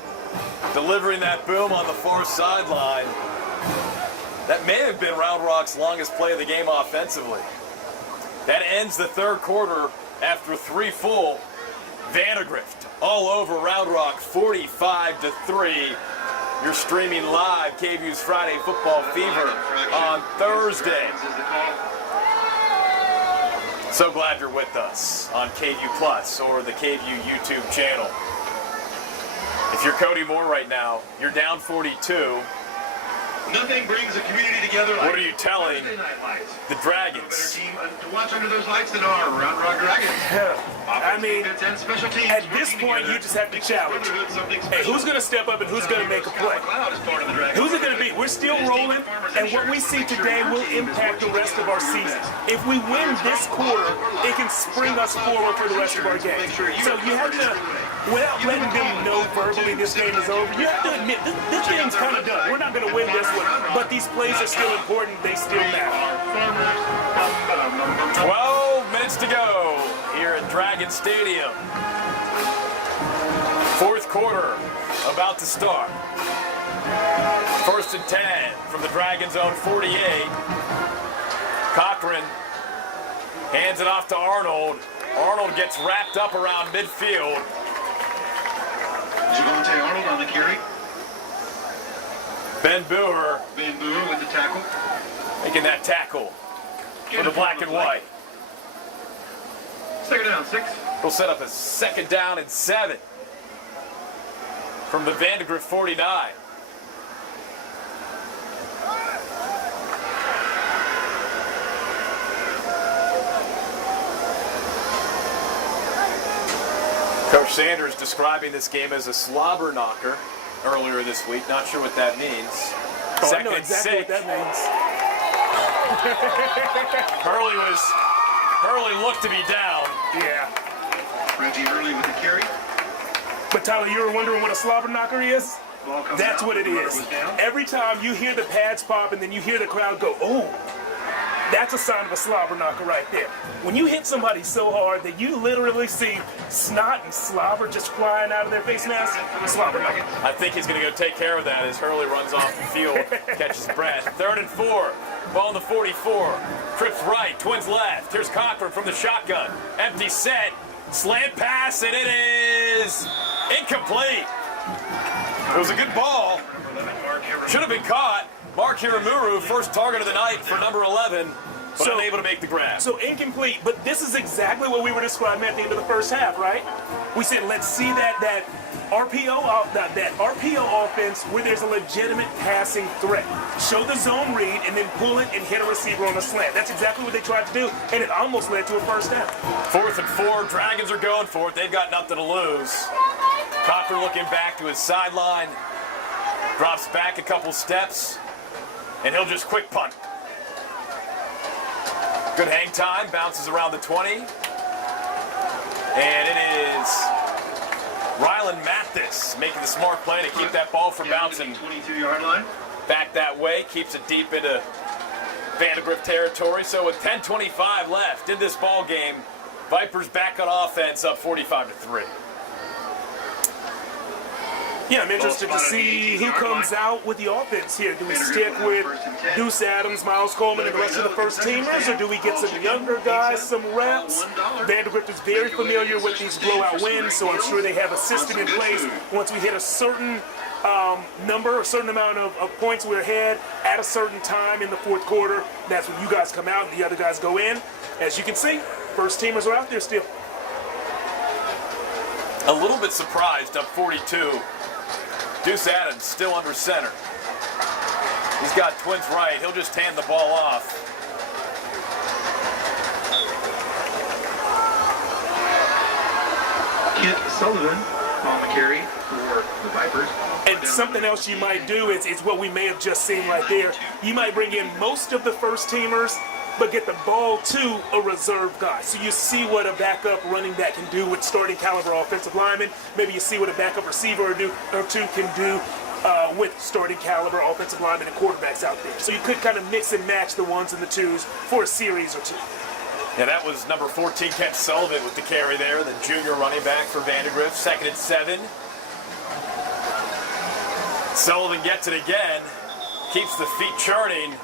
delivering that boom on the far sideline. That may have been Round Rock's longest play of the game offensively. That ends the 3rd quarter after 3 full. Vandegrift all over Round Rock, 45-3. You're streaming live KVUE's Friday Football Fever on Thursday. So glad you're with us on KVUE Plus or the KVUE YouTube channel. If you're Cody Moore right now, you're down 42. Nothing brings a community together like What are you telling the Dragons? team to watch under those lights than our Round Rock Dragons. I mean, at this point, you just have to challenge. Hey, who's going to step up and who's going to make a play? Who's it going to be? We're still rolling, and what we see today will impact the rest of our season. If we win this quarter, it can spring us forward for the rest of our game. So you have to without letting them know verbally this game is over, you have to admit, this game's kind of done. We're not going to win this one, but these plays are still important. They still matter. 12 minutes to go here at Dragon Stadium. Fourth quarter about to start. First and 10 from the Dragons' own 48. Cochran hands it off to Arnold. Arnold gets wrapped up around midfield. Javonte Arnold on the carry. Ben Boer with the tackle. making that tackle for the black and white. Second down, 6. We'll set up a second down and 7 from the Vandegrift 49. Coach Sanders describing this game as a slobber knocker earlier this week. Not sure what that means. Oh, I know exactly what that means. Hurley looked to be down. Yeah. Reggie Hurley with the carry. But Tyler, you were wondering what a slobber knocker is? Ball comes That's out. what it is. Every time you hear the pads pop and then you hear the crowd go, "Oh," that's a sign of a slobber knocker right there. When you hit somebody so hard that you literally see snot and slobber just flying out of their face mask, slobber knocker. I think he's going to go take care of that as Hurley runs off the field, catches breath. 3rd and 4. Ball in the 44. Trips right, Twins left. Here's Cochran from the shotgun. Empty set. Slant pass, and it is incomplete. It was a good ball. Should have been caught. Mark Hiramuru, first target of the night for number 11, but unable to make the grab. So incomplete, but this is exactly what we were describing at the end of the first half, right? We said, let's see that RPO offense where there's a legitimate passing threat. Show the zone read and then pull it and hit a receiver on a slant. That's exactly what they tried to do, and it almost led to a first down. 4th and 4, Dragons are going for it. They've got nothing to lose. Cochran looking back to his sideline, drops back a couple steps, and he'll just quick punt. Good hang time, bounces around the 20. And it is Rylan Mathis making the smart play to keep that ball from bouncing 22-yard line. back that way, keeps it deep into Vandegrift territory. So with 10:25 left in this ball game, Vipers back on offense, up 45-3. Yeah, I'm interested to see who comes out with the offense here. Do we stick with Deuce Adams, Miles Coleman, and the rest of the first teamers, or do we get some younger guys, some reps? Vandegrift is very familiar with these blowout wins, so I'm sure they have a system in place. Once we hit a certain number, a certain amount of points we're ahead at a certain time in the fourth quarter, that's when you guys come out and the other guys go in. As you can see, first teamers are out there still. A little bit surprised, up 42. Deuce Adams still under center. He's got Twins right. He'll just hand the ball off. Kent Sullivan on the carry for the Vipers. And something else you might do is what we may have just seen right there. You might bring in most of the first teamers, but get the ball to a reserve guy. So you see what a backup running back can do with starting caliber offensive linemen. Maybe you see what a backup receiver or two can do with starting caliber offensive linemen and quarterbacks out there. So you could kind of mix and match the ones and the twos for a series or two. Yeah, that was number 14, Kent Sullivan, with the carry there, the junior running back for Vandegrift. 2nd and 7. Sullivan gets it again, keeps the feet churning.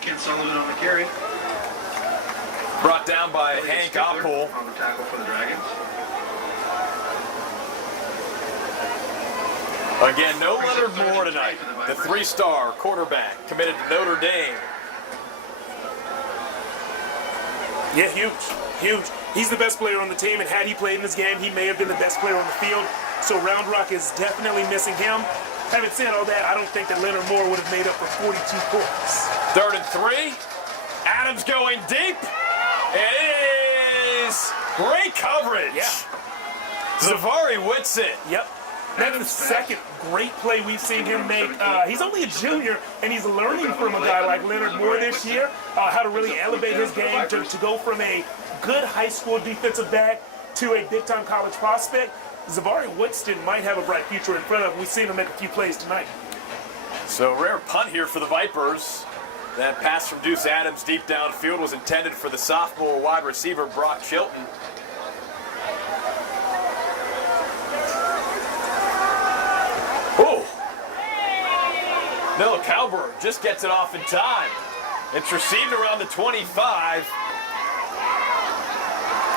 Kent Sullivan on the carry. Brought down by Hank Oppel. On the tackle for the Dragons. Again, no Leonard Moore tonight. The 3-star quarterback committed to Notre Dame. Yeah, huge. He's the best player on the team, and had he played in this game, he may have been the best player on the field. So Round Rock is definitely missing him. Having said all that, I don't think that Leonard Moore would have made up for 42 points. 3rd and 3. Adams going deep. It is great coverage. Yeah. Zavari Whitson. Yep. That's the second great play we've seen him make. He's only a junior, and he's learning from a guy like Leonard Moore this year, how to really elevate his game to go from a good high school defensive back to a big-time college prospect. Zavari Woodston might have a bright future in front of him. We've seen him make a few plays tonight. So rare punt here for the Vipers. That pass from Deuce Adams deep downfield was intended for the sophomore wide receiver Brock Chilton. Oh! Noah Calber just gets it off in time. It's received around the 25.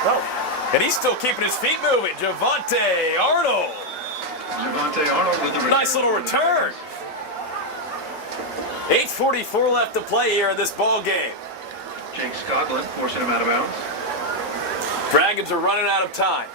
Oh, and he's still keeping his feet moving. Javante Arnold. Javante Arnold with the Nice little return. 8:44 left to play here in this ball game. Jake Scotland forcing him out of bounds. Dragons are running out of time.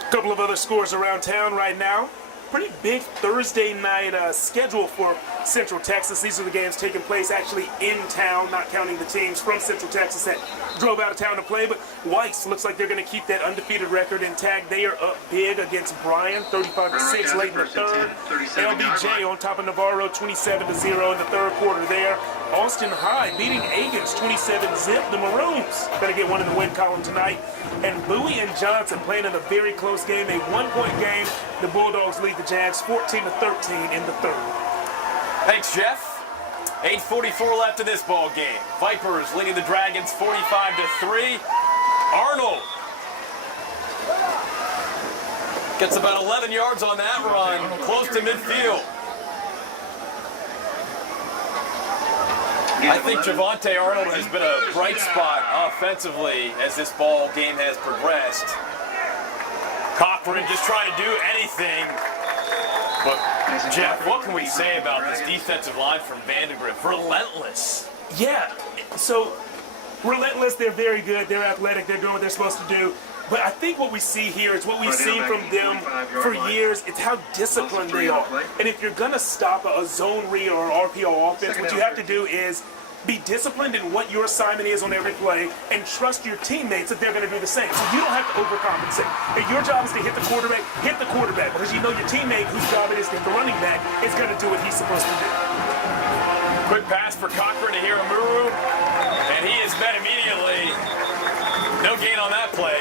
A couple of other scores around town right now. Pretty big Thursday night schedule for Central Texas. These are the games taking place actually in town, not counting the teams from Central Texas that drove out of town to play. But Weiss looks like they're going to keep that undefeated record intact. They are up big against Bryan, 35-6 late in the third. LBJ on top of Navarro, 27-0 in the third quarter there. Austin High beating Agans 27-zip. The Maroons going to get one in the win column tonight. And Bowie and Johnson playing in a very close game, a one-point game. The Bulldogs lead the Jags 14-13 in the third. Thanks, Jeff. 8:44 left in this ball game. Vipers leading the Dragons 45-3. Arnold gets about 11 yards on that run, close to midfield. I think Javante Arnold has been a bright spot offensively as this ball game has progressed. Cochran just trying to do anything. But, Jeff, what can we say about this defensive line from Vandegrift? Relentless. Yeah, so relentless, they're very good, they're athletic, they're doing what they're supposed to do. But I think what we see here is what we've seen from them for years. It's how disciplined they are. And if you're going to stop a zone read or RPO offense, what you have to do is be disciplined in what your assignment is on every play and trust your teammates that they're going to do the same. So you don't have to overcompensate. If your job is to hit the quarterback because you know your teammate whose job it is to hit the running back is going to do what he's supposed to do. Quick pass for Cochran to Hiramuru, and he is met immediately. No gain on that play.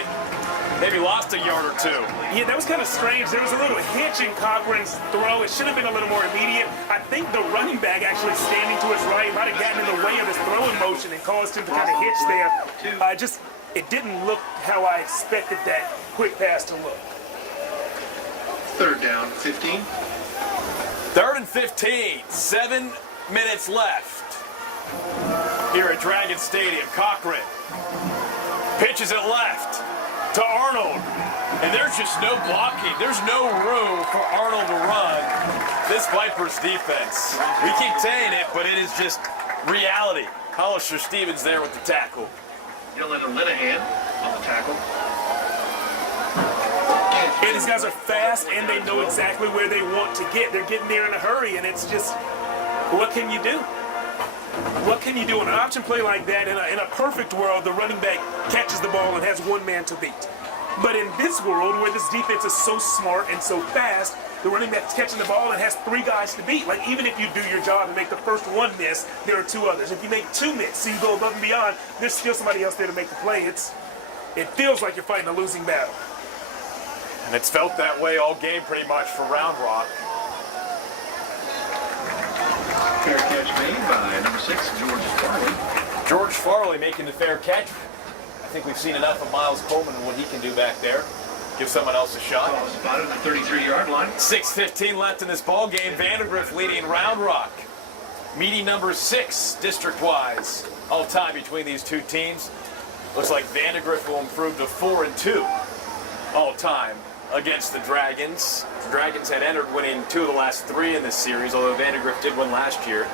Maybe lost a yard or two. Yeah, that was kind of strange. There was a little hitch in Cochran's throw. It should have been a little more immediate. I think the running back actually standing to his right might have gotten in the way of his throwing motion and caused him to kind of hitch there. It didn't look how I expected that quick pass to look. Third down, 15. Third and 15, 7 minutes left here at Dragon Stadium. Cochran pitches it left to Arnold, and there's just no blocking. There's no room for Arnold to run. This Vipers defense, we keep saying it, but it is just reality. Hollister Stevens there with the tackle. Dylan Linehan on the tackle. And these guys are fast, and they know exactly where they want to get. They're getting there in a hurry, and it's just, what can you do? What can you do in an option play like that? In a perfect world, the running back catches the ball and has one man to beat. But in this world, where this defense is so smart and so fast, the running back's catching the ball and has 3 guys to beat. Like, even if you do your job and make the first one miss, there are 2 others. If you make 2 miss, so you go above and beyond, there's still somebody else there to make the play. It feels like you're fighting a losing battle. And it's felt that way all game pretty much for Round Rock. Fair catch made by number 6, George Farley. George Farley making the fair catch. I think we've seen enough of Miles Coleman and what he can do back there. Give someone else a shot. Ball spotted at the 33-yard line. 6:15 left in this ball game. Vandegrift leading Round Rock. Meeting number 6 district-wise. All time between these two teams. Looks like Vandegrift will improve to 4-2 all time against the Dragons. The Dragons had entered winning 2 of the last 3 in this series, although Vandegrift did win last year.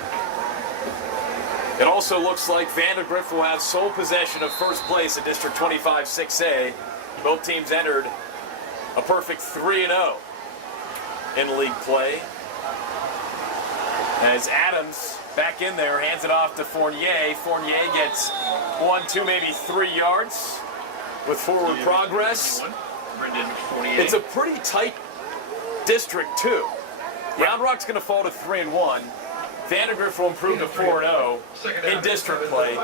It also looks like Vandegrift will have sole possession of first place in District 25 6A. Both teams entered a perfect 3-0 in league play. As Adams back in there, hands it off to Fournier. Fournier gets 1, 2, maybe 3 yards with forward progress. It's a pretty tight district, too. Round Rock's going to fall to 3-1. Vandegrift will improve to 4-0 in district play.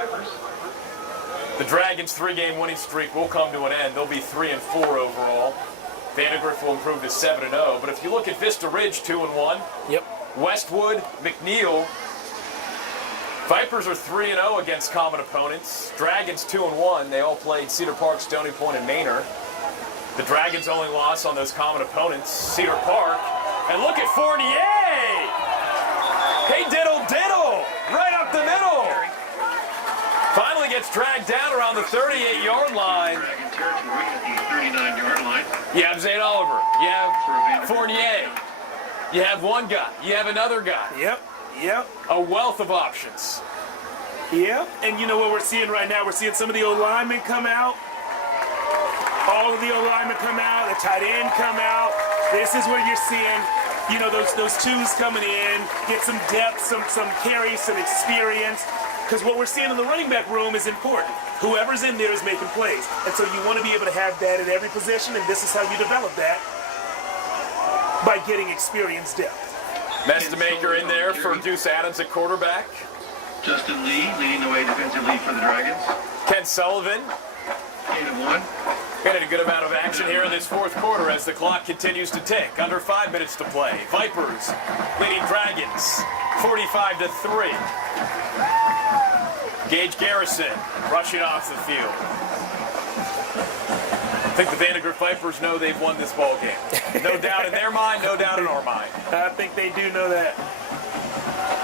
The Dragons' 3-game winning streak will come to an end. They'll be 3-4 overall. Vandegrift will improve to 7-0. But if you look at Vista Ridge, 2-1. Yep. Westwood, McNeil. Vipers are 3-0 against common opponents. Dragons 2-1. They all played Cedar Park, Stony Point, and Manor. The Dragons' only loss on those common opponents, Cedar Park. And look at Fournier! Hey, diddle, diddle! Right up the middle! Finally gets dragged down around the 38-yard line. Dragon territory at the 39-yard line. You have Zane Oliver. You have Fournier. You have one guy. You have another guy. Yep. A wealth of options. Yep. And you know what we're seeing right now? We're seeing some of the O-linemen come out. All of the O-linemen come out. The tight end come out. This is where you're seeing, you know, those twos coming in, get some depth, some carry, some experience. Because what we're seeing in the running back room is important. Whoever's in there is making plays. And so you want to be able to have that at every position, and this is how you develop that, by getting experience depth. Mestamaker in there for Deuce Adams at quarterback. Justin Lee leading the way defensively for the Dragons. Ken Sullivan. Gain of 1. Getting a good amount of action here in this fourth quarter as the clock continues to tick. Under 5 minutes to play. Vipers leading Dragons 45-3. Gage Garrison rushing off the field. I think the Vandegrift Vipers know they've won this ball game. No doubt in their mind, no doubt in our mind. I think they do know that.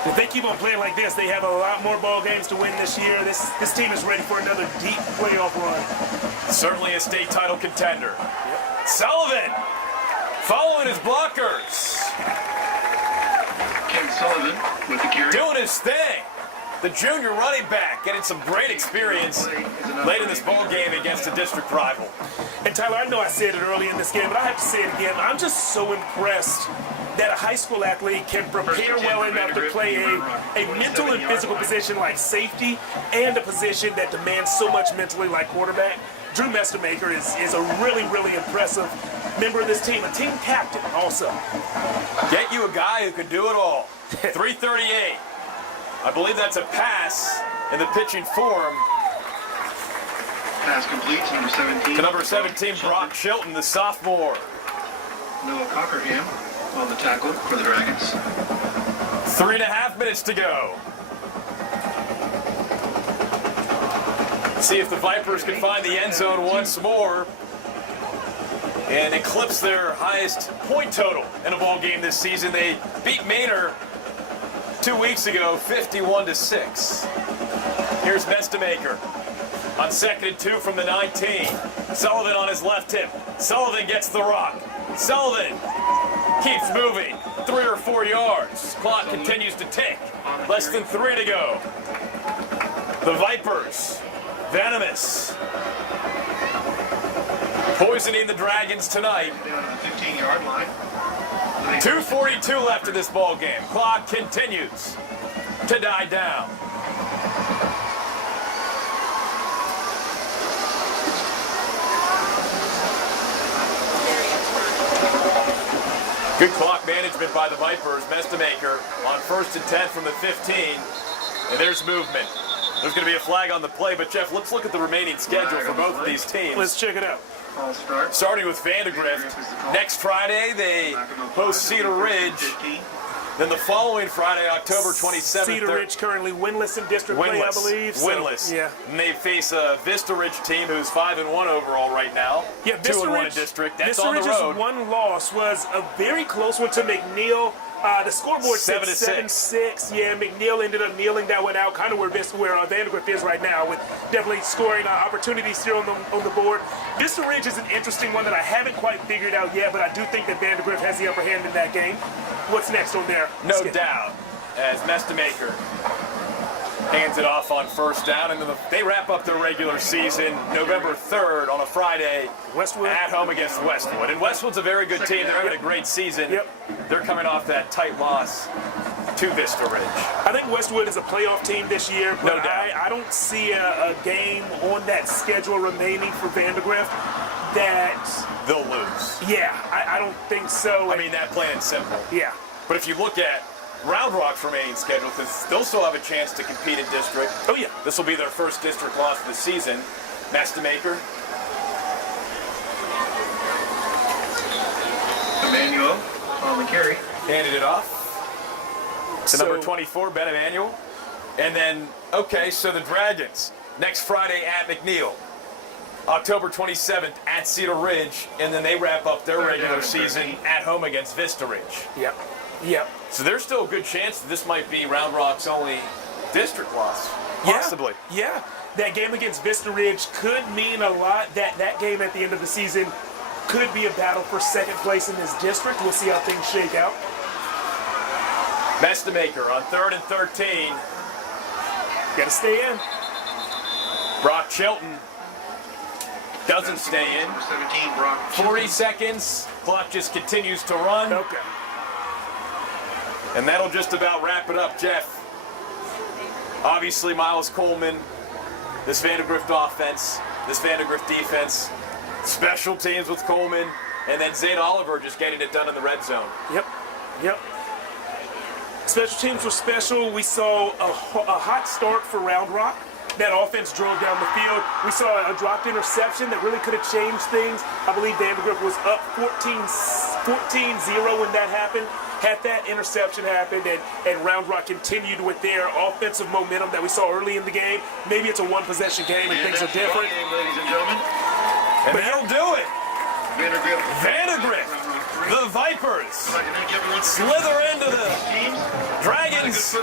If they keep on playing like this, they have a lot more ball games to win this year. This team is ready for another deep playoff run. Certainly a state title contender. Yep. Sullivan following his blockers. Ken Sullivan with the carry. Doing his thing. The junior running back getting some great experience late in this ball game against a district rival. And Tyler, I know I said it early in this game, but I have to say it again. I'm just so impressed that a high school athlete can prepare well enough to play a mental and physical position like safety and a position that demands so much mentally like quarterback. Drew Mestamaker is a really, really impressive member of this team, a team captain also. Get you a guy who can do it all. 338. I believe that's a pass in the pitching form. Pass complete to number 17. To number 17, Brock Shelton, the sophomore. Noah Cockerham on the tackle for the Dragons. 3.5 minutes to go. See if the Vipers can find the end zone once more and eclipse their highest point total in a ball game this season. They beat Manor 2 weeks ago, 51-6. Here's Mestamaker on 2nd and 2 from the 19. Sullivan on his left hip. Sullivan gets the rock. Sullivan keeps moving. 3 or 4 yards. Clock continues to tick. Less than 3 to go. The Vipers, venomous, poisoning the Dragons tonight. Down to the 15-yard line. 2:42 left in this ball game. Clock continues to die down. Good clock management by the Vipers. Mestamaker on 1st and 10 from the 15. And there's movement. There's going to be a flag on the play, but Jeff, let's look at the remaining schedule for both of these teams. Let's check it out. Starting with Vandegrift. Next Friday, they host Cedar Ridge. Then the following Friday, October 27th. Cedar Ridge currently winless in district play, I believe. Winless. Yeah. And they face a Vista Ridge team who's 5-1 overall right now. Yeah, Vista 2-1 Ridge, in district. That's Vista on the Ridge's road. one loss was a very close one to McNeil. The scoreboard said 7-6. Yeah, McNeil ended up kneeling that one out, kind of where Vandegrift is right now, with definitely scoring opportunities here on the board. Vista Ridge is an interesting one that I haven't quite figured out yet, but I do think that Vandegrift has the upper hand in that game. What's next on there? No doubt, as Mestamaker hands it off on 1st down, and then they wrap up their regular season November 3rd on a Friday Westwood at home against Westwood. And Westwood's a very good team. They're having a great season. Yep. They're coming off that tight loss to Vista Ridge. I think Westwood is a playoff team this year, but No doubt. I don't see a game on that schedule remaining for Vandegrift that They'll lose. Yeah, I don't think so. I mean, that plain and simple. Yeah. But if you look at Round Rock's remaining schedule, because they'll still have a chance to compete in district. Oh, yeah. This will be their first district loss of the season. Mestamaker. carry. Handed it off to number 24, Ben Emanuel. And then, okay, so the Dragons, next Friday at McNeil. October 27th at Cedar Ridge, and then they wrap up their regular season at home against Vista Ridge. Yep. So there's still a good chance that this might be Round Rock's only district loss. Possibly. Yeah. That game against Vista Ridge could mean a lot. That game at the end of the season could be a battle for second place in this district. We'll see how things shake out. Mestamaker on 3rd and 13. Got to stay in. Brock Chilton doesn't stay in. 17, Brock. 40 seconds. Clock just continues to run. Okay. And that'll just about wrap it up, Jeff. Obviously, Miles Coleman, this Vandegrift offense, this Vandegrift defense, special teams with Coleman, and then Zane Oliver just getting it done in the red zone. Yep. Special teams were special. We saw a hot start for Round Rock. That offense drove down the field. We saw a dropped interception that really could have changed things. I believe Vandegrift was up 14-0 when that happened. Had that interception happened and Round Rock continued with their offensive momentum that we saw early in the game. Maybe it's a one-possession game and things are different. Ladies and gentlemen. And they'll do it. Vandegrift. The Vipers slither into the Dragons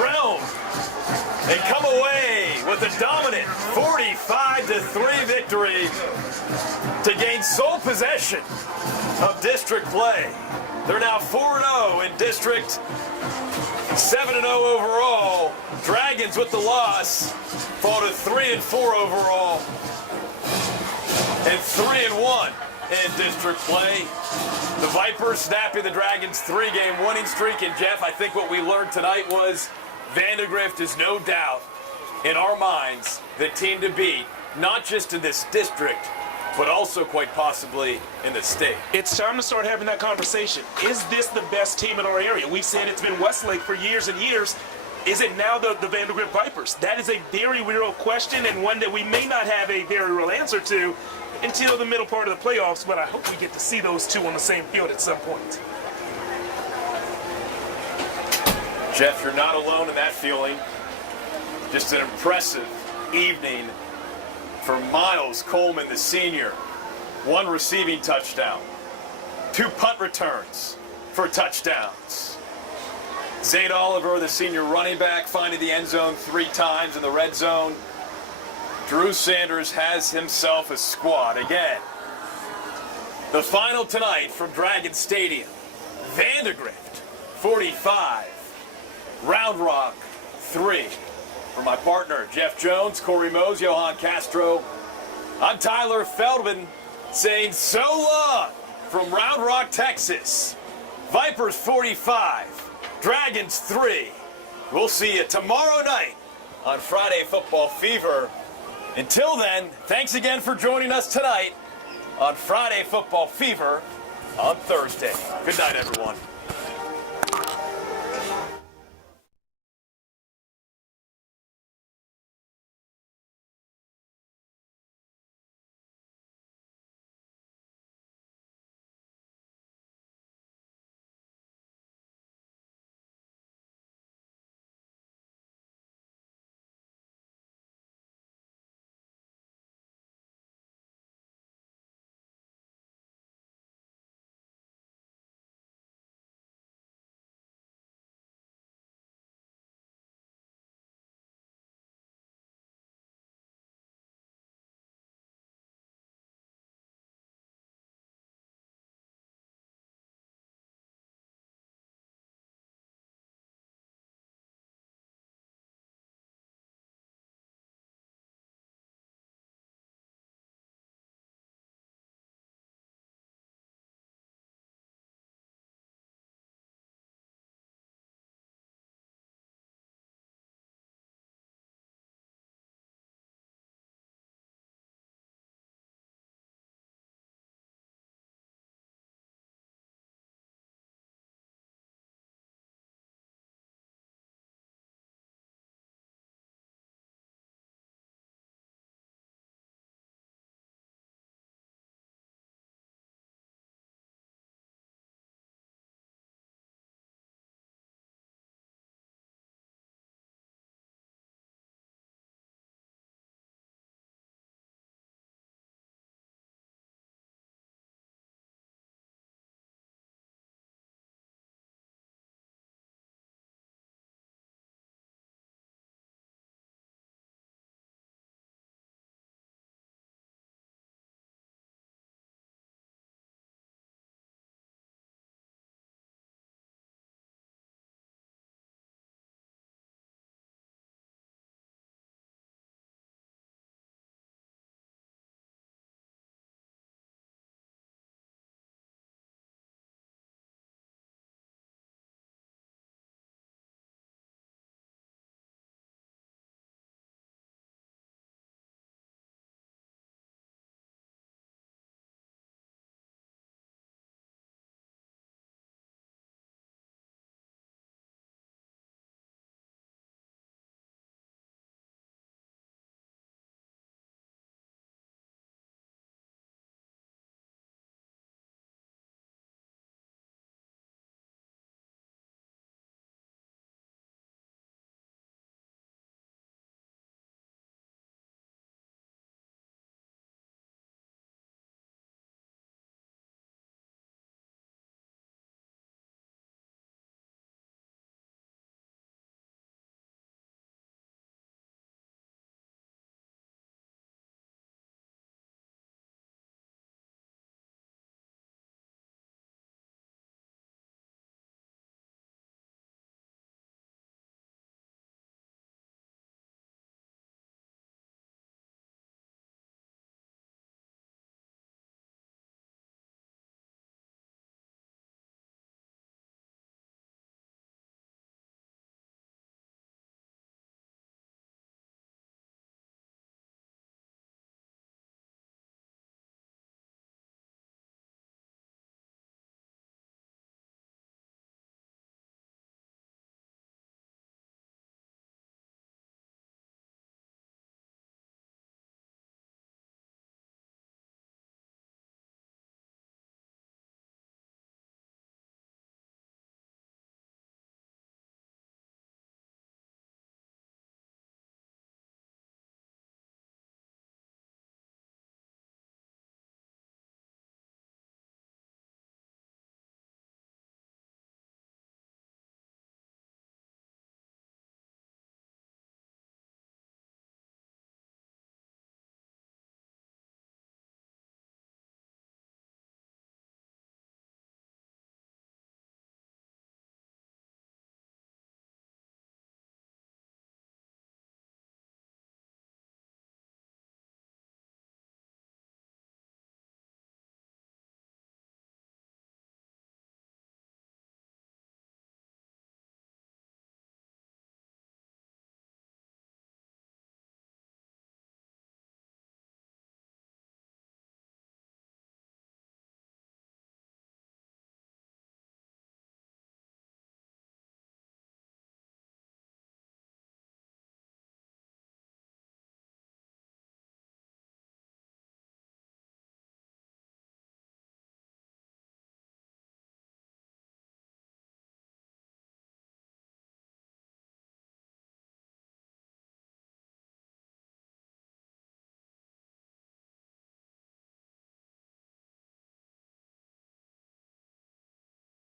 realm and come away with a dominant 45-3 victory to gain sole possession of district play. They're now 4-0 in district, 7-0 overall. Dragons with the loss fall to 3-4 overall and 3-1 in district play. The Vipers snapping the Dragons' 3-game winning streak. And Jeff, I think what we learned tonight was Vandegrift is no doubt in our minds the team to beat, not just in this district, but also quite possibly in the state. It's time to start having that conversation. Is this the best team in our area? We've said it's been Westlake for years and years. Is it now the Vandegrift Vipers? That is a very real question and one that we may not have a very real answer to until the middle part of the playoffs, but I hope we get to see those two on the same field at some point. Jeff, you're not alone in that feeling. Just an impressive evening for Miles Coleman, the senior. 1 receiving touchdown, 2 punt returns for touchdowns. Zane Oliver, the senior running back, finding the end zone 3 times in the red zone. Drew Sanders has himself a squad again. The final tonight from Dragon Stadium. Vandegrift 45, Round Rock 3. For my partner, Jeff Jones, Corey Mose, Johan Castro, I'm Tyler Feldman saying so long from Round Rock, Texas. Vipers 45, Dragons 3. We'll see you tomorrow night on Friday Football Fever. Until then, thanks again for joining us tonight on Friday Football Fever on Thursday. Good night, everyone.